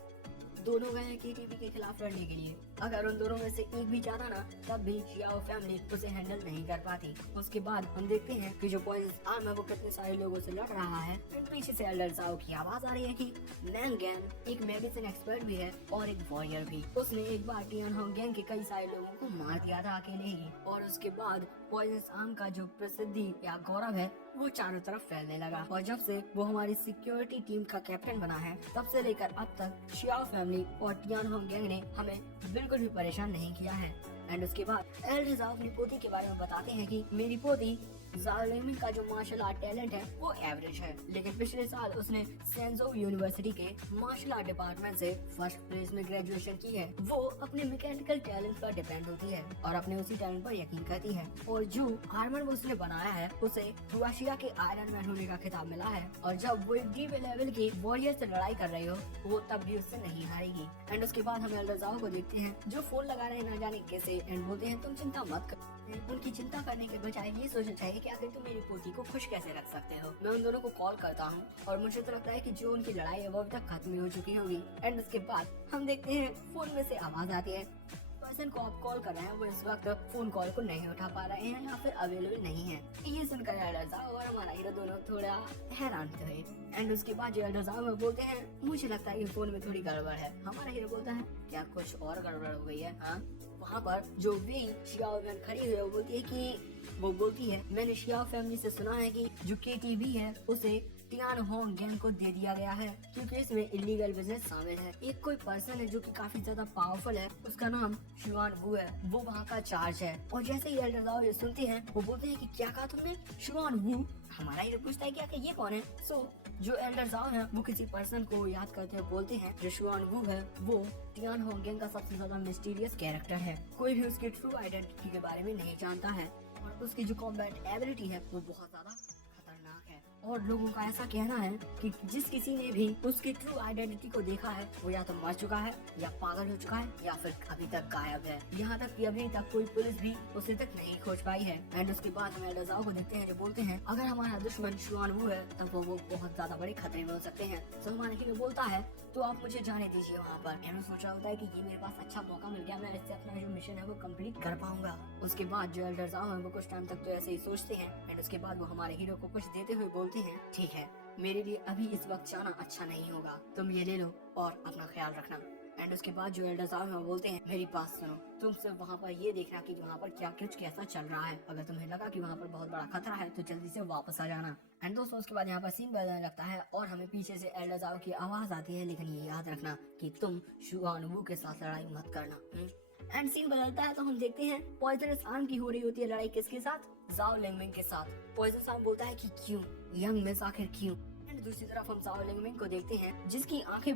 दोनों गए केटीवी के खिलाफ लड़ने के लिए, अगर उन दोनों में से एक भी जाता ना तब भी शियाओ फैमिली उसे हैंडल नहीं कर पाती। उसके बाद हम देखते हैं कि जो पॉइजनस आर्म है वो कितने सारे लोगों से लड़ रहा है। फिर पीछे से एल्डर जाओ की आवाज आ रही है कि नैंग गैंग एक मेडिसिन एक्सपर्ट भी है और एक वॉरियर भी। उसने एक बार टियानहोंग गैंग के कई सारे लोगों को मार दिया था अकेले ही। और उसके बाद पॉइजनस आर्म का जो प्रसिद्धि या गौरव है वो चारों तरफ फैलने लगा। और जब से वो हमारी सिक्योरिटी टीम का कैप्टन बना है तब से लेकर अब तक शियाओ फैमिली और टियानहोंग गैंग ने हमें बिल्कुल भी परेशान नहीं किया है। एंड उसके बाद एल्डर जाओ अपनी पोती के बारे में बताते हैं कि मेरी पोती जाओलिंग का जो मार्शल आर्ट टैलेंट है वो एवरेज है, लेकिन पिछले साल उसने सेंजो यूनिवर्सिटी के मार्शल आर्ट डिपार्टमेंट से फर्स्ट प्लेस में ग्रेजुएशन की है। वो अपने मैकेनिकल टैलेंट पर डिपेंड होती है और अपने उसी टैलेंट पर यकीन करती है। और जो आर्मर वो उसने बनाया है उसे क्रोएशिया के आयरन मैन होने का खिताब मिला है। और जब वो एक डीप लेवल के वॉरियर से लड़ाई कर रही हो वो तब भी उससे नहीं हारेगी। एंड उसके बाद हम एल्डर जाओ को देखते हैं जो फोन लगा रहे हैं न जाने कैसे। एंड बोलते हैं तुम चिंता मत कर। उनकी चिंता करने के बजाय ये सोचना चाहिए कि कि आखिर तुम मेरी पोती को खुश कैसे रख सकते हो। मैं उन दोनों को कॉल करता हूँ और मुझे तो लगता है कि जो उनकी लड़ाई है वो अभी तक खत्म हो चुकी होगी। एंड उसके बाद हम देखते हैं फोन में से आवाज आती है, पर्सन को आप कॉल कर रहे हैं वो इस वक्त फोन कॉल को नहीं उठा पा रहे हैं या फिर अवेलेबल नहीं है। ये सुनकर एल्डर साहब और हमारा हीरो दोनों थोड़ा हैरान थे। एंड उसके बाद जो एल्डर साहब बोलते हैं, मुझे लगता है कि फोन में थोड़ी गड़बड़ है। हमारा हीरो बोलता है, क्या कुछ और गड़बड़ हो गई है? हाँ। वहाँ पर जो वी शियाओ बहन खड़ी हुई है वो बोलती है मैंने शियाओ फैमिली से सुना है कि जो KTV है उसे टियान होंग गैंग को दे दिया गया है क्योंकि इसमें इलीगल बिजनेस शामिल है। एक कोई पर्सन है जो कि काफी ज्यादा पावरफुल है, उसका नाम शुआन वू है, वो वहाँ का चार्ज है। और जैसे ही एल्डर साहब ये सुनते हैं वो बोलते हैं कि क्या कहा तुमने, शुआन वू? हमारा हीरो पूछता है कि ये कौन है। जो एल्डर साहब है वो किसी पर्सन को याद करते हुए बोलते हैं जो शुआन वू है वो टियान होंग गैंग का सबसे ज्यादा मिस्टीरियस कैरेक्टर है। कोई भी उसकी ट्रू आइडेंटिटी के बारे में नहीं जानता है और उसकी जो कॉम्बैट एबिलिटी है वो बहुत ज्यादा खतरनाक है। और लोगों का ऐसा कहना है कि जिस किसी ने भी उसकी ट्रू आइडेंटिटी को देखा है वो या तो मर चुका है या पागल हो चुका है या फिर अभी तक गायब है। यहाँ तक कि अभी तक कोई पुलिस भी उसे तक नहीं खोज पाई है। एंड उसके बाद हम एल्डर साहब को देखते हैं जो बोलते हैं अगर हमारा दुश्मन शुआन वू है तब वो बहुत ज्यादा बड़े खतरे में हो सकते हैं। तो हमारा हीरो बोलता है तो आप मुझे जाने दीजिए वहाँ पर। एंड सोच रहा होता है कि ये मेरे पास अच्छा मौका मिल गया, मैं इससे अपना जो मिशन है वो कंप्लीट कर पाऊंगा। उसके बाद जो एल्डर साहब है वो कुछ टाइम तक तो ऐसे ही सोचते हैं। एंड उसके बाद वो हमारे हीरो को कुछ देते हुए बोलते हैं, ठीक है मेरे लिए अभी इस वक्त जाना अच्छा नहीं होगा, तुम ये ले लो और अपना ख्याल रखना। एंड उसके बाद जो एल्डर साहब हैं बोलते हैं मेरी बात सुनो, तुम सिर्फ वहाँ पर ये देखना कि वहाँ पर क्या कुछ कैसा चल रहा है। अगर तुम्हें लगा कि वहाँ पर बहुत बड़ा खतरा है तो जल्दी से वापस आ जाना। एंड दोस्तों उसके बाद यहाँ पर सीन बदलने लगता है और हमें पीछे से एल्डर साहब की आवाज आती है, लेकिन ये याद रखना कि तुम शुआन वू के साथ लड़ाई मत करना। एंड सीन बदलता है तो हम देखते हैं पॉइजनस आर्म की हो रही होती है लड़ाई किसके साथ, जाओ लिंगमिंग के साथ। पॉइजनस आर्म बोलता है कि क्यों यंग मिस आखिर क्यों। एंड दूसरी तरफ हम जाओ लिंगमिंग को देखते हैं जिसकी आंखें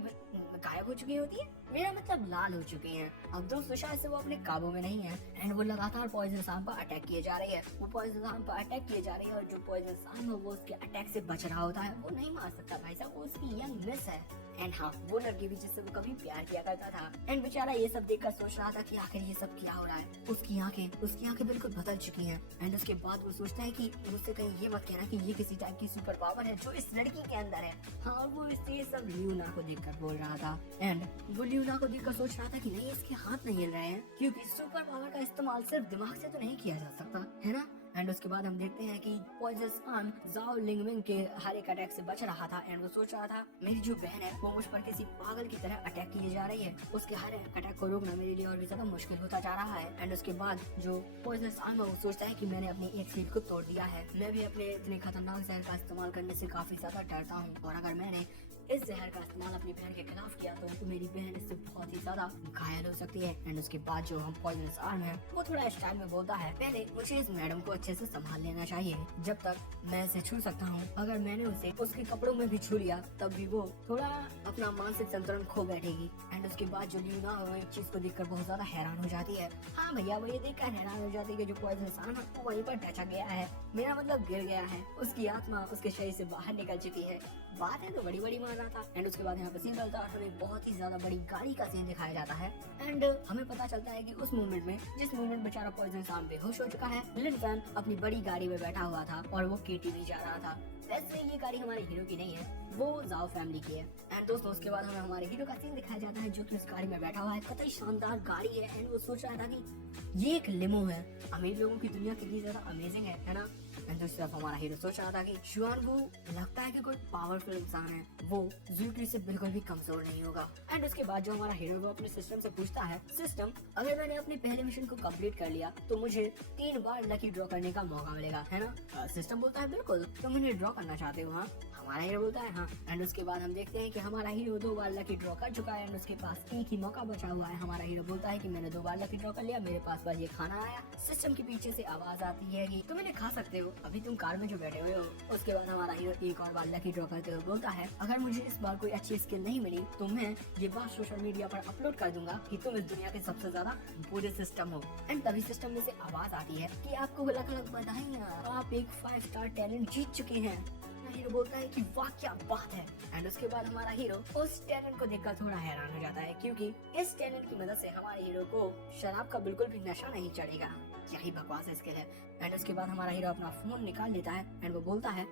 गायब हो चुकी होती है, मेरा मतलब लाल हो चुकी हैं। अब दोस्तों शायद से वो अपने काबू में नहीं है एंड वो लगातार पॉइजन आर्म पर अटैक किए जा रही है। वो पॉइजन आर्म पर अटैक किए जा रही है और जो पॉइजन आर्म है वो उसके अटैक से बच रहा होता है। वो नहीं मार सकता भाई साहब, वो उसकी यंग मिस है। एंड हाँ वो लड़की भी जिससे वो कभी प्यार किया करता था। एंड बेचारा ये सब देखकर सोच रहा था कि आखिर ये सब क्या हो रहा है। उसकी आंखें बिल्कुल बदल चुकी हैं। एंड उसके बाद वो सोचता है कि मुझसे कहीं ये मत कहना कि ये किसी टाइप की सुपर पावर है जो इस लड़की के अंदर है। हाँ वो ये सब ल्यूना को देखकर बोल रहा था। एंड वो ल्यूना को देखकर सोच रहा था कि नहीं इसके हाथ नहीं हिल रहे हैं क्योंकि सुपर पावर का इस्तेमाल सिर्फ दिमाग से तो नहीं किया जा सकता है ना। एंड उसके बाद हम देखते हैं कि पॉइजनस आर्म जाओ लिंगमिंग के हर एक अटैक से बच रहा था। एंड वो सोच रहा था मेरी जो बहन है वो मुझ पर किसी पागल की तरह अटैक किए जा रही है, उसके हर एक अटैक को रोकना मेरे लिए और भी ज्यादा मुश्किल होता जा रहा है। एंड उसके बाद जो पॉइजनस आर्म है वो सोचता है कि मैंने अपनी एक सीट को तोड़ दिया है, मैं भी अपने इतने खतरनाक जहर का इस्तेमाल करने से काफी ज्यादा डरता हूँ और अगर मैंने इस जहर का इस्तेमाल अपनी बहन के खिलाफ किया तो मेरी बहन इससे बहुत ही ज्यादा घायल हो सकती है। एंड उसके बाद जो हम पॉइजनस आर्म है वो थोड़ा स्टाइल में बोलता है पहले मुझे इस मैडम को अच्छे से संभाल लेना चाहिए जब तक मैं इसे छू सकता हूँ। अगर मैंने उसे उसके कपड़ों में भी छू लिया तब भी वो थोड़ा अपना मानसिक संतुलन खो बैठेगी। एंड उसके बाद जो ल्यूना वो एक चीज को देखकर बहुत ज्यादा हैरान हो जाती है। हाँ भैया वो ये देखकर हैरान हो जाती है कि जो पॉइजनस आर्म है वो वहीं पर टचा गया है, मेरा मतलब गिर गया है, उसकी आत्मा उसके शरीर से बाहर निकल चुकी है। बात है तो बड़ी मार रहा था। एंड उसके बाद यहाँ पर सीन चलता है और हमें बहुत ही ज्यादा बड़ी गाड़ी का सीन दिखाया जाता है। एंड हमें पता चलता है कि उस मोमेंट में जिस मोमेंट बेचारा पॉइजनस आर्म बेहोश हो चुका है, लिन फैन अपनी बड़ी गाड़ी में बैठा हुआ था और वो KTV जा रहा था। वैसे ये गाड़ी हमारे हीरो की नहीं है, वो जाओ फैमिली की है। एंड दोस्तों उसके बाद हमें हमारे हीरो का सीन दिखाया जाता है जो कि उस गाड़ी में बैठा हुआ है, कतई शानदार गाड़ी है। एंड वो सोच रहा था कि ये एक लिमो है, अमीर लोगों की दुनिया कितनी ज्यादा अमेजिंग है ना। एंड दूसरी तरफ हमारा हीरो सोच रहा था कि शुआन वू लगता है कि कोई पावरफुल इंसान है, वो ज़ुकी से बिल्कुल भी कमजोर नहीं होगा। एंड उसके बाद जो हमारा हीरो वो अपने सिस्टम से पूछता है, सिस्टम अगर मैंने अपने पहले मिशन को कंप्लीट कर लिया तो मुझे 3 बार लकी ड्रॉ करने का मौका मिलेगा है ना। सिस्टम बोलता है बिल्कुल, तुम उन्हें ड्रॉ करना चाहते हो? हाँ। हमारा हीरो बोलता है हाँ। एंड उसके बाद हम देखते हैं कि हमारा हीरो 2 बार लकी ड्रॉ कर चुका है एंड उसके पास एक ही मौका बचा हुआ है। हमारा हीरो बोलता है कि मैंने 2 बार लकी ड्रॉ कर लिया, मेरे पास बस ये खाना आया। सिस्टम के पीछे से आवाज आती है कि तुम इन्हें खा सकते हो, अभी तुम कार में जो बैठे हुए हो। उसके बाद हमारा हीरो एक और बार लकी ड्रॉ करते हुए बोलता है अगर मुझे इस बार कोई अच्छी स्किल नहीं मिली तो मैं ये बात सोशल मीडिया पर अपलोड कर दूंगा कि तुम इस दुनिया के सबसे ज्यादा बुरे सिस्टम हो। एंड तभी सिस्टम में से आवाज आती है कि आपको अलग अलग बधाइयाँ, आप एक 5 स्टार टैलेंट जीत चुके हैं। हीरो बोलता है कि वाह क्या बात है। एंड उसके बाद हमारा हीरो उस टैलेंट को देखकर थोड़ा हैरान हो जाता है, क्योंकि इस टैलेंट की मदद से हमारे हीरो को शराब का बिल्कुल भी नशा नहीं चढ़ेगा। यही बकवास स्किल है। एंड उसके बाद हमारा हीरो अपना फोन निकाल लेता है एंड वो बोलता है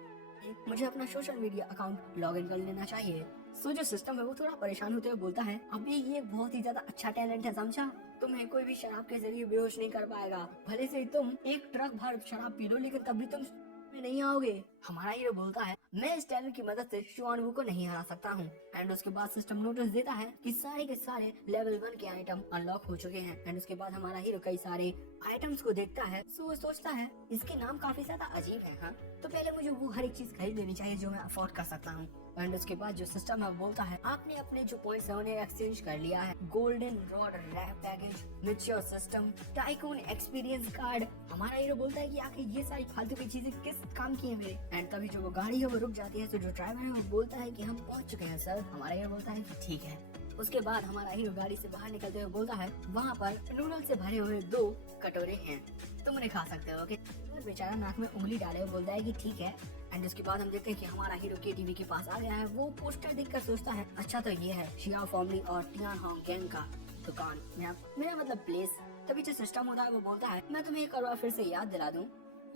मुझे अपना social media account log in कर लेना चाहिए। सो जो सिस्टम है वो थोड़ा परेशान होते हुए बोलता है अभी ये बहुत ही ज्यादा अच्छा टैलेंट है, समझा? तुम्हें कोई भी शराब के जरिए बेहोश नहीं कर पाएगा। भले से तुम एक ट्रक भर शराब पी लो, लेकिन कभी तुम में नहीं आओगे। हमारा हीरो बोलता है मैं इस टैलेंट की मदद से शुआनवू को नहीं हरा सकता हूँ। एंड उसके बाद सिस्टम नोटिस देता है कि सारे के सारे लेवल 1 के आइटम अनलॉक हो चुके हैं। एंड उसके बाद हमारा हीरो कई सारे आइटम्स को देखता है। सो वो सोचता है इसके नाम काफी ज्यादा अजीब है, हाँ? तो पहले मुझे वो हर एक चीज खरीद लेनी चाहिए जो मैं अफोर्ड कर सकता हूँ। एंड उसके बाद जो सिस्टम है बोलता है आपने अपने जो पॉइंट्स है उन्हें एक्सचेंज कर लिया है। Golden rod wrap package, mature system, tycoon experience card. हमारा हीरो बोलता है कि आखिर ये सारी फालतू की चीजें किस काम की है मेरे। एंड तभी जो वो गाड़ी है वो रुक जाती है। तो जो ड्राइवर है वो बोलता है कि हम पहुंच चुके हैं सर। हमारा हीरो बोलता है कि ठीक है। उसके बाद हमारा हीरो गाड़ी से बाहर निकलते हुए बोलता है वहाँ पर नूडल्स से भरे हुए 2 कटोरे हैं, तुम उन्हें खा सकते हो। बेचारा नाक में उंगली डाले हुए बोलता है कि ठीक है। एंड उसके बाद हम देखते हैं कि हमारा हीरो केटीवी के पास आ गया है। वो पोस्टर देखकर सोचता है अच्छा तो ये है शिया फैमिली और टियान होंग गैंग का दुकान, मेरा मतलब प्लेस। तभी जो सिस्टम होता है वो बोलता है मैं तुम्हें एक और बार फिर से याद दिला दूं,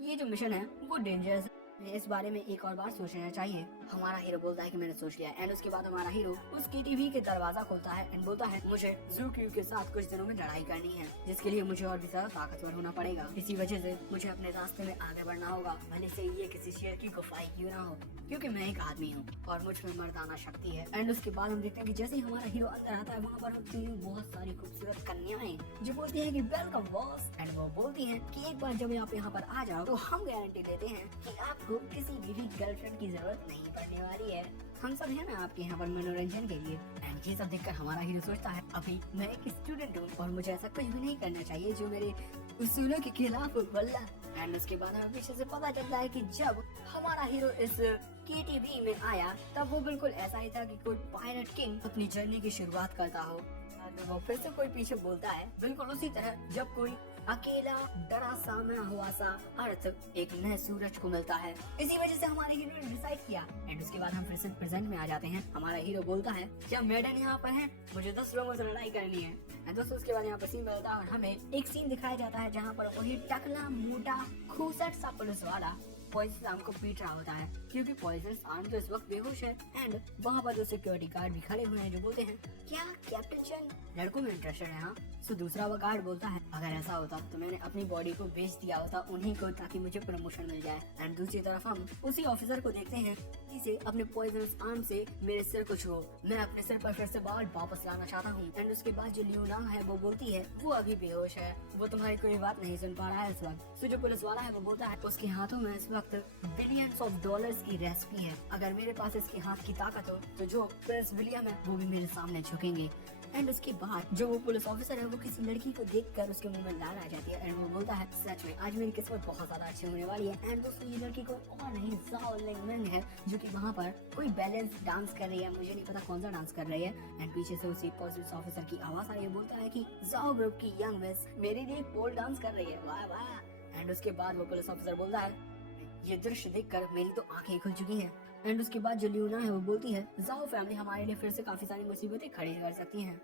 ये जो मिशन है वो डेंजरस है, इस बारे में एक और बार सोच लेना चाहिए। हमारा हीरो बोलता है कि मैंने सोच लिया। एंड उसके बाद हमारा हीरो उस केटीवी के दरवाजा खोलता है एंड बोलता है मुझे ज़ूक्यू के साथ कुछ दिनों में लड़ाई करनी है, जिसके लिए मुझे और भी ज्यादा ताकतवर होना पड़ेगा। इसी वजह से मुझे अपने रास्ते में आगे बढ़ना होगा, भले से ये किसी शेर की गुफाई क्यों ना हो, क्योंकि मैं एक आदमी हूँ और मुझ में मर्दाना शक्ति है। एंड उसके बाद हम देखते हैं कि जैसे ही हमारा हीरो अंदर आता है वहाँ पर होती है बहुत सारी खूबसूरत कन्याएं जो बोलती है कि वेलकम बॉस। एंड वो बोलती है कि एक बार जब आप यहाँ पर आ जाओ तो हम गारंटी देते हैं कि आपको किसी भी गर्लफ्रेंड की जरूरत नहीं पड़ने वाली है। हम सब है ना आपके यहाँ पर मनोरंजन के लिए। एंड ये सब देखकर हमारा हीरो सोचता है अभी मैं एक स्टूडेंट हूँ और मुझे ऐसा कुछ भी नहीं करना चाहिए जो मेरे उसूलों के खिलाफ हो, वल्ला। एंड उसके बाद हमें पीछे से पता चलता है कि जब हमारा हीरो इस केटीवी में आया तब वो बिल्कुल ऐसा ही था कि कोई पायरेट किंग अपनी जर्नी की शुरुआत करता हो। वो फिर से कोई पीछे बोलता है बिल्कुल उसी तरह जब कोई अकेला डरा सामना हुआ सा अर्थ एक नए सूरज को मिलता है। इसी वजह से हमारे हीरो ने डिसाइड किया। एंड उसके बाद हम फिर से प्रेजेंट में आ जाते हैं। हमारा हीरो बोलता है जब मैडन यहाँ पर है मुझे 10 लोगों से लड़ाई करनी है। एंड दोस्तों उसके बाद यहाँ पर सीन मिलता है और हमें एक सीन दिखाया जाता है जहाँ पर वही टकला मोटा खूसट सा पुलिस वाला पॉइजन आर्म को पीट रहा होता है, क्योंकि पॉइजन आर्म तो इस वक्त बेहोश है। एंड वहाँ पर जो सिक्योरिटी गार्ड भी खड़े हुए हैं जो बोलते हैं क्या कैप्टन चंग लड़कों में इंटरेस्टेड है? हाँ। सो दूसरा वो गार्ड बोलता है अगर ऐसा होता तो मैंने अपनी बॉडी को बेच दिया होता उन्हीं को ताकि मुझे प्रमोशन मिल जाए। एंड दूसरी तरफ हम उसी ऑफिसर को देखते हैं इसे अपने पॉइजनस आर्म से मेरे सिर को छुओ, मैं अपने सिर पर फिर से बाल वापस लाना चाहता हूँ। एंड उसके बाद जो लियोना है वो बोलती है वो अभी बेहोश है, वो तुम्हारी कोई बात नहीं सुन पा रहा है इस वक्त। सो जो पुलिस वाला है वो बोलता है उसके हाथों में इस वक्त बिलियंस ऑफ डॉलर्स की रेसिपी है, अगर मेरे पास इसके हाथ की ताकत हो तो जो प्रिंस विलियम है वो भी मेरे सामने झुकेंगे। एंड उसके बाद जो वो पुलिस ऑफिसर है वो किसी लड़की को देखकर उसके मुंह में लाल आ जाती है। एंड वो बोलता है सच में आज मेरी किस्मत बहुत ज्यादा अच्छी होने वाली है। एंड दोस्तों ये लड़की कोई और नहीं ज़ाओ लिंगमिंग है जो कि वहाँ पर कोई बैलेंस डांस कर रही है, मुझे नहीं पता कौन सा डांस कर रही है। एंड पीछे से उसी पुलिस ऑफिसर की आवाज आ रही है, बोलता है कि ज़ाओ ग्रुप की यंग मिस मेरे लिए पोल डांस कर रही है, वाह वाह। एंड उसके बाद वो पुलिस ऑफिसर बोलता है ये दृश्य देखकर मेरी तो आंखें खुल चुकी हैं। एंड उसके बाद जो लियोना है वो बोलती है ज़ाओ फैमिली हमारे लिए फिर से काफी सारी मुसीबतें खड़ी कर सकती हैं,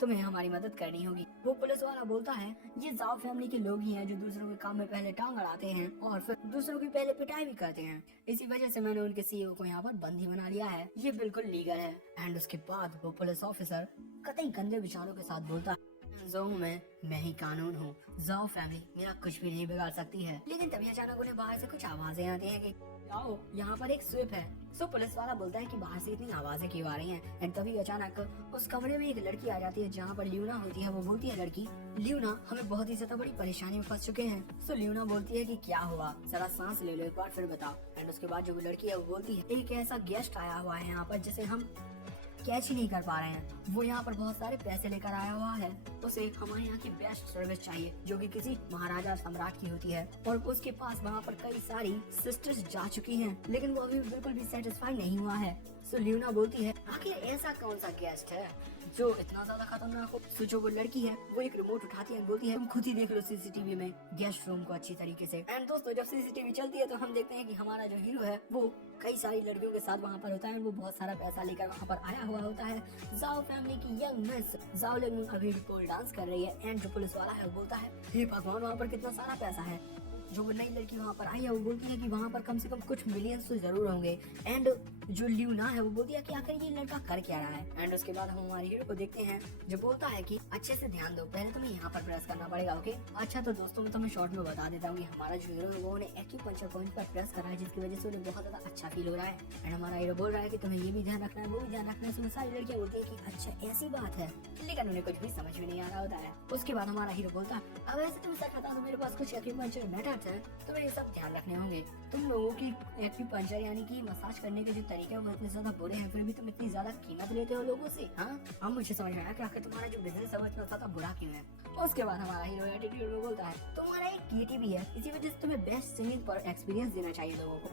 तुम्हें हमारी मदद करनी होगी। वो पुलिस वाला बोलता है ये ज़ाओ फैमिली के लोग ही हैं जो दूसरों के काम में पहले टांग अड़ाते हैं और फिर दूसरों की पहले पिटाई भी करते हैं, इसी वजह से मैंने उनके सीईओ को यहाँ पर बंदी बना लिया है, ये बिल्कुल लीगल है। एंड उसके बाद वो पुलिस ऑफिसर कतई गंदे विचारों के साथ बोलता है ज़ाओ में मैं ही कानून हूँ, ज़ाओ फैमिली मेरा कुछ भी नहीं बिगाड़ सकती है। लेकिन तभी अचानक उन्हें बाहर से कुछ आवाजें आती हैं कि आओ यहाँ पर एक स्विप है। सो पुलिस वाला बोलता है कि बाहर से इतनी आवाजें क्यों आ रही हैं। एंड तभी अचानक उस कमरे में एक लड़की आ जाती है जहाँ पर लियोना होती है। वो बोलती है लड़की लियोना हमें बहुत ही ज्यादा बड़ी परेशानी में फंस चुके हैं। सो लियोना बोलती है कि क्या हुआ, जरा सांस ले लो एक बार फिर बताओ। एंड उसके बाद जो लड़की है वो बोलती है एक ऐसा गेस्ट आया हुआ है यहाँ पर जिसे हम कैच ही नहीं कर पा रहे हैं, वो यहाँ पर बहुत सारे पैसे लेकर आया हुआ है, उसे हमारे यहाँ की बेस्ट सर्विस चाहिए जो कि किसी महाराजा सम्राट की होती है, और उसके पास वहाँ पर कई सारी सिस्टर्स जा चुकी हैं लेकिन वो अभी बिल्कुल भी सेटिस्फाई नहीं हुआ है। सो लियोना बोलती है आखिर ऐसा कौन सा गेस्ट है जो इतना ज्यादा खतरनाक हो। तो जो वो लड़की है वो एक रिमोट उठाती है, बोलती है तुम खुद ही देख लो सीसीटीवी में गेस्ट रूम को अच्छी तरीके से। एंड दोस्तों जब सीसीटीवी चलती है तो हम देखते हैं कि हमारा जो हीरो है वो कई सारी लड़कियों के साथ वहाँ पर होता है। वो बहुत सारा पैसा लेकर वहाँ पर आया हुआ होता है। जाओ फैमिली की यंग मिस जाओ लिन अभी पोल डांस कर रही है। एंड जो पुलिस वाला है वो बोलता है हे भगवान वहाँ पर कितना सारा पैसा है। जो वो नई लड़की वहाँ पर आई है वो बोलती है कि वहाँ पर कम से कम कुछ मिलियंस तो जरूर होंगे। एंड जो ल्यूना है वो बोलती है कि आखिर ये लड़का कर क्या रहा है। एंड उसके बाद हम हमारे हीरो को देखते हैं जो बोलता है कि अच्छे से ध्यान दो, पहले तुम्हें यहाँ पर प्रेस करना पड़ेगा। ओके अच्छा तो दोस्तों मैं तुम्हें शॉर्ट में बता देता हूँ कि हमारा जो हीरो है वो उन्हें एक्यूपंक्चर पॉइंट पर प्रेस कर रहा है, जिसकी वजह से उन्हें बहुत ज्यादा अच्छा फील हो रहा है। एंड हमारा हीरो बोल रहा है कि तुम्हें ये भी ध्यान रखना है वो भी ध्यान रखना है। उसमें सारी लड़कियाँ बोलती है कि अच्छा ऐसी बात है, लेकिन उन्हें कुछ भी समझ में नहीं आ रहा होता है। उसके बाद हमारा हीरो बोलता है अब ऐसे तुम सच बता दो मेरे पास कुछ एक्यूपंक्चर मेथड्स हैं, तुम्हें ये सब ध्यान रखने होंगे। तुम लोगों की एक्यूपंक्चर यानी कि मसाज करने के जो तरीके हैं वो इतने ज्यादा बुरे हैं, फिर भी तुम इतनी ज्यादा कीमत लेते हो लोगों से। हाँ अब मुझे समझ में आया कि आखिर तुम्हारा जो बिजनेस है वो इतना ज्यादा बुरा क्यों है। उसके बाद हमारा हीरो एटीट्यूड में बोलता है तुम्हारा एक कीटी भी है, इसी वजह से तुम्हें बेस्ट सिंगिंग पर एक्सपीरियंस देना चाहिए लोगों को,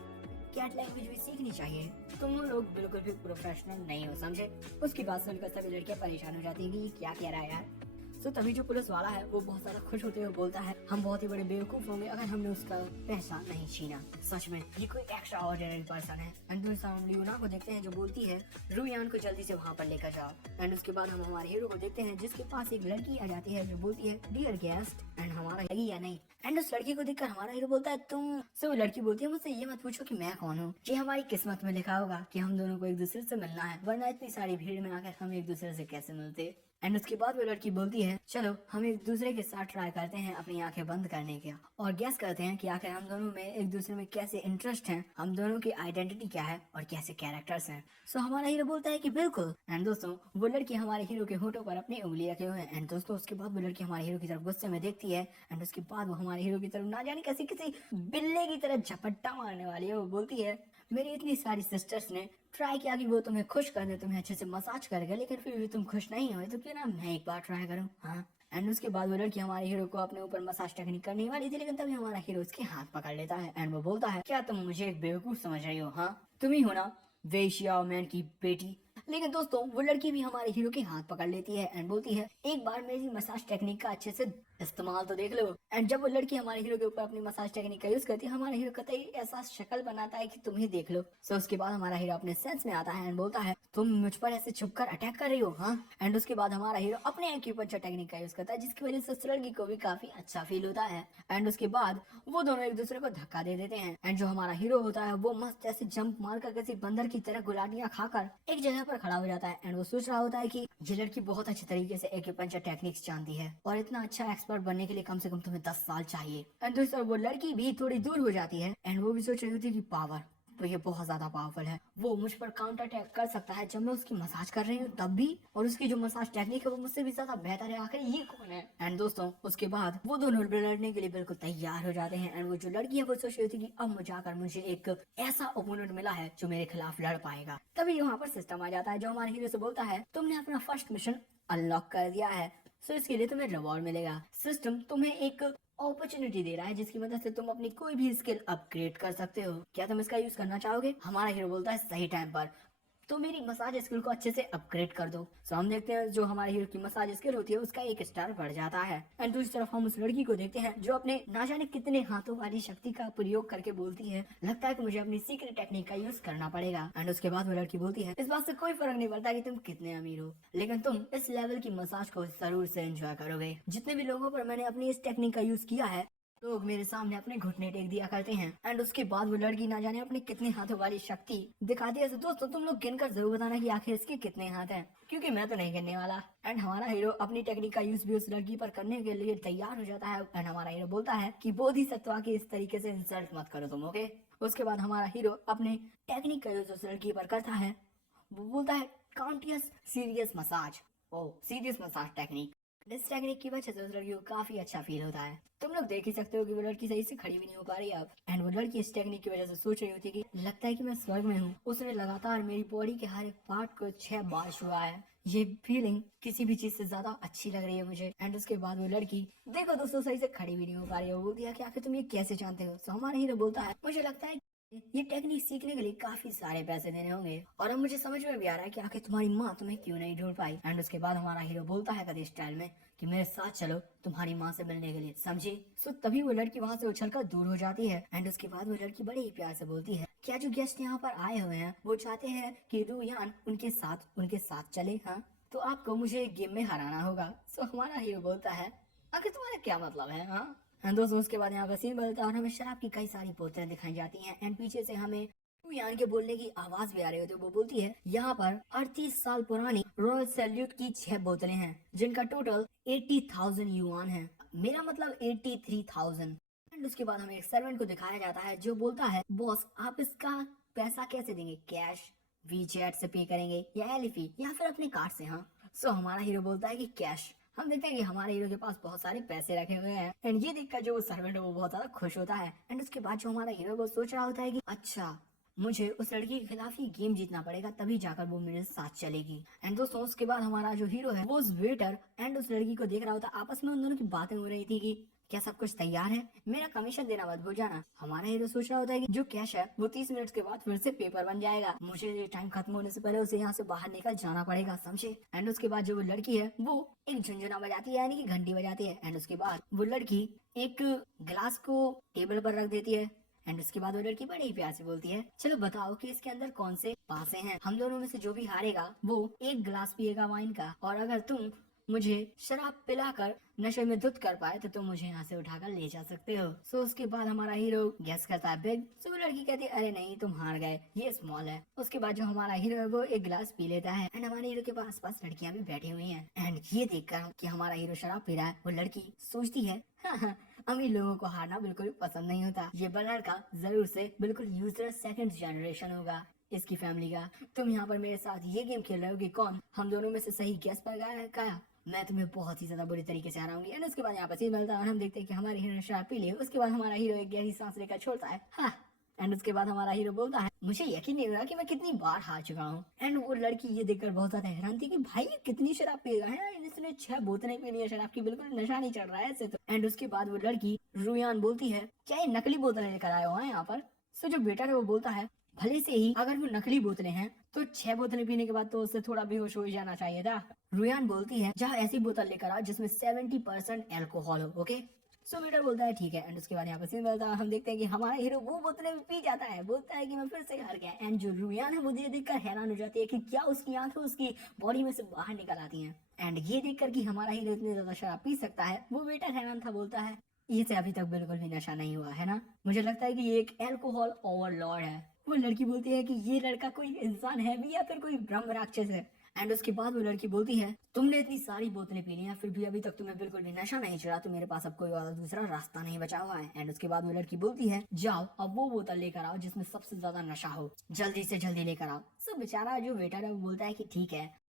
कैट लैंग्वेज भी सीखनी चाहिए, तुम लोग बिल्कुल भी प्रोफेशनल नहीं हो समझे। उसकी बात सुनकर सभी लड़कियां परेशान हो जाती है कि ये क्या कह रहा है यार। तो तभी जो पुलिस वाला है वो बहुत ज्यादा खुश होते हुए बोलता है हम बहुत ही बड़े बेवकूफ होंगे अगर हमने उसका पैसा नहीं छीना। सच में ये कोई एक्स्ट्रा ऑर्डिनरी पर्सन है। एंड हम ल्यूना को देखते हैं जो बोलती है रुयान को जल्दी से वहाँ पर लेकर जाओ। एंड उसके बाद हम हमारे हीरो को देखते हैं जिसके पास एक लड़की आ जाती है जो बोलती है डियर गेस्ट। एंड हमारा लगी या नहीं। एंड उस लड़की को देखकर हमारा हीरो बोलता है तुम से। वो लड़की बोलती है मुझसे ये मत पूछो कि मैं कौन हूँ, ये हमारी किस्मत में लिखा होगा कि हम दोनों को एक दूसरे से मिलना है, वरना इतनी सारी भीड़ में आकर हम एक दूसरे से कैसे मिलते। एंड उसके बाद वो लड़की बोलती है चलो हम एक दूसरे के साथ ट्राई करते हैं अपनी आंखें बंद करने का और गैस करते हैं कि आखिर हम दोनों में एक दूसरे में कैसे इंटरेस्ट है, हम दोनों की आइडेंटिटी क्या है और कैसे कैरेक्टर्स हैं। सो हमारा हीरो बोलता है कि बिल्कुल। एंड दोस्तों वो लड़की हमारे हीरो के होठों पर अपनी उंगली रखे हुए हैं। एंड दोस्तों उसके बाद वो लड़की हमारे हीरो की तरफ गुस्से में देखती है। एंड उसके बाद वो हमारे हीरो की तरफ ना जाने कैसी किसी बिल्ले की तरह झपट्टा मारने वाली है। वो बोलती है मेरी इतनी सारी सिस्टर्स ने ट्राई किया कि वो तुम्हें खुश कर दे, तुम्हें अच्छे से मसाज करेगा, लेकिन फिर भी तुम खुश नहीं हुए, तो क्यों ना मैं एक बार ट्राई करूं। हाँ एंड उसके बाद वो लड़की हमारे हीरो को अपने ऊपर मसाज टेक्निक करने वाली थी, लेकिन तभी हमारा हीरो उसके हाथ पकड़ लेता है। एंड वो बोलता है क्या तुम मुझे एक बेवकूफ समझ रही हो, हाँ तुम ही हो ना वेश्या मैन की बेटी। लेकिन दोस्तों वो लड़की भी हमारे हीरो के हाथ पकड़ लेती है एंड बोलती है एक बार मेरी मसाज टेक्निक का अच्छे से इस्तेमाल तो देख लो। एंड जब वो लड़की हमारे हीरो के ऊपर अपनी मसाज टेक्निक का यूज करती है हमारा हीरो कतई ऐसा शक्ल बनाता है कि तुम ही देख लो। सो उसके बाद हमारा हीरो अपने सेंस में आता है एंड बोलता है तुम मुझ पर ऐसे छुपकर अटैक कर रही हो। हाँ एंड उसके बाद हमारा हीरो अपने एक्यूपंक्चर टेक्निक का यूज करता है, जिसकी वजह से उस लड़की को भी काफी अच्छा फील होता है। एंड उसके बाद वो दोनों एक दूसरे को धक्का दे देते हैं। एंड जो हमारा हीरो होता है वो मस्त ऐसे जंप मारकर किसी बंदर की तरह गुलाटियां खाकर एक जगह पर खड़ा हो जाता है। एंड वो सोच रहा होता है कि ये लड़की बहुत अच्छी तरीके से एक्यूपंक्चर टेक्निक्स जानती है और इतना अच्छा एक्सपर्ट बनने के लिए कम से कम तुम्हें 10 साल चाहिए। एंड दोस्तों वो लड़की भी थोड़ी दूर हो जाती है एंड वो भी सोच रही होती है कि पावर तो ये बहुत ज्यादा पावरफुल है, वो मुझ पर काउंटर अटैक कर सकता है जब मैं उसकी मसाज कर रही हूँ तब भी, और उसकी जो मसाज टेक्निक है वो मुझसे भी ज्यादा बेहतर है, आखिर ये कौन है। एंड दोस्तों उसके बाद वो दोनों लड़ने के लिए बिल्कुल तैयार हो जाते हैं। एंड वो जो लड़की है वो सोच रही थी कि अब मुझे आकर मुझे एक ऐसा ओपोनेंट मिला है जो मेरे खिलाफ लड़ पाएगा। तभी वहाँ पर सिस्टम आ जाता है जो हमारे हीरो से बोलता है तुमने अपना फर्स्ट मिशन अनलॉक कर दिया है, सो इसके लिए तुम्हें रिवॉर्ड मिलेगा। सिस्टम तुम्हें एक अपॉर्चुनिटी दे रहा है जिसकी मदद से तुम अपनी कोई भी स्किल अपग्रेड कर सकते हो, क्या तुम इसका यूज करना चाहोगे। हमारा हीरो बोलता है सही टाइम पर, तो मेरी मसाज स्किल को अच्छे से अपग्रेड कर दो। सो हम देखते हैं जो हमारे हीरो की मसाज स्किल होती है उसका 1 स्टार बढ़ जाता है। एंड दूसरी तरफ हम उस लड़की को देखते हैं जो अपने ना जाने कितने हाथों वाली शक्ति का प्रयोग करके बोलती है लगता है कि मुझे अपनी सीक्रेट टेक्निक का यूज करना पड़ेगा। एंड उसके बाद वो लड़की बोलती है इस बात से कोई फर्क नहीं पड़ता कि तुम कितने अमीर हो, लेकिन तुम इस लेवल की मसाज को जरूर से एंजॉय करोगे। जितने भी लोगों पर मैंने अपनी इस टेक्निक का यूज किया है लोग मेरे सामने अपने घुटने टेक दिया करते हैं। एंड उसके बाद वो लड़की ना जाने अपने कितने हाथों वाली शक्ति दिखाती है। दोस्तों तुम लोग गिनकर जरूर बताना कि आखिर इसके कितने हाथ हैं, क्योंकि मैं तो नहीं गिनने वाला। एंड हमारा हीरो अपनी टेक्निक का यूज भी उस लड़की पर करने के लिए तैयार हो जाता है। एंड हमारा हीरो बोलता है कि बोधिसत्व की इस तरीके से इंसल्ट मत करो तुम, ओके। उसके बाद हमारा हीरो अपने टेक्निक का यूज उस लड़की पर करता है, वो बोलता है काउंटियस सीरियस मसाज, ओ सीरियस मसाज टेक्निक। इस टेक्निक की वजह से उस लड़की को काफी अच्छा फील होता है। तुम लोग देख ही सकते हो कि वो लड़की सही से खड़ी भी नहीं हो पा रही अब। एंड वो लड़की इस टेक्निक की वजह से सोच रही होती है कि लगता है कि मैं स्वर्ग में हूँ। उसने लगातार मेरी बॉडी के हर एक पार्ट को 6 बार छुआ है, ये फीलिंग किसी भी चीज से ज्यादा अच्छी लग रही है मुझे। एंड उसके बाद वो लड़की देखो दोस्तों सही से खड़ी भी नहीं हो पा रही है। वो बोलती है कि आखिर तुम ये कैसे जानते हो। तो हमारा हीरो बोलता है मुझे लगता है ये टेक्निक सीखने के लिए काफी सारे पैसे देने होंगे और अब मुझे समझ में भी आ रहा है कि आखिर तुम्हारी माँ तुम्हें क्यों नहीं ढूंढ पाई। एंड उसके बाद हमारा हीरो बोलता है कदे स्टाइल में कि मेरे साथ चलो तुम्हारी माँ से मिलने के लिए, समझी। सो तभी वो लड़की वहाँ से उछलकर दूर हो जाती है। एंड उसके बाद वो लड़की बड़े ही प्यार से बोलती है क्या जो गेस्ट यहाँ पर आए हुए हैं वो चाहते हैं कि रुयान उनके साथ चले। हाँ, तो आपको मुझे गेम में हराना होगा। सो हमारा हीरो बोलता है आखिर तुम्हारा क्या मतलब है। हाँ, दोस्तों उसके बाद यहाँ पर सीन बदलता है और हमें शराब की कई सारी बोतलें दिखाई जाती हैं। एंड पीछे से हमें यान के बोलने की आवाज भी आ रही होती है। वो बोलती है यहाँ पर 38 साल पुरानी रॉयल सैल्यूट की 6 बोतलें हैं जिनका टोटल 80,000 युआन है, मेरा मतलब 83,000। एंड उसके बाद हमें एक सर्वेंट को दिखाया जाता है जो बोलता है बॉस आप इसका पैसा कैसे देंगे, कैश, वीचैट से पे करेंगे या एलिफी या फिर अपने कार्ड से। हाँ, सो हमारा हीरो बोलता है कि कैश। हम देखते हैं कि हमारे हीरो के पास बहुत सारे पैसे रखे हुए हैं। एंड ये देखकर जो सर्वेंट है वो बहुत ज्यादा खुश होता है। एंड उसके बाद जो हमारा हीरो वो सोच रहा होता है कि अच्छा मुझे उस लड़की के खिलाफ ही गेम जीतना पड़ेगा तभी जाकर वो मेरे साथ चलेगी। एंड दोस्तों उसके बाद हमारा जो हीरो है वो उस वेटर एंड उस लड़की को देख रहा होता है। आपस में उन दोनों की बातें हो रही थी कि क्या सब कुछ तैयार है, मेरा कमीशन देना मत भूल जाना। हमारा हीरो सोच रहा होता है कि जो कैश है वो 30 मिनट के बाद फिर से पेपर बन जाएगा, मुझे टाइम खत्म होने से पहले उसे यहाँ से बाहर निकल जाना पड़ेगा, समझे। एंड उसके बाद जो वो लड़की है वो एक झुंझुना बजाती है यानी कि घंटी बजाती है। एंड उसके बाद वो लड़की एक गिलास को टेबल पर रख देती है। एंड उसके बाद वो लड़की बड़े ही प्यार से बोलती है चलो बताओ कि इसके अंदर कौन से पासे हैं, हम दोनों में से जो भी हारेगा वो एक गिलास पिएगा वाइन का, और अगर तुम मुझे शराब पिलाकर नशे में धुत कर पाए तो तुम मुझे यहाँ से उठाकर ले जा सकते हो। सो उसके बाद हमारा हीरो गैस करता है बिग। सो वो लड़की कहती है अरे नहीं तुम हार गए, ये स्मॉल है। उसके बाद जो हमारा हीरो है वो एक गिलास पी लेता है। एंड हमारे हीरो के पास पास लड़कियां भी बैठी हुई हैं। एंड ये देखकर कि हमारा हीरो शराब पी रहा है वो लड़की सोचती है हाँ, अमीर लोगों को हारना बिल्कुल पसंद नहीं होता, ये लड़का जरूर से बिल्कुल यूजलेस सेकंड जनरेशन होगा इसकी फैमिली का। तुम यहाँ पर मेरे साथ ये गेम खेल रहे हो कि कौन हम दोनों में से सही गैस पर गाया, मैं तुम्हें बहुत ही ज्यादा बुरी तरीके से हराऊंगी। एंड उसके बाद यहाँ पर सीन मिलता है और हम देखते हैं कि हमारे हीरो ने शराब पी ली। उसके बाद हमारा हीरो एक गहरी सांस लेकर छोड़ता है हाँ। एंड उसके बाद हमारा हीरो बोलता है मुझे यकीन नहीं हो रहा कि मैं कितनी बार हार चुका हूँ। एंड वो लड़की ये देखकर बहुत ज्यादा हैरान थी कि भाई ये कितनी शराब पिएगा है, इसने 6 बोतलें पी ली है शराब की, बिल्कुल नशा नहीं चढ़ रहा है ऐसे तो। एंड उसके बाद वो लड़की रुयान बोलती है क्या ये नकली बोतलें लेकर आए हो हैं यहाँ पर। सो जो बेटा है वो बोलता है भले से ही अगर वो नकली बोतलें हैं तो 6 बोतलें पीने के बाद तो उससे थोड़ा बेहोश हो ही जाना चाहिए था। रुयान बोलती है जहाँ ऐसी बोतल लेकर आओ जिसमें 70% एल्कोहल हो, ओके। सो बेटा बोलता है ठीक है। एंड उसके बाद यहाँ पर सीन मिलता है हम देखते हैं कि हमारा हीरो वो बोतलें भी पी जाता है, बोलता है कि मैं फिर से हार गया। एंड जो रुयान है वो ये देखकर हैरान हो जाती है कि क्या उसकी आंखें उसकी बॉडी में से बाहर निकल आती हैं। एंड ये देखकर कि हमारा हीरो इतनी ज्यादा शराब पी सकता है वो बेटा हैरान था, बोलता है ये से अभी तक बिल्कुल भी नशा नहीं हुआ है ना, मुझे लगता है कि ये एक एल्कोहल ओवरलॉर्ड है। वो लड़की बोलती है कि ये लड़का कोई इंसान है भी या फिर कोई ब्रह्म राक्षस है। एंड उसके बाद वो लड़की बोलती है तुमने इतनी सारी बोतलें पी ली हैं फिर भी अभी तक तुम्हें बिल्कुल भी नशा नहीं चढ़ा, तो मेरे पास अब कोई और दूसरा रास्ता नहीं बचा हुआ है। एंड उसके बाद वो लड़की बोलती है जाओ अब वो बोतल लेकर आओ जिसमें सबसे ज्यादा नशा हो, जल्दी से जल्दी लेकर आओ। सब बेचारा जो वेटर है वो बोलता है कि ठीक है।